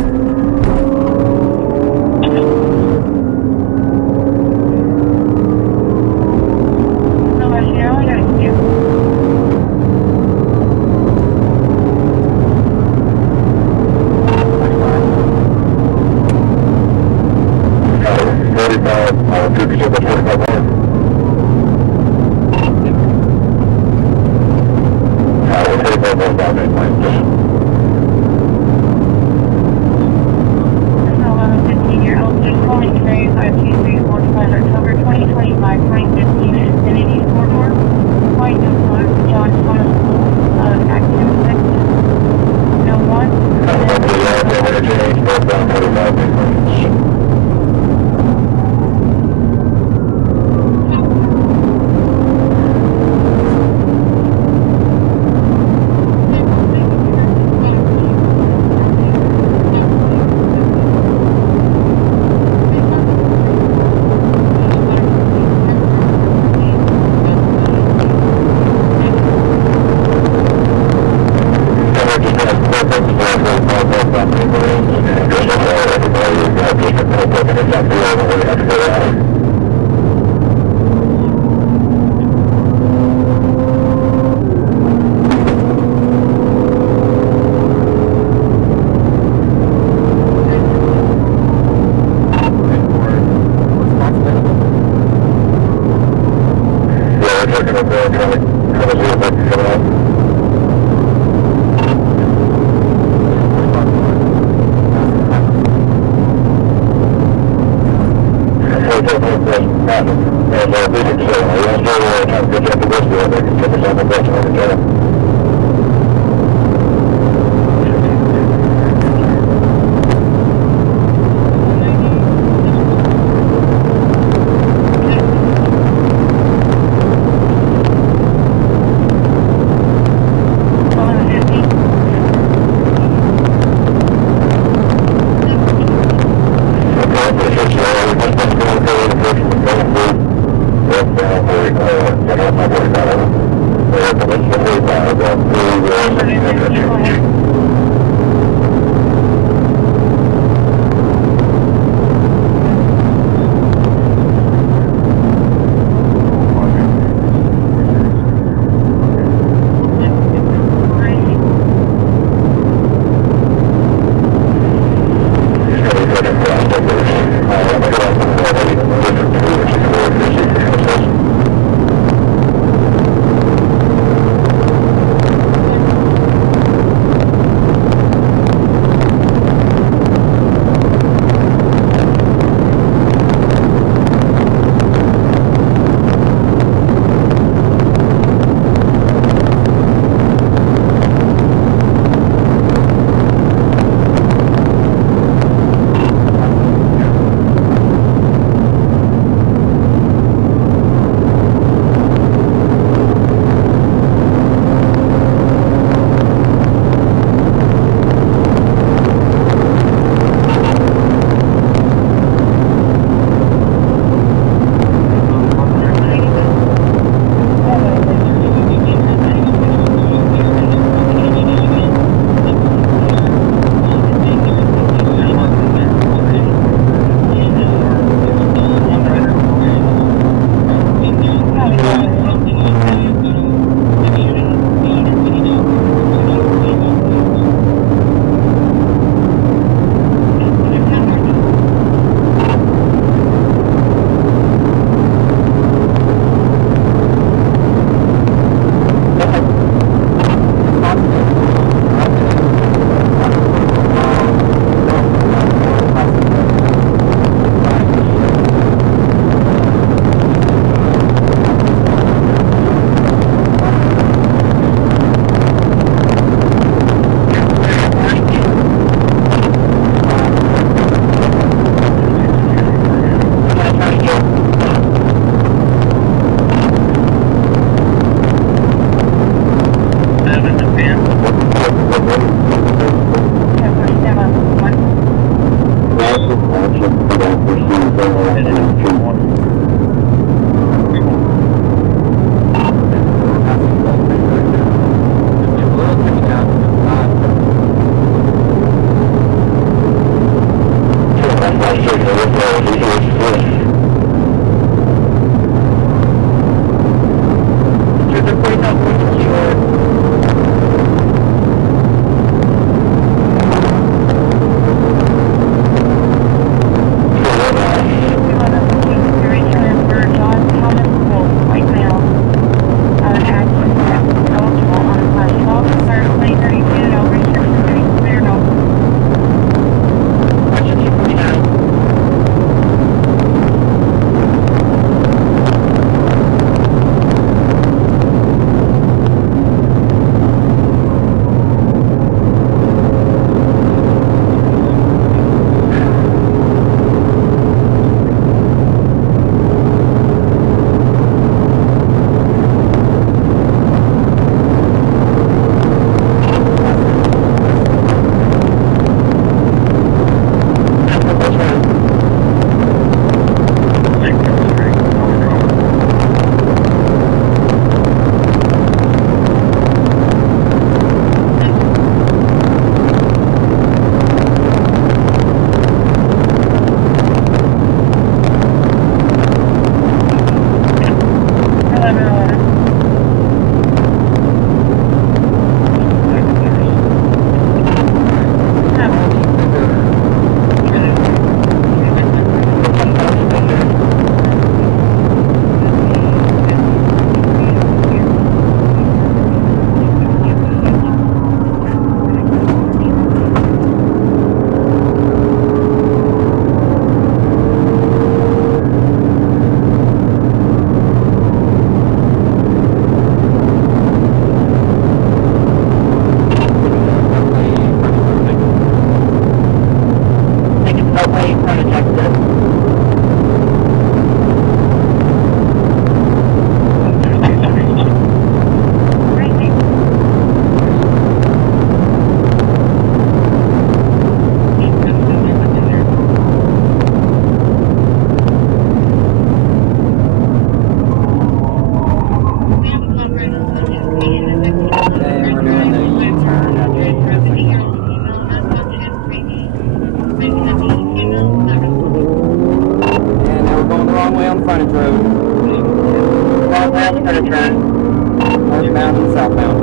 Northbound and southbound.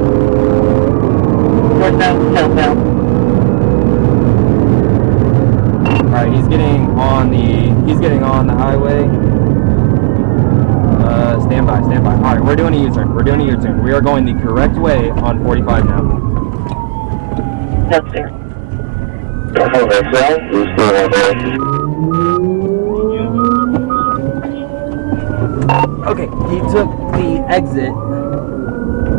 Northbound, southbound. Alright, he's getting on the highway. Stand by. Alright, we're doing a U-turn. We are going the correct way on 45 now. That's there. Okay, he took the exit.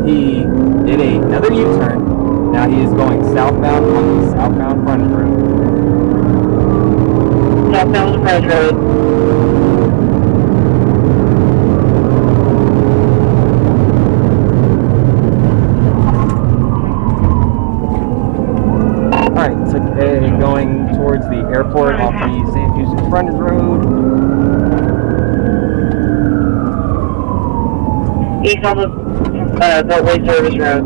He did another U-turn. Now he is going southbound on the southbound frontage road. Southbound frontage road. Alright, so going towards the airport off the St. Houston's frontage road. East on the Beltway Service Road.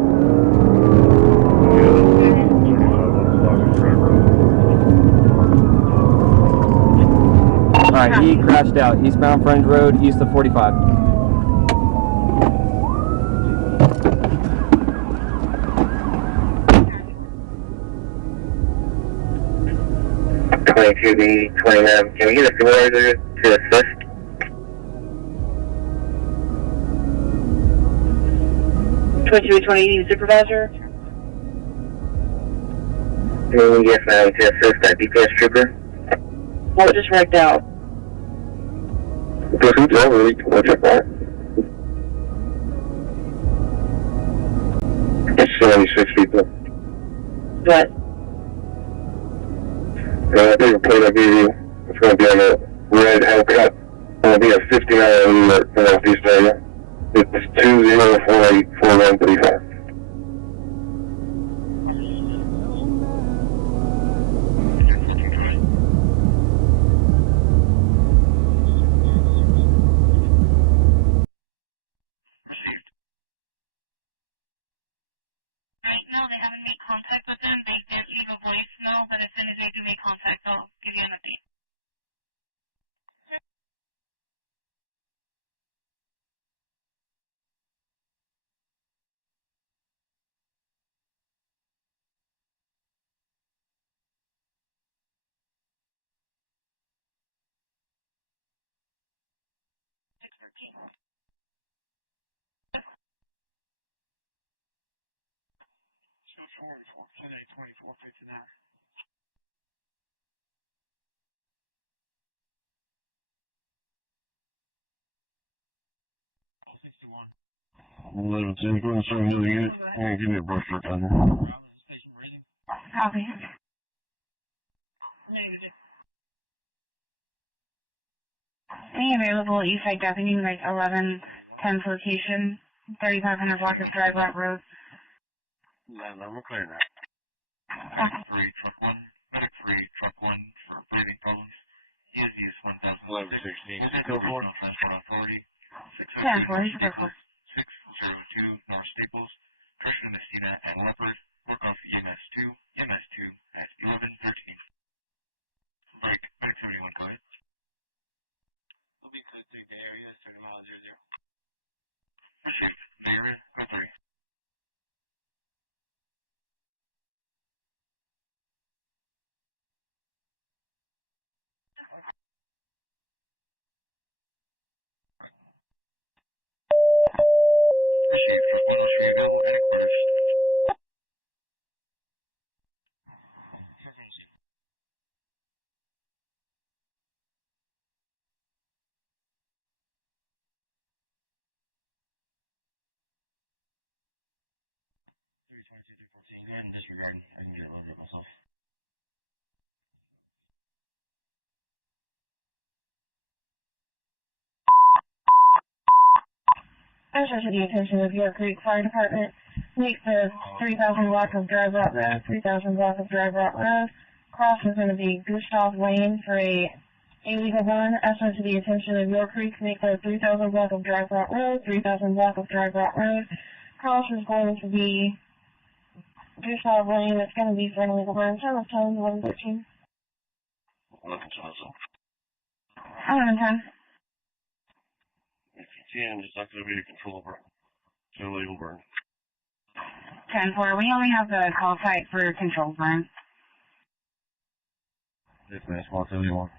Alright, he crashed out. Eastbound frontage road, east of 45. To the 29. Can we get a supervisor to assist? Supervisor? Yes, ma'am, to assist that DPS trooper. What just wrecked out? Pursuit over, what's your part? It's 76 people. What? I think the plate I gave you, it's going to be on a red Hellcat. It's going to be a 50-hour New York for Northeast area. It's 20484135. Right now, they haven't made contact with them. They did leave a voicemail, but as soon as they do make contact, I'll give you an update. Give me a brush truck on there. Copy. Any available Eastside Deputy, like 1110's location, 3500 block of Dry Rock Road. We're clear now. Medic 3, truck 1 for breathing problems. He has used 1016. Is it code for? Transport authority. 602 North Staples. Direction Messina and Leopard. Work off EMS 2 at 1113. Break, medic 71, go ahead. We'll be code 3 Bay Area, 30 miles 00. Received. Bay Area, code 3. Received. Truck 1 will show you available at headquarters. Go ahead and disregard. I can get a little bit myself. Measure to the attention of York Creek Fire Department. Make the 3,000 block of Dry Rock Road, 3,000 block of Dry Rock Road. Cross is going to be Gustav Lane for a illegal run. Also to the attention of York Creek, make the 3,000 block of Dry Rock Road, 3,000 block of Dry Rock Road. Cross is going to be Gustav Lane. It's going to be for an illegal run. Time of 11:13. 11:12. 11:10. If you can, it's not going to be a control over. Generally, burn. 10-4, we only have the call site for control burn. Yes, man, small 71.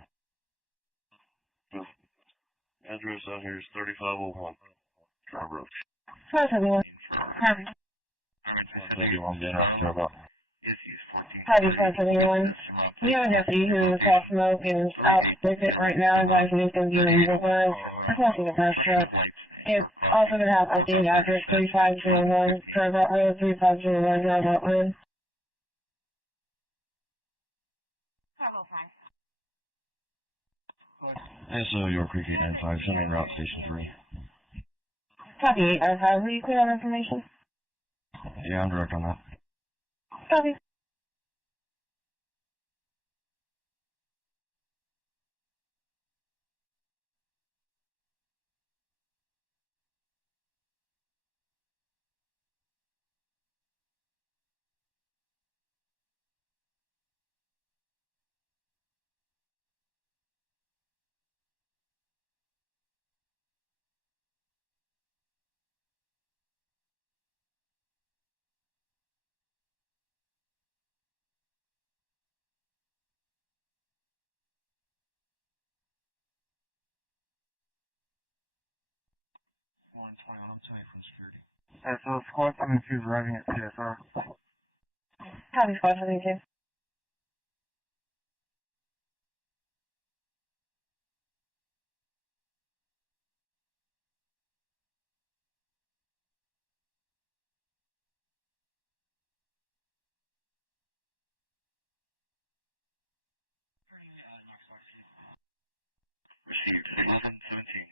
Address out here is 3501. Drive Road. 571. Perfect. 71, then I'll drive out. 571. We have a deputy who saw smoke and is out with it right now, advising he's going to be in over requesting a brush truck. It's also going to have updated address 3501 Drive Out Road, 3501 Drive Out Road. SO York Creek 895, send me in route station 3. Copy 895, will you clear on information? Yeah, I'm direct on that. Copy. So squad 72 is arriving at CSR. Copy squad 72. Received 1117.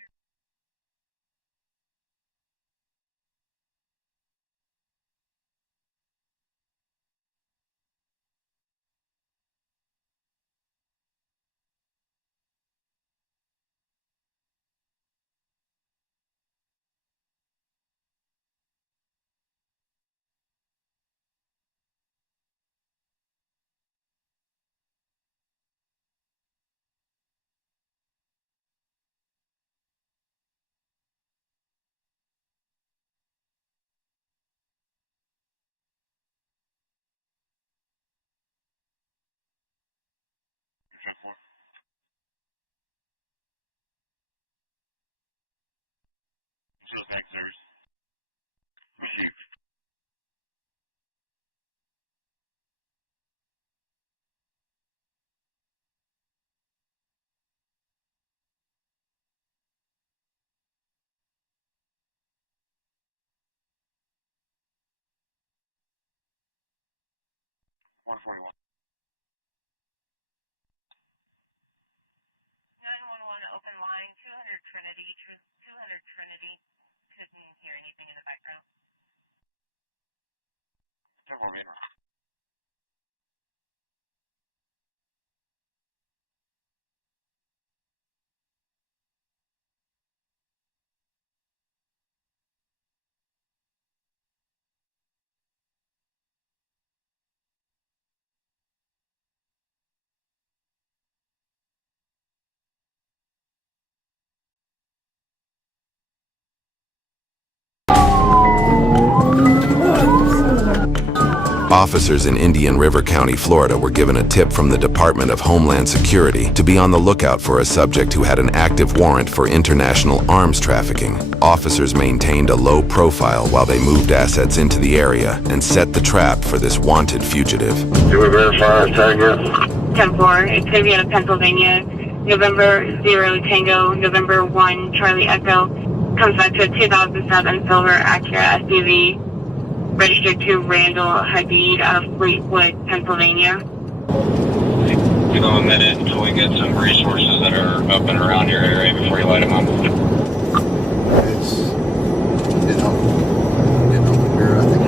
Suspect service. Received. Officers in Indian River County, Florida were given a tip from the Department of Homeland Security to be on the lookout for a subject who had an active warrant for international arms trafficking. Officers maintained a low profile while they moved assets into the area and set the trap for this wanted fugitive. Do we verify our target? 10-4, it's going to be out of Pennsylvania. November 0 Tango, November 1 Charlie Echo. Comes back to a 2007 silver Acura SUV. Registered to Randall Hadid of Fleetwood, Pennsylvania. Give them a minute until we get some resources that are up and around your area before you light them up. It's getting open here, I think.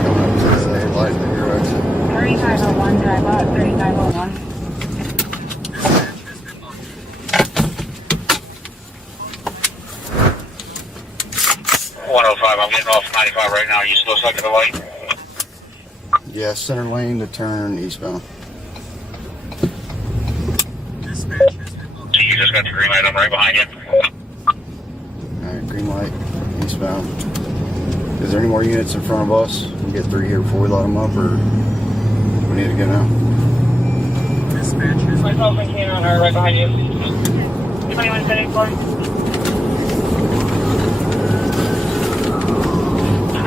Coming up to say lighting the rear exit. 3501, drive up, 3501. 105, I'm getting off 95 right now. Are you still stuck at the light? Yeah, center lane to turn eastbound. So you just got the green light. I'm right behind you. Alright, green light, eastbound. westbound. Is there any more units in front of us? We'll get 3 here before we load them up, or we need to go now? My call from Cannon, or right behind you. 2174.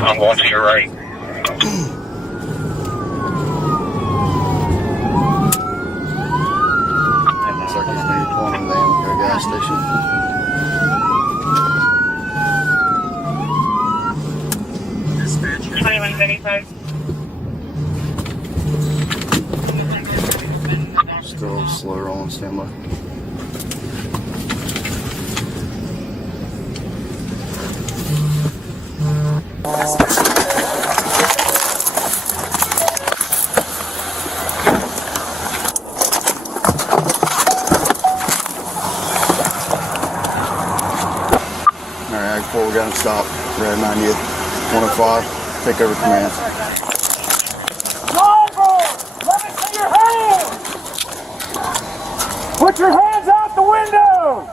I'm going to your right. Looks like he's maybe pulling into the Amico gas station. Dispatch 2175. Still slow rolling, standby. Alright, before we got him stopped, we're at 90th, 105, take over command. Let me see your hands! Put your hands out the window!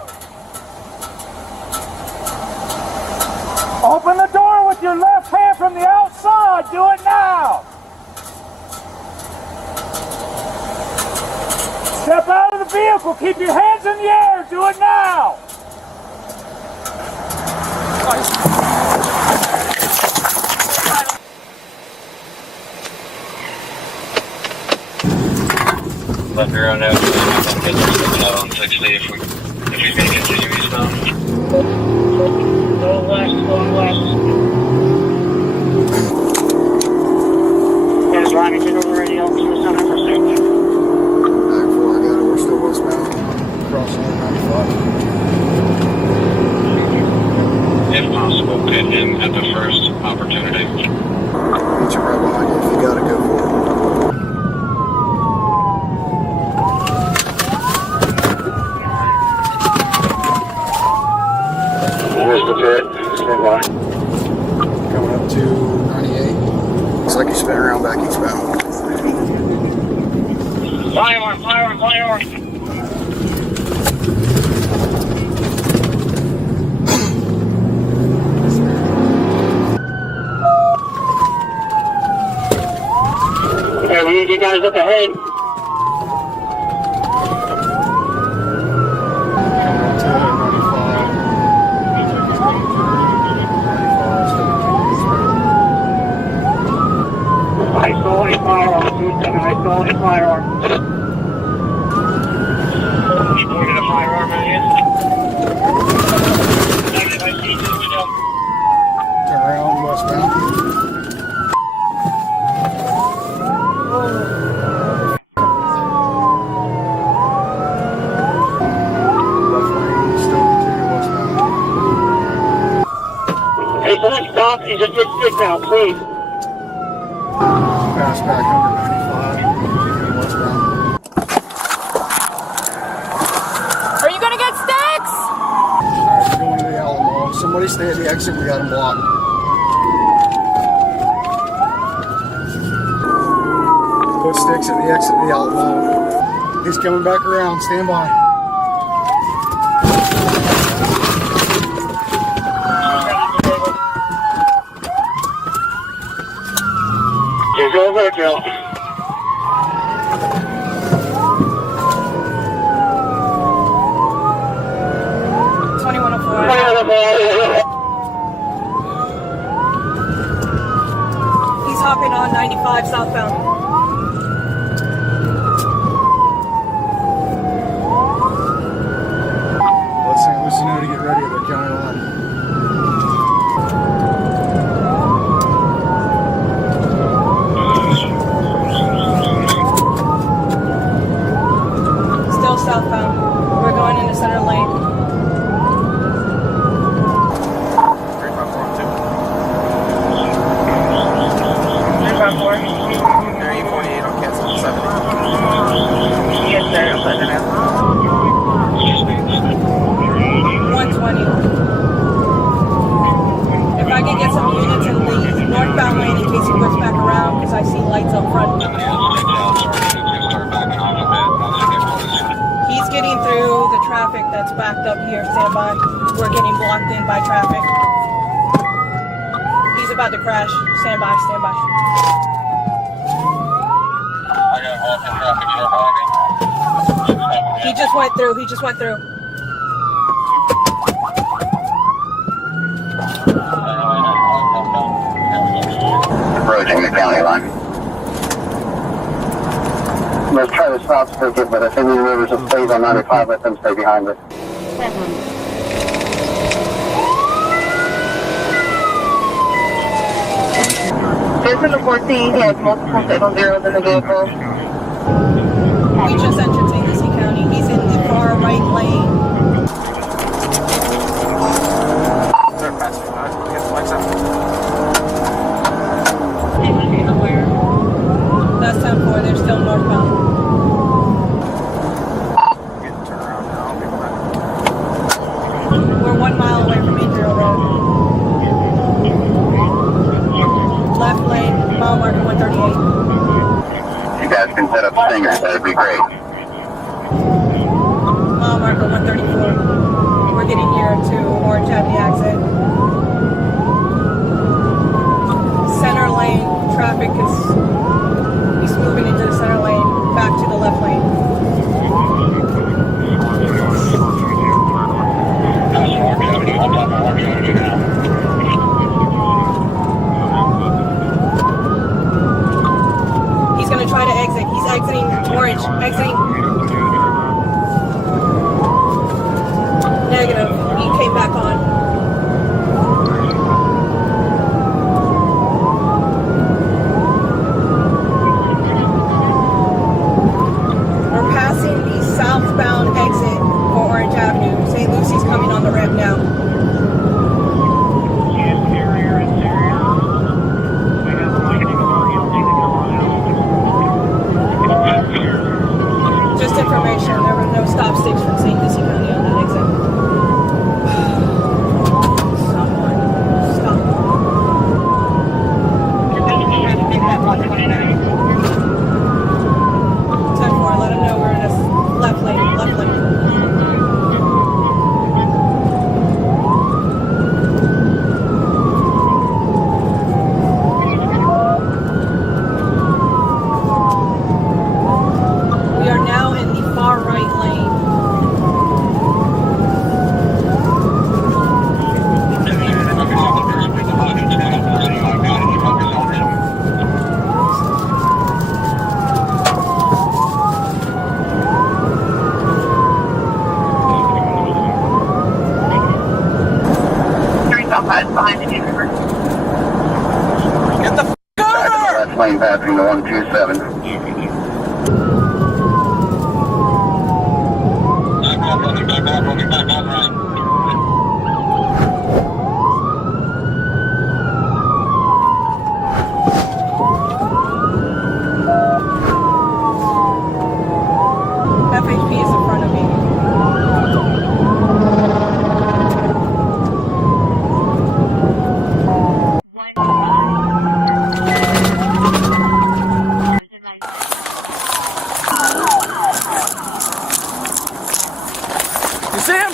Open the door with your left hand from the outside. Do it now! Step out of the vehicle. Keep your hands in the air. Do it now! Left your own out. On 60 if you're going to continue eastbound. Going west, going west. There's Ronnie, get over radio to the center for safety. Before I got it, we're still westbound, crossing 95. If possible, hit him at the first opportunity. Get you right behind you if you got to go for it. Where's the threat? Stand by. Coming up to 98. Looks like he's spinning around back eastbound. Firearm, firearm, firearm. Hey, we need you guys up ahead. I saw a firearm, Houston. I saw a firearm. You pointed a firearm at you? Negative, I see through the window. Turn around, westbound. Left lane, still continue westbound. Hey, someone stop. He's at your stick now, please. Pass back under 95, continue westbound. Are you gonna get sticks? Alright, we're going to the Alamo. Somebody stay at the exit, we got him blocked. Put sticks at the exit of the Alamo. He's coming back around, stand by. Just go over, Joe. He's hopping on 95 southbound. Let St. Lucie know to get ready at their county line. Still southbound. We're going into center lane. 354. 48 on cancel 70. Yes, sir. I'm putting it out. 120. If I can get some units in the northbound lane in case he whips back around, because I see lights up front. He's getting through the traffic that's backed up here. Stand by. We're getting blocked in by traffic. about to crash. Stand by, stand by. He just went through, he just went through. Approaching the county line. Let's try to stop circuit, but if any rivers of plays on 95, let them stay behind us. Vehicle 14 has multiple 7-0s in the vehicle. We just entered St. Lucie County. He's in the far right lane. They're passing by. Get the lights out. That's 10-4. They're still northbound. Getting turned around now. We're 1 mile away from Adriel Road. Left lane, mile marker 138. You guys can set up stingers, that'd be great. Mile marker 134. We're getting here to Orange Avenue exit. Center lane, traffic is moving into the center lane, back to the left lane. He's going to try to exit. He's exiting Orange. Exiting. Negative. He came back on. We're passing the southbound exit for Orange Avenue. St. Lucie's coming on the ramp now. Just information, there were no stop sticks from St. Lucie County on that exit. Someone stop. 10-4, let him know we're in this left lane, left lane. We are now in the far right lane. Behind the river. Get the f*** over! That's lane passing the 127. FHP is in front of me. You see him?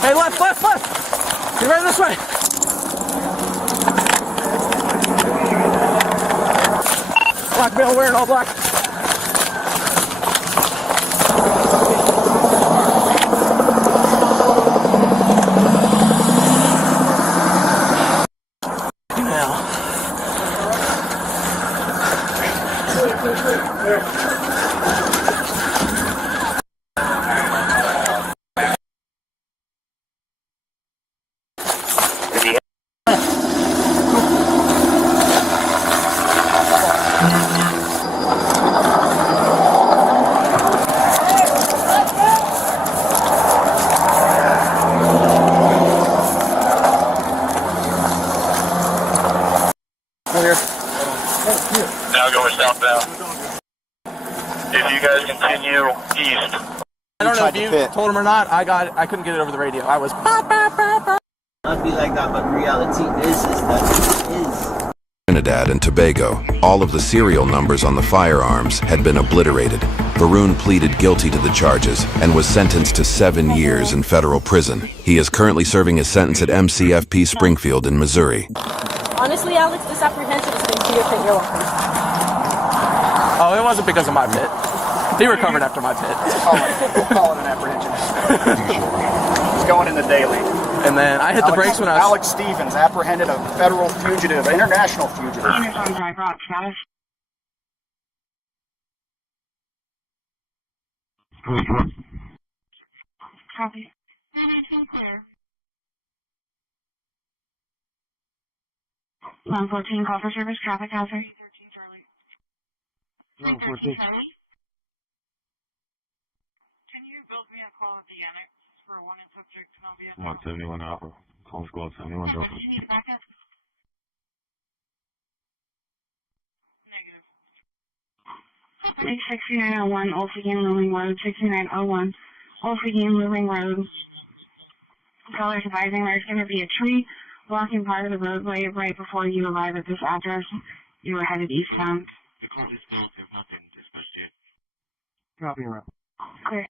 Hey, left, left, left! Get right this way! Black male wearing all black. Now going southbound. If you guys continue east. I don't know if you told him or not. I couldn't get it over the radio. I was. Not be like that, but reality is that it is. In a Trinidad and Tobago. All of the serial numbers on the firearms had been obliterated. Varun pleaded guilty to the charges and was sentenced to 7 years in federal prison. He is currently serving his sentence at MCFP Springfield in Missouri. Honestly, Alex, this apprehension is going to be a thing. You're welcome. Oh, it wasn't because of my pit. He recovered after my pit. We'll call it an apprehension. He's going in the daily. And then I hit the brakes when I was... Alex Stevens, apprehended a federal fugitive, international fugitive. Copy. 114, call for service, traffic hazard. 114. Can you build me a call at the annex for a wanted subject and I'll be at 171 Alpha. Call squad 71 Delta. You need backup? Negative. 6901, Old Seguin Moving Road, 6901, Old Seguin Moving Road. Callers advising there's going to be a tree blocking part of the roadway right before you arrive at this address. You are headed eastbound. The call is still if nothing dispatched yet. Copy, around. Clear.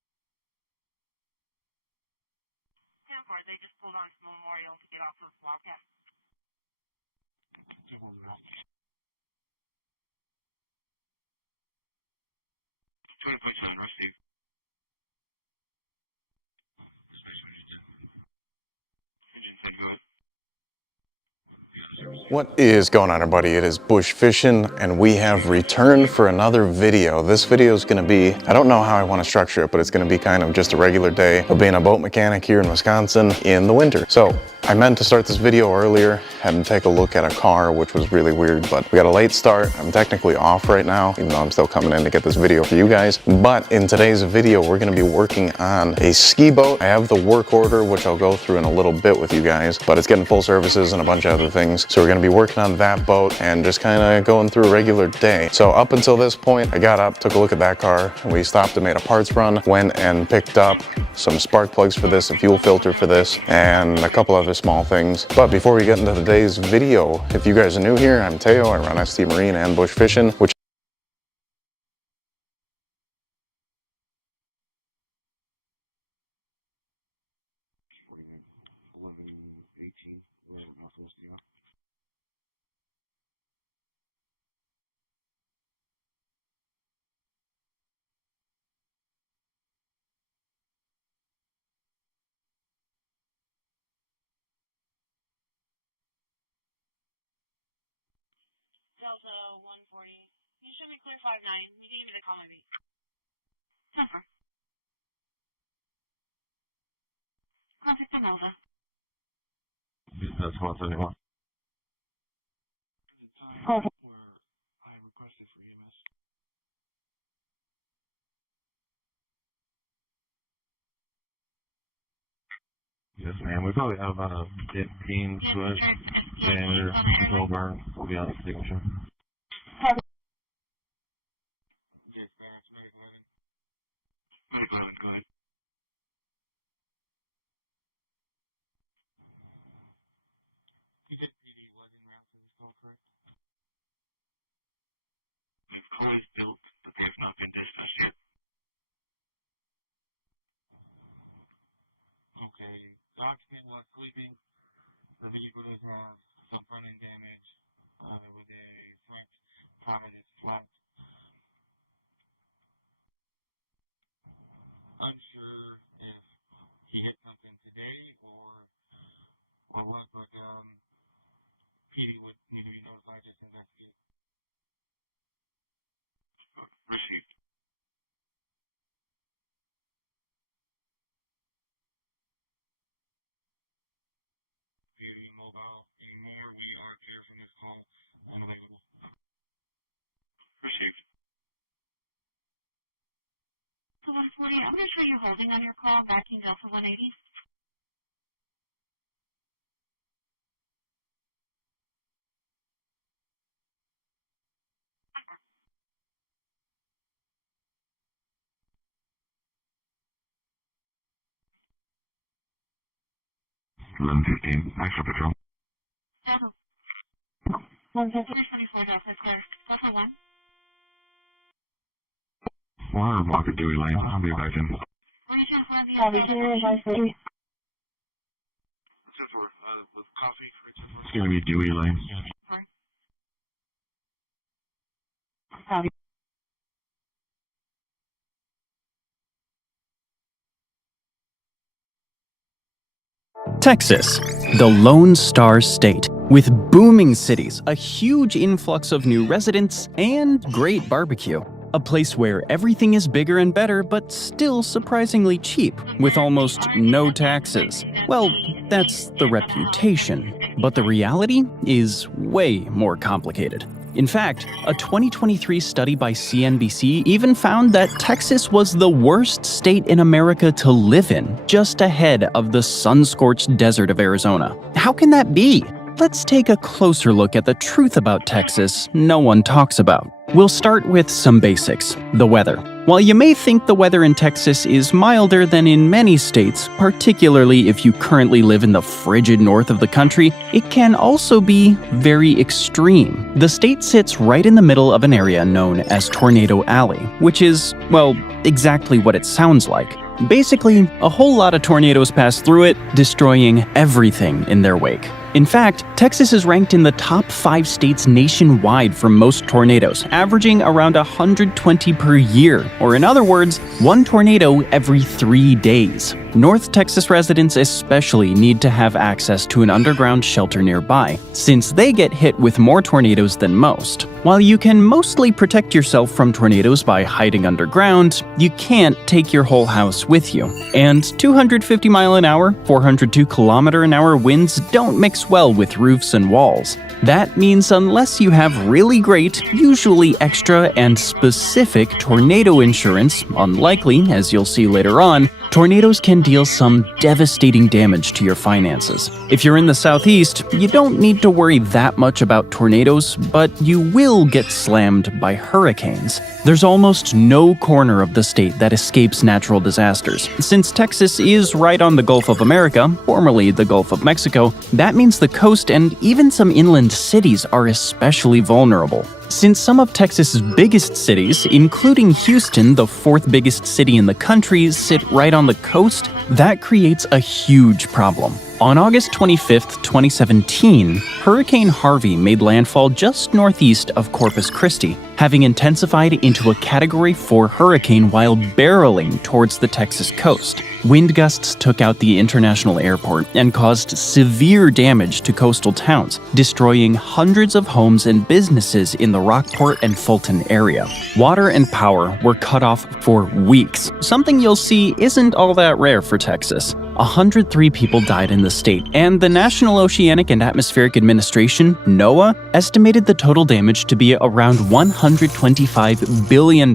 They just pulled on to Memorial to get off of Wildcat. 20.7, received. Engine said go ahead. What is going on, everybody? It is Bush Fishing, and we have returned for another video. This video is going to be, I don't know how I want to structure it, but it's going to be kind of just a regular day of being a boat mechanic here in Wisconsin in the winter. So I meant to start this video earlier, had to take a look at a car, which was really weird, but we got a late start. I'm technically off right now, even though I'm still coming in to get this video for you guys. But in today's video, we're going to be working on a ski boat. I have the work order, which I'll go through in a little bit with you guys, but it's getting full services and a bunch of other things. So we're going to be working on that boat and just kind of going through a regular day. So up until this point, I got up, took a look at that car. We stopped and made a parts run, went and picked up some spark plugs for this, a fuel filter for this, and a couple other small things. But before we get into today's video, if you guys are new here, I'm Teo. I run ST Marine and Bush Fishing, which Delta 140. You show me clear 59. You can give me the call maybe. 10-4. Contact the Delta. That's 171. Okay. Yes, ma'am. We probably have about a 15-foot diameter control burn. We'll be on the signature. Go ahead. The car is built, but they have not been dispatched yet. Okay. Occupant was sleeping. The vehicle does have some front end damage with a front comment is flat. Unsure if he hit something today or what, but PD would need to be notified just to investigate. Received. PD mobile anymore. We are clear from this call and available. Received. So 140, I'm going to show you holding on your call, backing Delta 180. $11:15. Extra patrol. Water block at Dewey Lane. I'll be back in. It's going to be Dewey Lane. Texas, the Lone Star State, with booming cities, a huge influx of new residents, and great barbecue. A place where everything is bigger and better, but still surprisingly cheap, with almost no taxes. Well, that's the reputation. But the reality is way more complicated. In fact, a 2023 study by CNBC even found that Texas was the worst state in America to live in, just ahead of the sun-scorched desert of Arizona. How can that be? Let's take a closer look at the truth about Texas no one talks about. We'll start with some basics: the weather. While you may think the weather in Texas is milder than in many states, particularly if you currently live in the frigid north of the country, it can also be very extreme. The state sits right in the middle of an area known as Tornado Alley, which is, well, exactly what it sounds like. Basically, a whole lot of tornadoes pass through it, destroying everything in their wake. In fact, Texas is ranked in the top 5 states nationwide for most tornadoes, averaging around 120 per year, or in other words, 1 tornado every 3 days. North Texas residents especially need to have access to an underground shelter nearby, since they get hit with more tornadoes than most. While you can mostly protect yourself from tornadoes by hiding underground, you can't take your whole house with you. And 250 mile an hour, 402 kilometer an hour winds don't mix well with roofs and walls. That means unless you have really great, usually extra and specific tornado insurance, unlikely, as you'll see later on, tornadoes can deal some devastating damage to your finances. If you're in the southeast, you don't need to worry that much about tornadoes, but you will get slammed by hurricanes. There's almost no corner of the state that escapes natural disasters. Since Texas is right on the Gulf of America, formerly the Gulf of Mexico, that means the coast and even some inland cities are especially vulnerable. Since some of Texas's biggest cities, including Houston, the 4th biggest city in the country, sit right on the coast, that creates a huge problem. On August 25, 2017, Hurricane Harvey made landfall just northeast of Corpus Christi, having intensified into a Category 4 hurricane while barreling towards the Texas coast. Wind gusts took out the international airport and caused severe damage to coastal towns, destroying hundreds of homes and businesses in the Rockport and Fulton area. Water and power were cut off for weeks, something you'll see isn't all that rare for Texas. 103 people died in the state, and the National Oceanic and Atmospheric Administration, NOAA, estimated the total damage to be around $125 billion,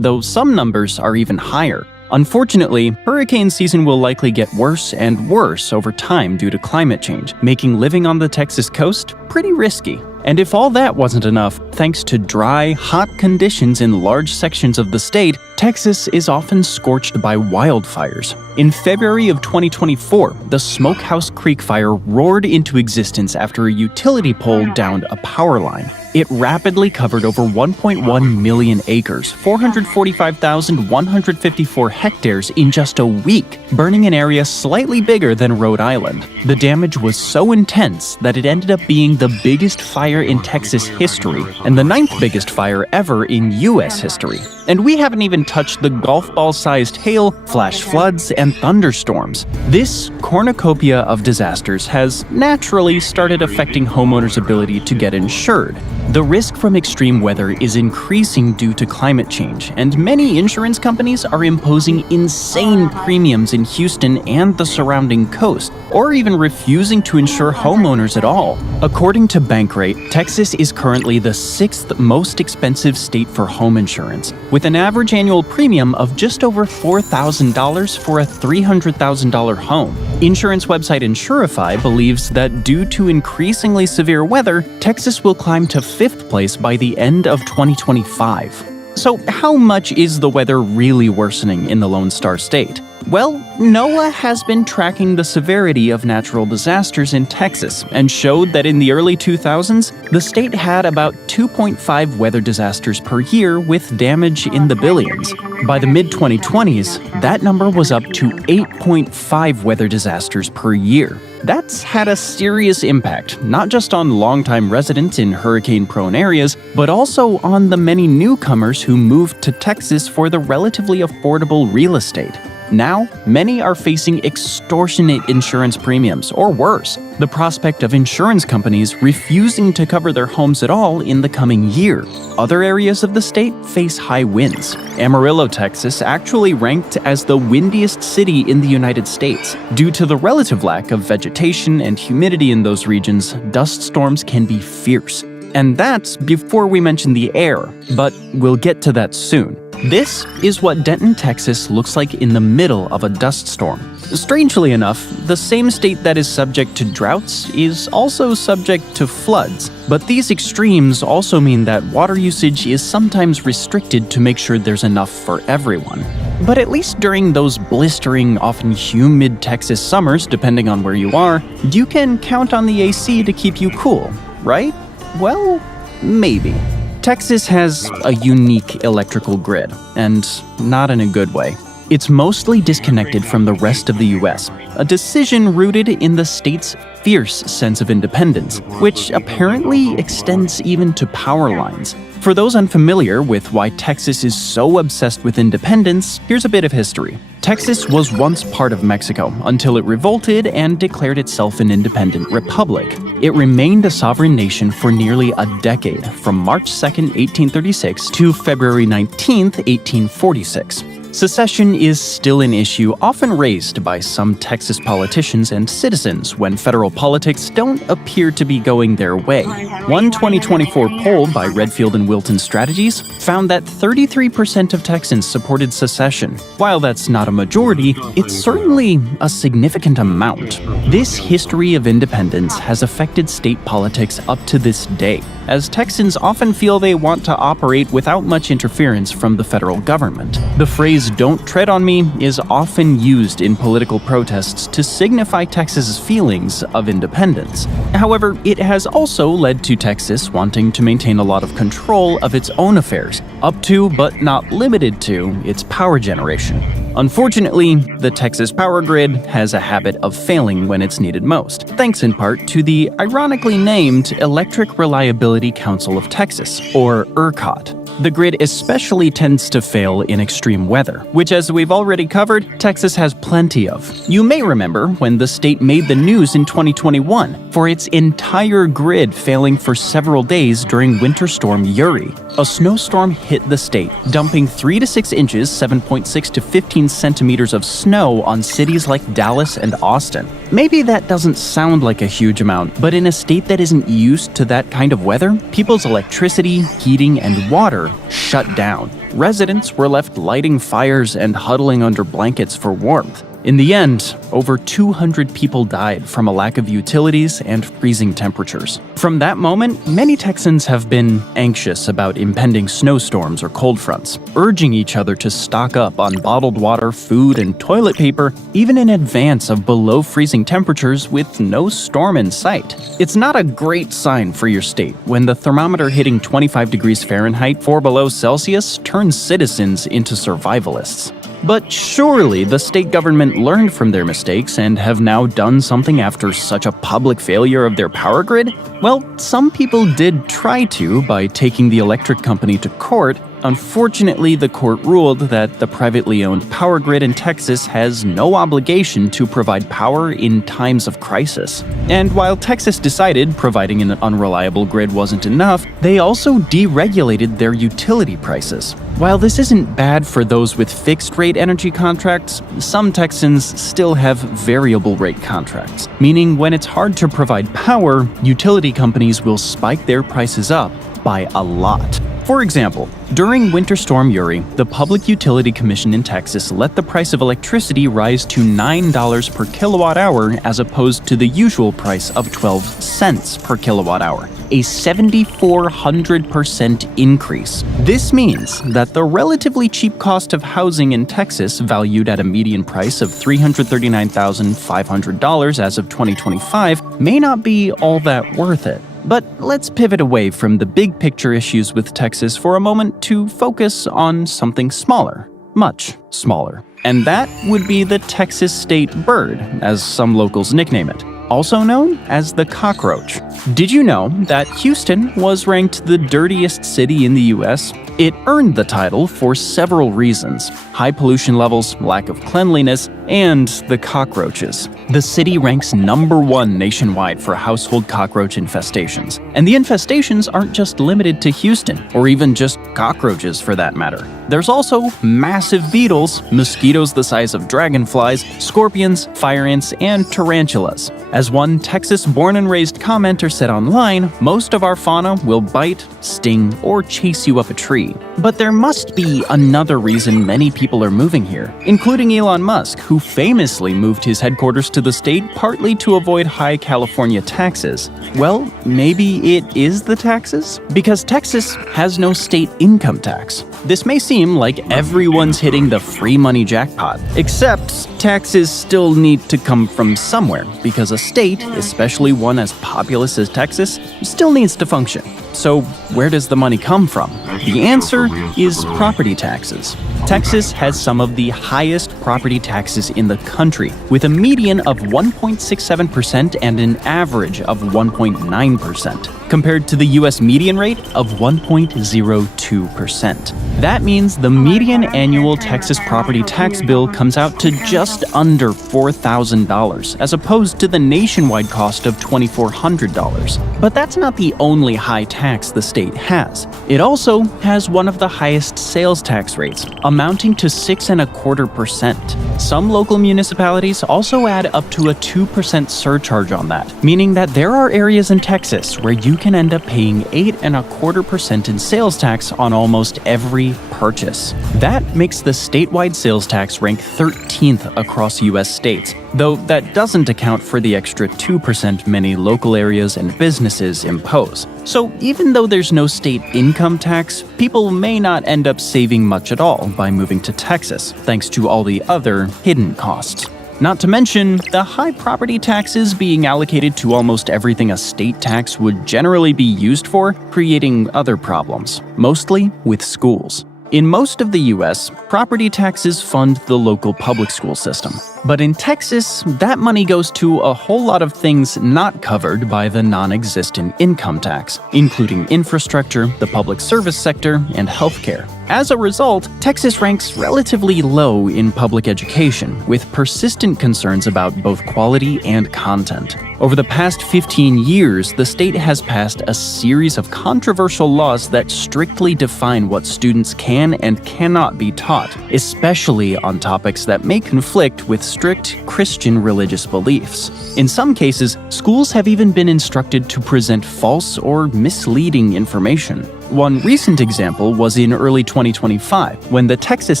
though some numbers are even higher. Unfortunately, hurricane season will likely get worse and worse over time due to climate change, making living on the Texas coast pretty risky. And if all that wasn't enough, thanks to dry, hot conditions in large sections of the state, Texas is often scorched by wildfires. In February of 2024, the Smokehouse Creek fire roared into existence after a utility pole downed a power line. It rapidly covered over 1.1 million acres, 445,154 hectares in just a week, burning an area slightly bigger than Rhode Island. The damage was so intense that it ended up being the biggest fire in Texas history, and the 9th biggest fire ever in U.S. history. And we haven't even touched the golf ball-sized hail, flash floods, and thunderstorms. This cornucopia of disasters has naturally started affecting homeowners' ability to get insured. The risk from extreme weather is increasing due to climate change, and many insurance companies are imposing insane premiums in Houston and the surrounding coast, or even refusing to insure homeowners at all. According to Bankrate, Texas is currently the 6th most expensive state for home insurance, with an average annual premium of just over $4,000 for a $300,000 home. Insurance website Insurify believes that due to increasingly severe weather, Texas will climb to 5th place by the end of 2025. So how much is the weather really worsening in the Lone Star State? Well, NOAA has been tracking the severity of natural disasters in Texas and showed that in the early 2000s, the state had about 2.5 weather disasters per year with damage in the billions. By the mid-2020s, that number was up to 8.5 weather disasters per year. That's had a serious impact, not just on longtime residents in hurricane-prone areas, but also on the many newcomers who moved to Texas for the relatively affordable real estate. Now, many are facing extortionate insurance premiums, or worse, the prospect of insurance companies refusing to cover their homes at all in the coming year. Other areas of the state face high winds. Amarillo, Texas actually ranked as the windiest city in the United States. Due to the relative lack of vegetation and humidity in those regions, dust storms can be fierce. And that's before we mention the air, but we'll get to that soon. This is what Denton, Texas looks like in the middle of a dust storm. Strangely enough, the same state that is subject to droughts is also subject to floods. But these extremes also mean that water usage is sometimes restricted to make sure there's enough for everyone. But at least during those blistering, often humid Texas summers, depending on where you are, you can count on the AC to keep you cool, right? Well, maybe. Texas has a unique electrical grid, and not in a good way. It's mostly disconnected from the rest of the US, a decision rooted in the state's fierce sense of independence, which apparently extends even to power lines. For those unfamiliar with why Texas is so obsessed with independence, here's a bit of history. Texas was once part of Mexico until it revolted and declared itself an independent republic. It remained a sovereign nation for nearly a decade, from March 2, 1836 to February 19, 1846. Secession is still an issue often raised by some Texas politicians and citizens when federal politics don't appear to be going their way. One 2024 poll by Redfield and Wilton Strategies found that 33% of Texans supported secession. While that's not a majority, it's certainly a significant amount. This history of independence has affected state politics up to this day, as Texans often feel they want to operate without much interference from the federal government. The phrase "don't tread on me" is often used in political protests to signify Texas's feelings of independence. However, it has also led to Texas wanting to maintain a lot of control of its own affairs, up to, but not limited to, its power generation. Unfortunately, the Texas power grid has a habit of failing when it's needed most, thanks in part to the ironically named Electric Reliability Council of Texas, or ERCOT. The grid especially tends to fail in extreme weather, which, as we've already covered, Texas has plenty of. You may remember when the state made the news in 2021 for its entire grid failing for several days during Winter Storm Uri. A snowstorm hit the state, dumping 3 to 6 inches, 7.6 to 15 centimeters of snow on cities like Dallas and Austin. Maybe that doesn't sound like a huge amount, but in a state that isn't used to that kind of weather, people's electricity, heating, and water shut down. Residents were left lighting fires and huddling under blankets for warmth. In the end, over 200 people died from a lack of utilities and freezing temperatures. From that moment, many Texans have been anxious about impending snowstorms or cold fronts, urging each other to stock up on bottled water, food, and toilet paper, even in advance of below freezing temperatures with no storm in sight. It's not a great sign for your state when the thermometer hitting 25 degrees Fahrenheit, 4 below Celsius, turns citizens into survivalists. But surely the state government learned from their mistakes and have now done something after such a public failure of their power grid? Well, some people did try to by taking the electric company to court. Unfortunately, the court ruled that the privately owned power grid in Texas has no obligation to provide power in times of crisis. And while Texas decided providing an unreliable grid wasn't enough, they also deregulated their utility prices. While this isn't bad for those with fixed-rate energy contracts, some Texans still have variable-rate contracts, meaning when it's hard to provide power, utility companies will spike their prices up by a lot. For example, during Winter Storm Uri, the Public Utility Commission in Texas let the price of electricity rise to $9 per kilowatt hour as opposed to the usual price of 12 cents per kilowatt hour, a 7,400% increase. This means that the relatively cheap cost of housing in Texas, valued at a median price of $339,500 as of 2025, may not be all that worth it. But let's pivot away from the big picture issues with Texas for a moment to focus on something smaller, much smaller. And that would be the Texas state bird, as some locals nickname it, also known as the cockroach. Did you know that Houston was ranked the dirtiest city in the US? It earned the title for several reasons: high pollution levels, lack of cleanliness, and the cockroaches. The city ranks #1 nationwide for household cockroach infestations. And the infestations aren't just limited to Houston, or even just cockroaches for that matter. There's also massive beetles, mosquitoes the size of dragonflies, scorpions, fire ants, and tarantulas. As one Texas-born and raised commenter said online, most of our fauna will bite, sting, or chase you up a tree. But there must be another reason many people are moving here, including Elon Musk, who famously moved his headquarters to the state partly to avoid high California taxes. Well, maybe it is the taxes? Because Texas has no state income tax. This may seem like everyone's hitting the free money jackpot, except taxes still need to come from somewhere, because a state, especially one as populous as Texas, still needs to function. So where does the money come from? The answer is property taxes. Texas has some of the highest property taxes in the country, with a median of 1.67% and an average of 1.9%, compared to the US median rate of 1.02%. That means the median annual Texas property tax bill comes out to just under $4,000, as opposed to the nationwide cost of $2,400. But that's not the only high tax the state has. It also has one of the highest sales tax rates, amounting to 6.25%. Some local municipalities also add up to a 2% surcharge on that, meaning that there are areas in Texas where you can end up paying 8.25% in sales tax on almost every purchase. That makes the statewide sales tax rank 13th across US states, though that doesn't account for the extra 2% many local areas and businesses impose. So even though there's no state income tax, people may not end up saving much at all by moving to Texas, thanks to all the other hidden costs. Not to mention the high property taxes being allocated to almost everything a state tax would generally be used for, creating other problems, mostly with schools. In most of the US, property taxes fund the local public school system. But in Texas, that money goes to a whole lot of things not covered by the non-existent income tax, including infrastructure, the public service sector, and healthcare. As a result, Texas ranks relatively low in public education, with persistent concerns about both quality and content. Over the past 15 years, the state has passed a series of controversial laws that strictly define what students can and cannot be taught, especially on topics that may conflict with strict Christian religious beliefs. In some cases, schools have even been instructed to present false or misleading information. One recent example was in early 2025, when the Texas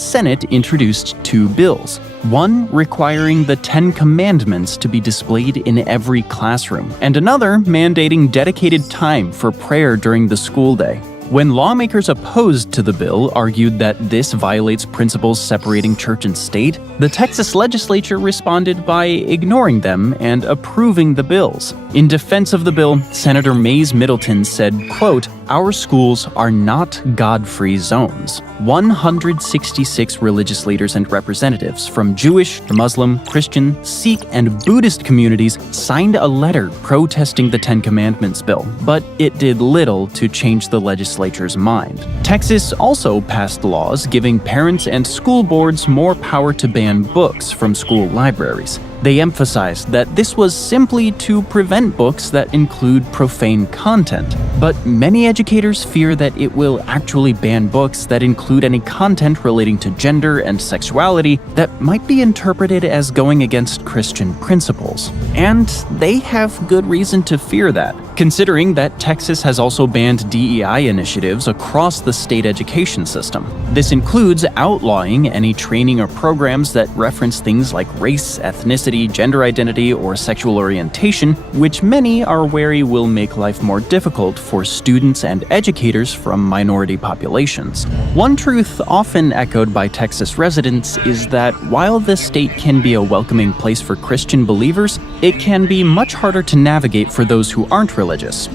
Senate introduced 2 bills. One requiring the 10 Commandments to be displayed in every classroom, and another mandating dedicated time for prayer during the school day. When lawmakers opposed to the bill argued that this violates principles separating church and state, the Texas legislature responded by ignoring them and approving the bills. In defense of the bill, Senator Mays Middleton said, quote, "Our schools are not God-free zones." 166 religious leaders and representatives from Jewish, Muslim, Christian, Sikh, and Buddhist communities signed a letter protesting the 10 Commandments bill, but it did little to change the legislature's mind. Texas also passed laws giving parents and school boards more power to ban books from school libraries. They emphasized that this was simply to prevent books that include profane content. But many educators fear that it will actually ban books that include any content relating to gender and sexuality that might be interpreted as going against Christian principles. And they have good reason to fear that, considering that Texas has also banned DEI initiatives across the state education system. This includes outlawing any training or programs that reference things like race, ethnicity, gender identity, or sexual orientation, which many are wary will make life more difficult for students and educators from minority populations. One truth often echoed by Texas residents is that while the state can be a welcoming place for Christian believers, it can be much harder to navigate for those who aren't religious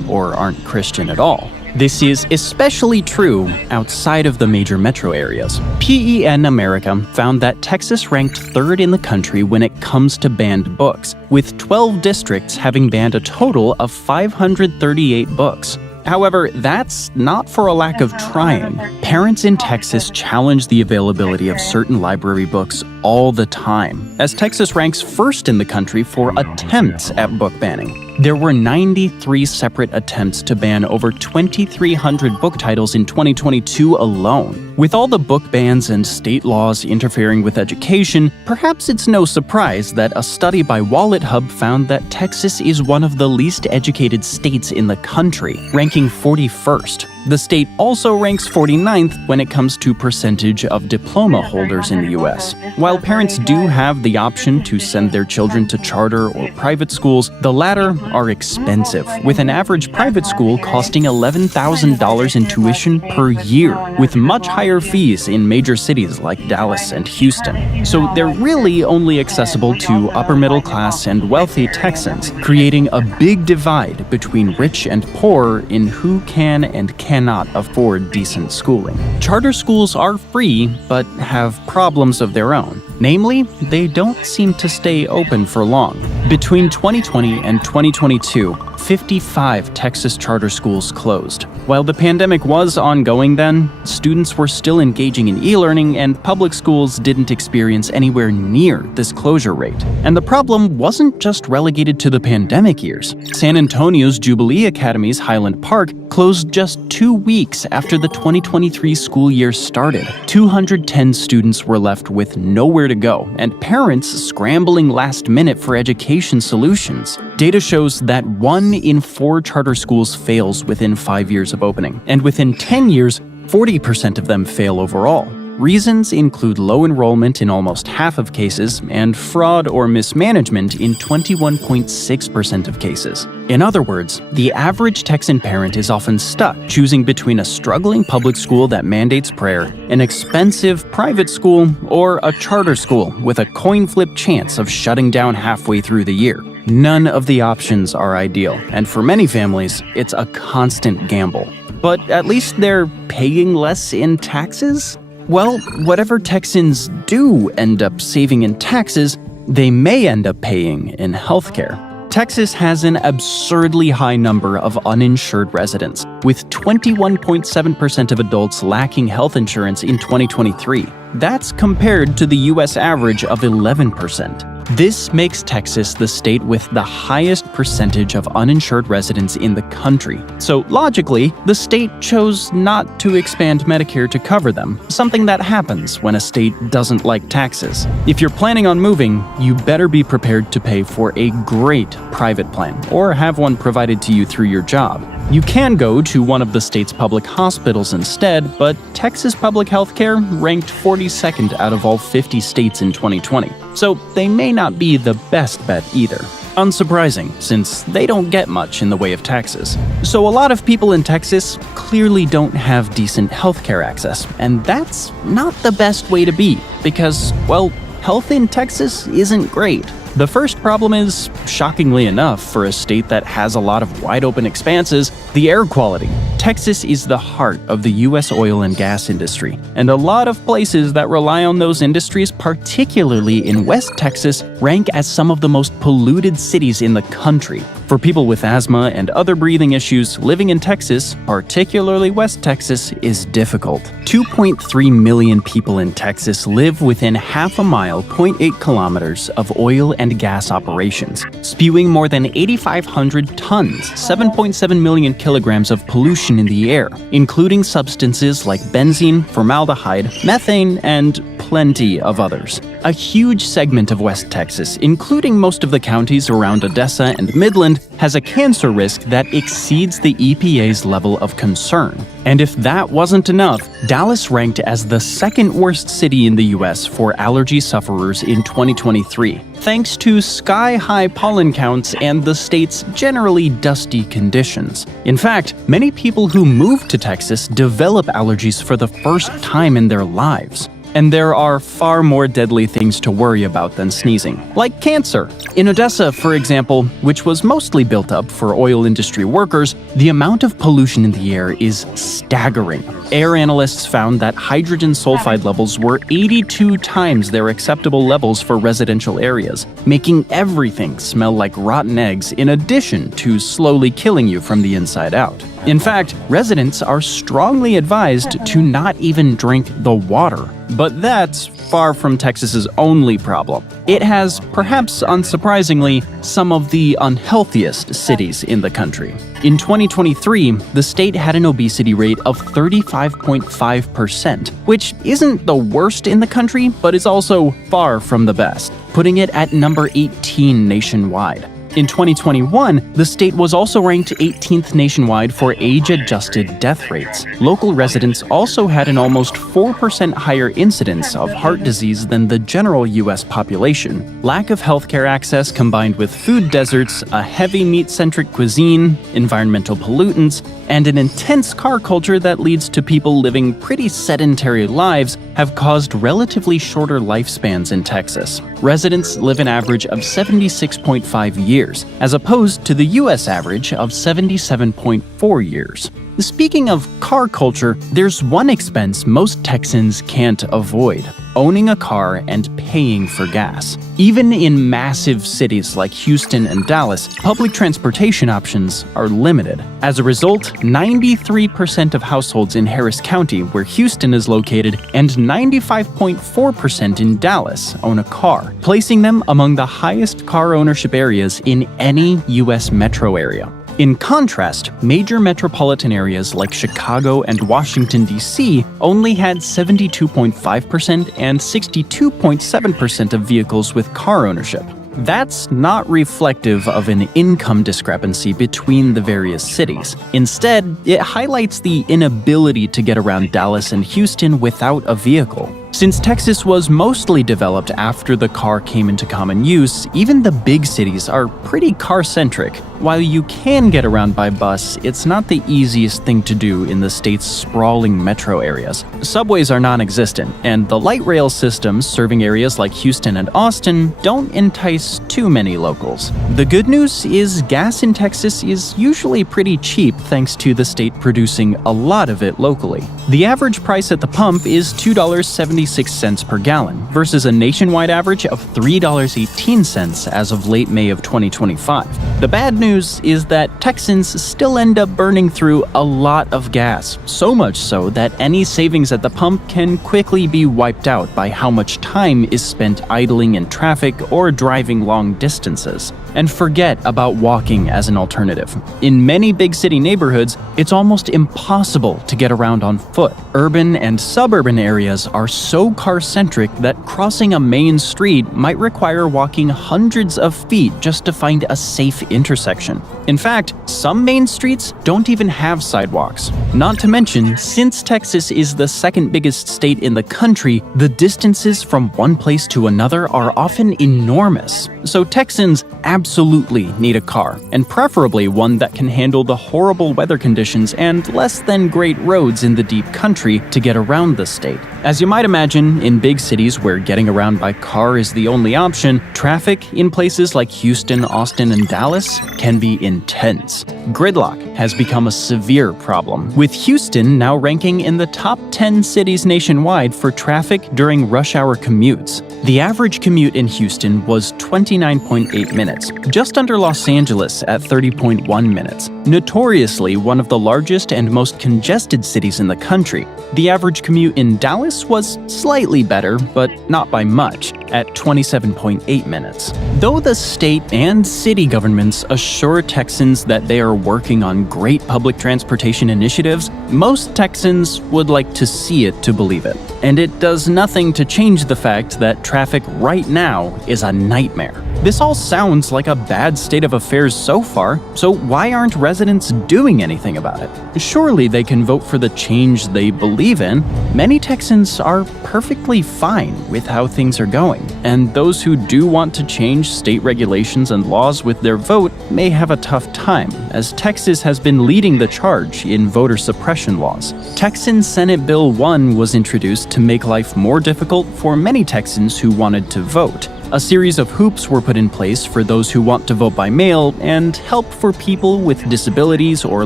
or aren't Christian at all. This is especially true outside of the major metro areas. PEN America found that Texas ranked 3rd in the country when it comes to banned books, with 12 districts having banned a total of 538 books. However, that's not for a lack of trying. Parents in Texas challenge the availability of certain library books all the time, as Texas ranks 1st in the country for attempts at book banning. There were 93 separate attempts to ban over 2,300 book titles in 2022 alone. With all the book bans and state laws interfering with education, perhaps it's no surprise that a study by Wallet Hub found that Texas is one of the least educated states in the country, ranking 41st. The state also ranks 49th when it comes to percentage of diploma holders in the U.S. While parents do have the option to send their children to charter or private schools, the latter are expensive, with an average private school costing $11,000 in tuition per year, with much higher fees in major cities like Dallas and Houston. So they're really only accessible to upper middle class and wealthy Texans, creating a big divide between rich and poor in who can and cannot afford decent schooling. Charter schools are free, but have problems of their own. Namely, they don't seem to stay open for long. Between 2020 and 2022, 55 Texas charter schools closed. While the pandemic was ongoing then, students were still engaging in e-learning, and public schools didn't experience anywhere near this closure rate. And the problem wasn't just relegated to the pandemic years. San Antonio's Jubilee Academy's Highland Park closed just 2 weeks after the 2023 school year started. 210 students were left with nowhere to go, and parents scrambling last minute for education solutions. Data shows that 1 in 4 charter schools fails within 5 years of opening, and within 10 years, 40% of them fail overall. Reasons include low enrollment in almost half of cases and fraud or mismanagement in 21.6% of cases. In other words, the average Texan parent is often stuck choosing between a struggling public school that mandates prayer, an expensive private school, or a charter school with a coin flip chance of shutting down halfway through the year. None of the options are ideal, and for many families, it's a constant gamble. But at least they're paying less in taxes? Well, whatever Texans do end up saving in taxes, they may end up paying in healthcare. Texas has an absurdly high number of uninsured residents, with 21.7% of adults lacking health insurance in 2023. That's compared to the U.S. average of 11%. This makes Texas the state with the highest percentage of uninsured residents in the country. So logically, the state chose not to expand Medicare to cover them, something that happens when a state doesn't like taxes. If you're planning on moving, you better be prepared to pay for a great private plan, or have one provided to you through your job. You can go to one of the state's public hospitals instead, but Texas public health care ranked 42nd out of all 50 states in 2020, so they may not be the best bet either. Unsurprising, since they don't get much in the way of taxes. So a lot of people in Texas clearly don't have decent healthcare access, and that's not the best way to be, because, well, health in Texas isn't great. The first problem is, shockingly enough, for a state that has a lot of wide-open expanses, the air quality. Texas is the heart of the U.S. oil and gas industry, and a lot of places that rely on those industries, particularly in West Texas, rank as some of the most polluted cities in the country. For people with asthma and other breathing issues, living in Texas, particularly West Texas, is difficult. 2.3 million people in Texas live within half a mile, 0.8 kilometers, of oil and gas operations, spewing more than 8,500 tons, 7.7 million kilograms of pollution in the air, including substances like benzene, formaldehyde, methane, and plenty of others. A huge segment of West Texas, including most of the counties around Odessa and Midland, has a cancer risk that exceeds the EPA's level of concern. And if that wasn't enough, Dallas ranked as the second worst city in the US for allergy sufferers in 2023, thanks to sky-high pollen counts and the state's generally dusty conditions. In fact, many people who move to Texas develop allergies for the first time in their lives. And there are far more deadly things to worry about than sneezing, like cancer. In Odessa, for example, which was mostly built up for oil industry workers, the amount of pollution in the air is staggering. Air analysts found that hydrogen sulfide levels were 82 times their acceptable levels for residential areas, making everything smell like rotten eggs in addition to slowly killing you from the inside out. In fact, residents are strongly advised to not even drink the water. But that's far from Texas's only problem. It has, perhaps unsurprisingly, some of the unhealthiest cities in the country. In 2023, the state had an obesity rate of 35.5%, which isn't the worst in the country, but is also far from the best, putting it at number 18 nationwide. In 2021, the state was also ranked 18th nationwide for age-adjusted death rates. Local residents also had an almost 4% higher incidence of heart disease than the general U.S. population. Lack of healthcare access combined with food deserts, a heavy meat-centric cuisine, environmental pollutants, and an intense car culture that leads to people living pretty sedentary lives have caused relatively shorter lifespans in Texas. Residents live an average of 76.5 years, as opposed to the U.S. average of 77.4 years. Speaking of car culture, there's one expense most Texans can't avoid: owning a car and paying for gas. Even in massive cities like Houston and Dallas, public transportation options are limited. As a result, 93% of households in Harris County, where Houston is located, and 95.4% in Dallas own a car, placing them among the highest car ownership areas in any U.S. metro area. In contrast, major metropolitan areas like Chicago and Washington, D.C. only had 72.5% and 62.7% of vehicles with car ownership. That's not reflective of an income discrepancy between the various cities. Instead, it highlights the inability to get around Dallas and Houston without a vehicle. Since Texas was mostly developed after the car came into common use, even the big cities are pretty car-centric. While you can get around by bus, it's not the easiest thing to do in the state's sprawling metro areas. Subways are non-existent, and the light rail systems serving areas like Houston and Austin don't entice too many locals. The good news is gas in Texas is usually pretty cheap thanks to the state producing a lot of it locally. The average price at the pump is $2.76 per gallon, versus a nationwide average of $3.18 as of late May of 2025. The bad news is that Texans still end up burning through a lot of gas, so much so that any savings at the pump can quickly be wiped out by how much time is spent idling in traffic or driving long distances. And forget about walking as an alternative. In many big city neighborhoods, it's almost impossible to get around on foot. Urban and suburban areas are so car-centric that crossing a main street might require walking hundreds of feet just to find a safe intersection. In fact, some main streets don't even have sidewalks. Not to mention, since Texas is the second biggest state in the country, the distances from one place to another are often enormous. So Texans absolutely need a car, and preferably one that can handle the horrible weather conditions and less than great roads in the deep country to get around the state. As you might imagine, in big cities where getting around by car is the only option, traffic in places like Houston, Austin, and Dallas can be intense. Gridlock has become a severe problem, with Houston now ranking in the top 10 cities nationwide for traffic during rush hour commutes. The average commute in Houston was 29.8 minutes, just under Los Angeles at 30.1 minutes. Notoriously one of the largest and most congested cities in the country. The average commute in Dallas was slightly better, but not by much. at 27.8 minutes. Though the state and city governments assure Texans that they are working on great public transportation initiatives, most Texans would like to see it to believe it. And it does nothing to change the fact that traffic right now is a nightmare. This all sounds like a bad state of affairs so far, so why aren't residents doing anything about it? Surely they can vote for the change they believe in. Many Texans are perfectly fine with how things are going, and those who do want to change state regulations and laws with their vote may have a tough time, as Texas has been leading the charge in voter suppression laws. Texan Senate Bill 1 was introduced to make life more difficult for many Texans who wanted to vote. A series of hoops were put in place for those who want to vote by mail, and help for people with disabilities or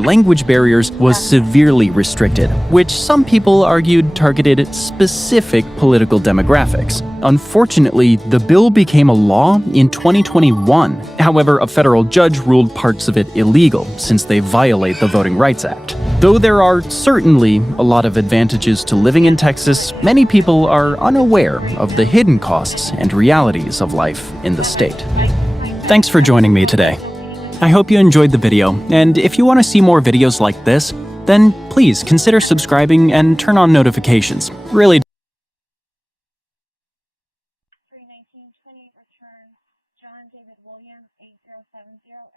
language barriers was severely restricted, which some people argued targeted specific political demographics. Unfortunately, the bill became a law in 2021. However, a federal judge ruled parts of it illegal since they violate the Voting Rights Act. Though there are certainly a lot of advantages to living in Texas, many people are unaware of the hidden costs and realities of life in the state. Thanks for joining me today. I hope you enjoyed the video, and if you want to see more videos like this, then please consider subscribing and turn on notifications. Really.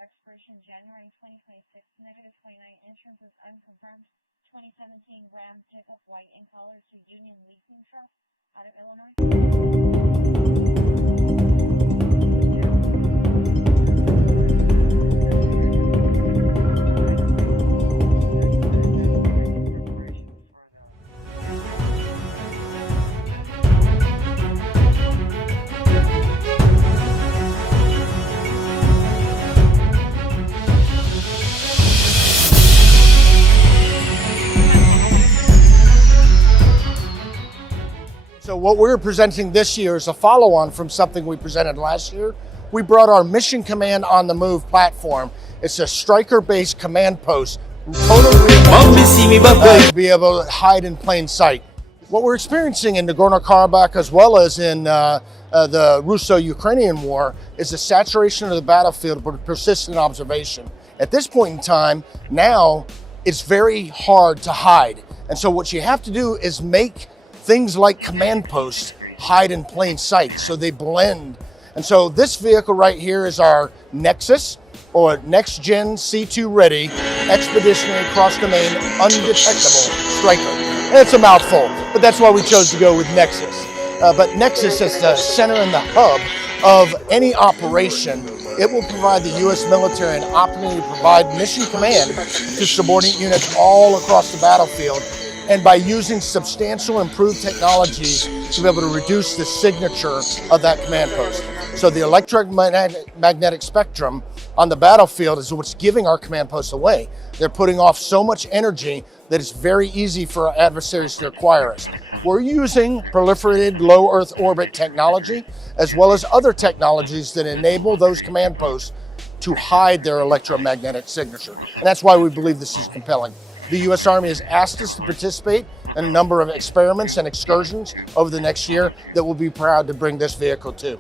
Expiration January 2026, -29, insurance is unconfirmed. 2017 Ram pickup, white in color, to Union Leasing Trust out of Illinois. So what we're presenting this year is a follow-on from something we presented last year. We brought our Mission Command on the Move platform. It's a striker-based command post, totally reimagined to be able to hide in plain sight. What we're experiencing in Nagorno-Karabakh as well as in the Russo-Ukrainian war is a saturation of the battlefield with persistent observation. At this point in time, now it's very hard to hide. And so what you have to do is make things like command posts hide in plain sight, so they blend. And so this vehicle right here is our Nexus, or Next Gen C2 Ready Expeditionary Cross-Domain Undetectable Striker. And it's a mouthful, but that's why we chose to go with Nexus. But Nexus is the center and the hub of any operation. It will provide the U.S. military an opportunity to provide mission command to subordinate units all across the battlefield, and by using substantial improved technologies to be able to reduce the signature of that command post. So the electromagnetic spectrum on the battlefield is what's giving our command posts away. They're putting off so much energy that it's very easy for our adversaries to acquire us. We're using proliferated low Earth orbit technology, as well as other technologies that enable those command posts to hide their electromagnetic signature. And that's why we believe this is compelling. The U.S. Army has asked us to participate in a number of experiments and excursions over the next year that we'll be proud to bring this vehicle to.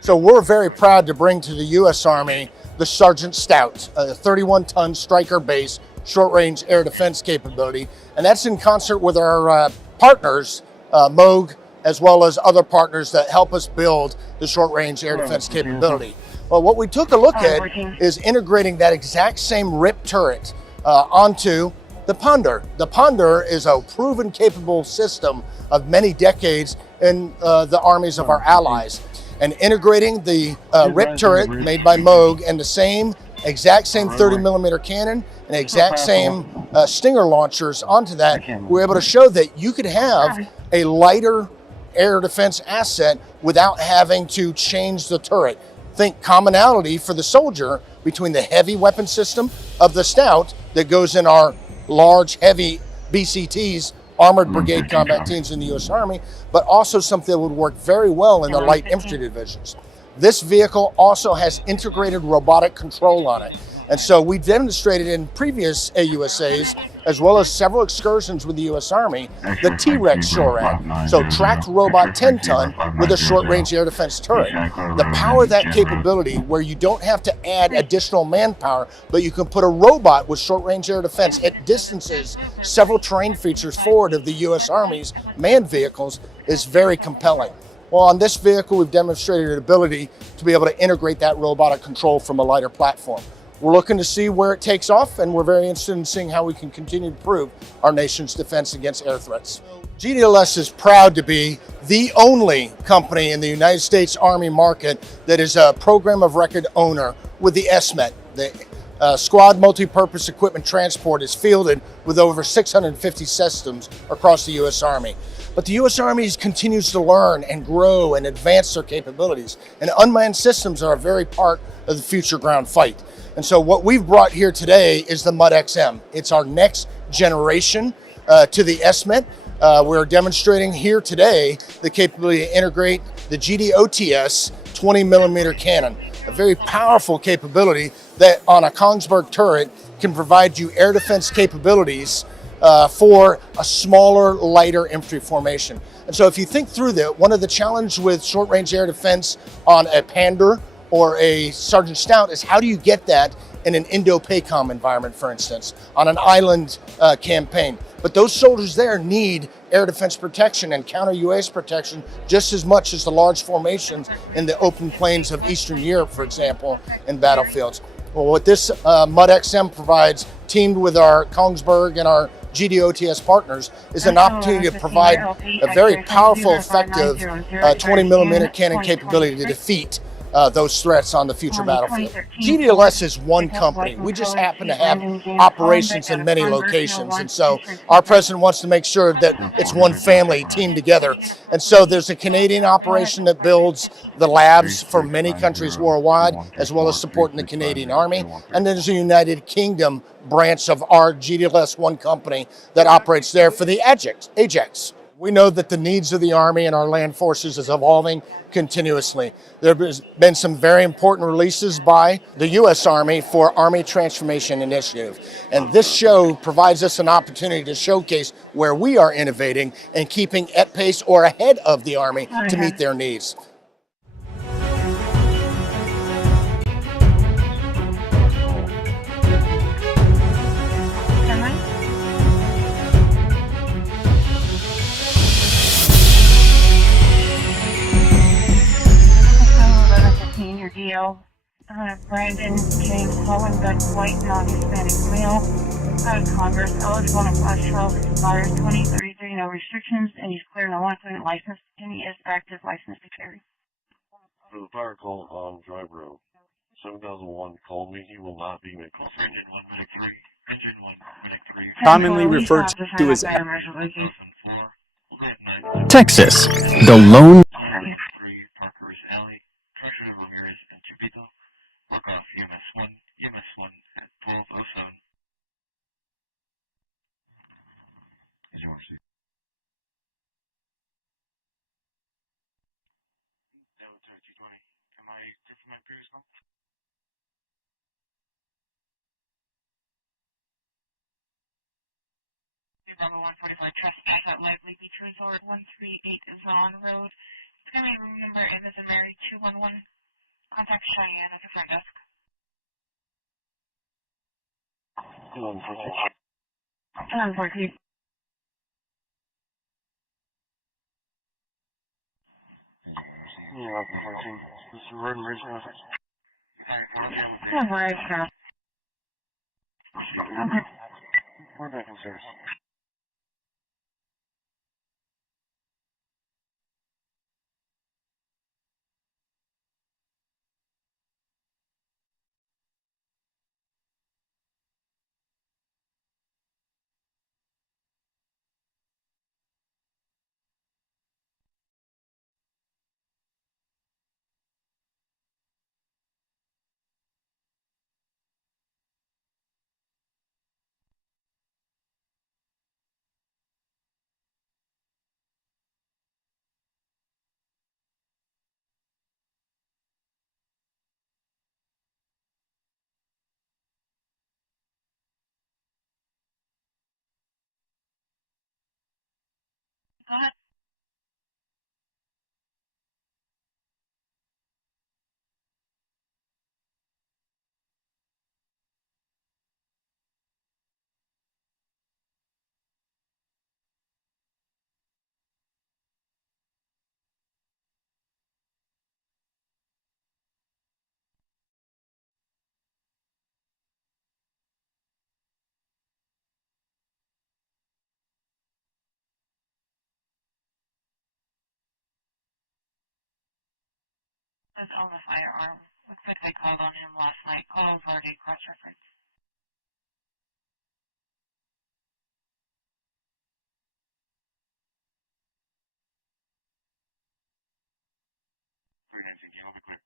So we're very proud to bring to the U.S. Army the Sergeant Stout, a 31-ton striker-based short-range air defense capability. And that's in concert with our partners, Moog, as well as other partners that help us build the short-range air defense capability. Well, what we took a look at is integrating that exact same RIP turret onto the Ponder. The Ponder is a proven capable system of many decades in the armies of our allies. And integrating the RIP turret made by Moog and the exact same 30mm cannon and exact same Stinger launchers onto that, we're able to show that you could have a lighter air defense asset without having to change the turret. Think commonality for the soldier between the heavy weapon system of the Stout that goes in our large, heavy BCTs, Armored Brigade Combat Teams in the U.S. Army, but also something that would work very well in the light infantry divisions. This vehicle also has integrated robotic control on it. And so we demonstrated in previous AUSAs, as well as several excursions with the U.S. Army, the T-Rex SHORAD, so tracked robot 10-ton with a short-range air defense turret. The power of that capability, where you don't have to add additional manpower, but you can put a robot with short-range air defense at distances several terrain features forward of the U.S. Army's manned vehicles, is very compelling. Well, on this vehicle, we've demonstrated an ability to be able to integrate that robotic control from a lighter platform. We're looking to see where it takes off, and we're very interested in seeing how we can continue to improve our nation's defense against air threats. GDLS is proud to be the only company in the United States Army market that is a program of record owner with the SMET. The Squad Multi-Purpose Equipment Transport is fielded with over 650 systems across the U.S. Army. But the U.S. Army continues to learn and grow and advance their capabilities, and unmanned systems are a very part of the future ground fight. And so what we've brought here today is the MUD-XM. It's our next generation to the SMET. We're demonstrating here today the capability to integrate the GDOTS 20mm cannon, a very powerful capability that on a Kongsberg turret can provide you air defense capabilities for a smaller, lighter infantry formation. And so if you think through that, one of the challenges with short-range air defense on a Pander or a Sergeant Stout is how do you get that in an Indo-PACOM environment, for instance, on an island campaign. But those soldiers there need air defense protection and counter-UAS protection just as much as the large formations in the open plains of Eastern Europe, for example, in battlefields. Well, what this MUD-XM provides, teamed with our Kongsberg and our GDOTS partners, is an opportunity to provide a very powerful, effective 20mm cannon capability to defeat those threats on the future battlefield. GDLS is one company. We just happen to have operations in many locations. And so our president wants to make sure that it's one family team together. And so there's a Canadian operation that builds the labs for many countries worldwide, as well as supporting the Canadian Army. And then there's a United Kingdom branch of our GDLS one company that operates there for the Ajax. We know that the needs of the Army and our land forces is evolving continuously. There has been some very important releases by the U.S. Army for Army Transformation Initiative. And this show provides us an opportunity to showcase where we are innovating and keeping at pace or ahead of the Army to meet their needs. Deal. Brandon James Cohen, gun white, non-Hispanic male, out of Congress, eligible to class 12, expires 2033, no restrictions, and he's clear no one-point license, and he is active license to carry. For the fire call on Drive Road, 7001 called me, he will not be making engine 1 Commonly referred to as Texas, the lone Number 145 trespass at Lively Beach Resort, 138 Zahn Road. Family room number M as in Mary 211. Contact Cheyenne at the front desk. Hello, 14. Yeah, 14. This is Road and Bridge Office. Hello, right, sir. Okay. We're back in service. Go ahead. That's on the firearm. Looks like they called on him last night. Called already cross-referenced. I'll be quick.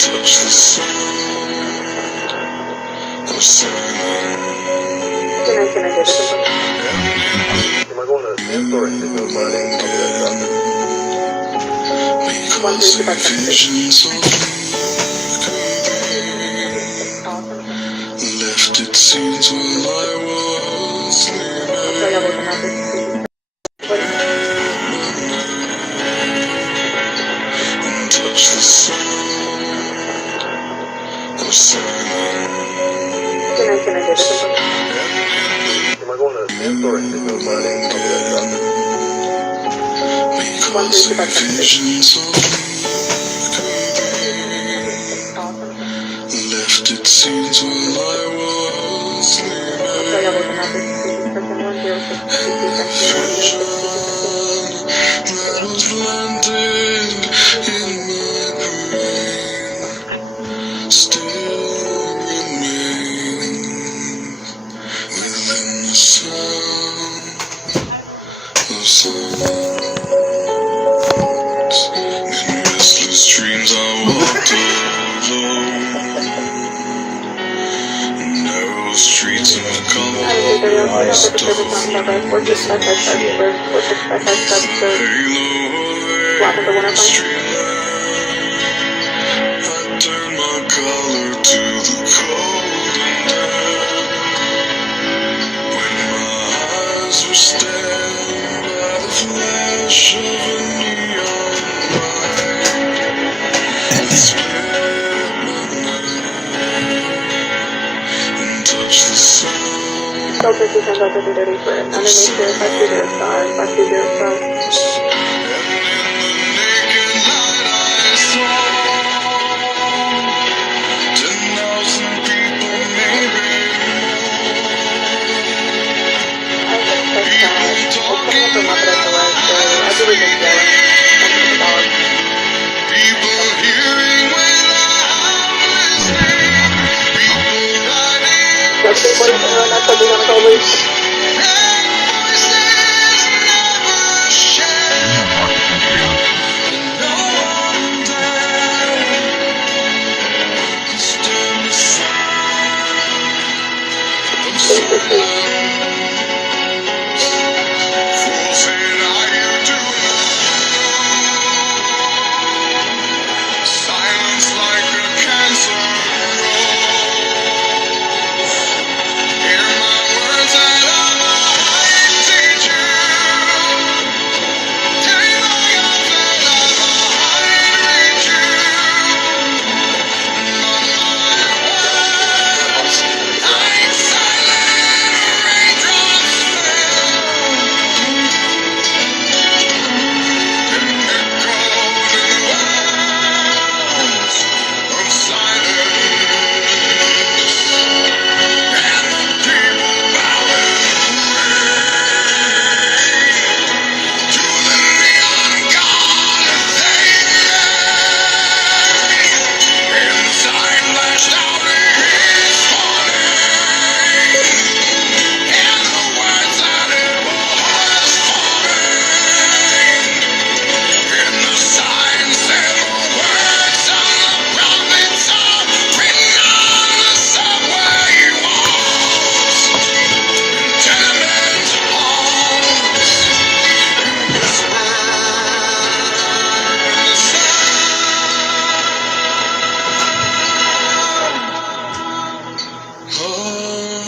Touch the sound of silence. Am I going to the same store and signal Friday? I'll be that Because a vision so left its scenes while I was sleeping. Touch the sound of silence. Am I going to the same store and signal Friday? I'll be that Because a vision so left its scenes while I was sleeping. That was planted in my brain still remains within the sound of silence. In restless dreams I walked alone, narrow streets of cobblestone, halo of streetlight. I turned my collar to the cold and damp when my eyes were stabbed by the flash of a neon light. It split my night and touched the sound. Delta 210, Delta 234. Underneath here, 5205, 5205. Hear my words and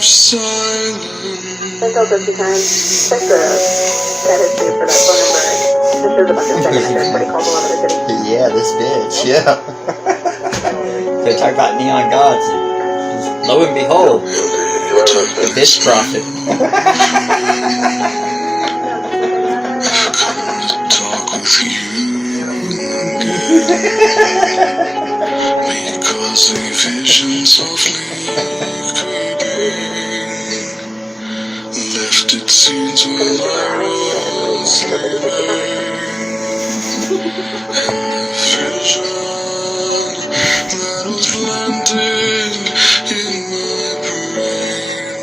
Sent out 50 times. Check the history for that phone number. This is a bunch of second and third party calls all over the city. Yeah, this bitch, yeah. They talk about neon gods, and lo and behold, the bitch prophet. Because a vision softly creeping left its seeds while I was sleeping, and the vision that was planted in my brain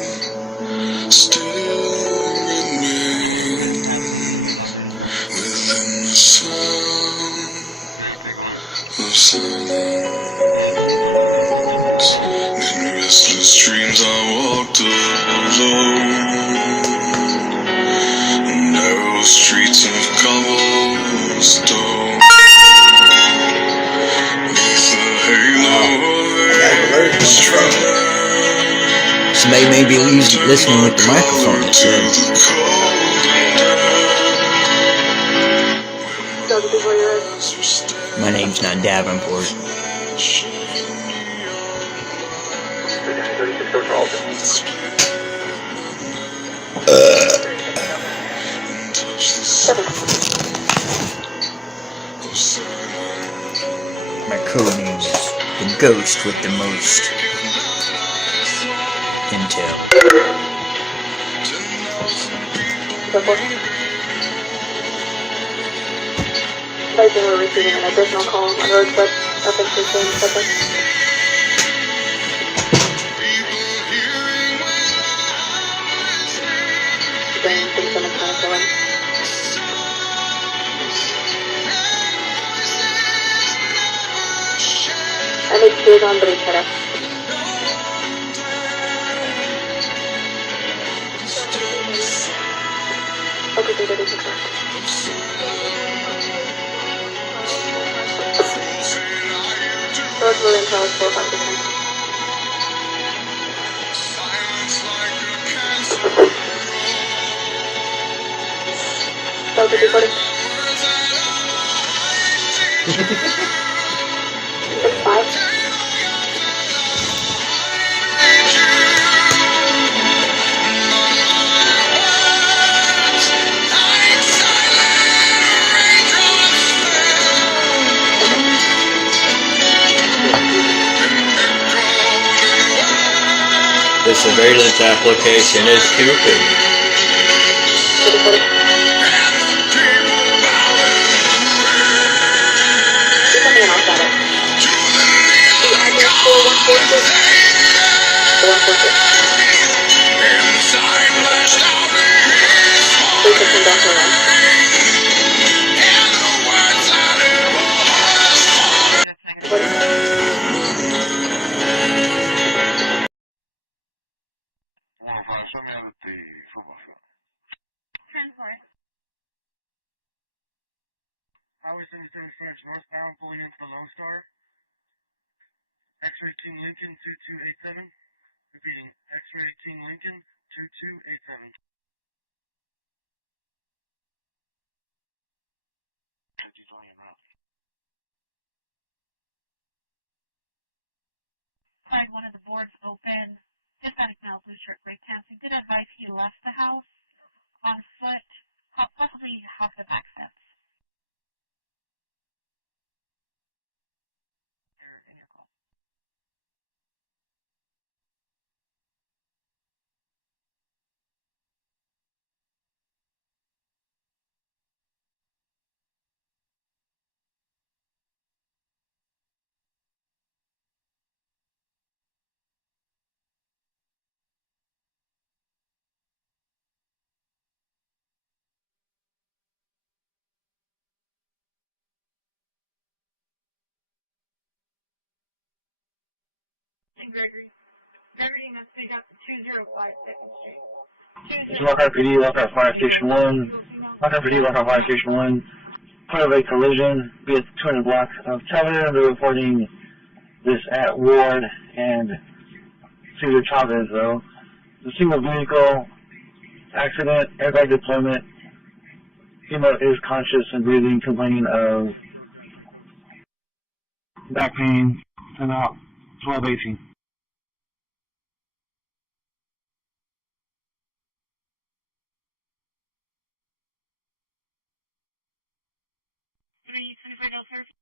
still remains within the sound of silence. In restless dreams I walked alone, narrow streets of cobblestone, beneath the halo of a street lamp. Somebody may be listening with the microphone too. My name's not Davenport. My code name is the ghost with the most intel. Advising we're receiving an additional call on roadside up in Christi and Corpus. Bringing things on the kind of killing. MHQ is on bridge head up. Okay, 336. Road William Towers 456. Delta 240. 65. The surveillance application is stupid. Highway 77 northbound, pulling into the Lone Star. X-ray King Lincoln 2287. Repeating, X-ray King Lincoln 2287. Find one of the boards open. Dispatch now, blue shirt, gray pants. We did advise he left the house on foot, possibly half the back steps. Gregory. Gregory must pick up 205 2nd Street. This is Lockhart PD, Lockhart Fire Station 1. Lockhart PD, Lockhart Fire Station 1. Point of a collision, be at 200 block of Taylor. They're reporting this at Ward and Cedar Chavez, though. The single vehicle accident, airbag deployment. Female is conscious and breathing, complaining of back pain, about 12-18. Are you 24 Delta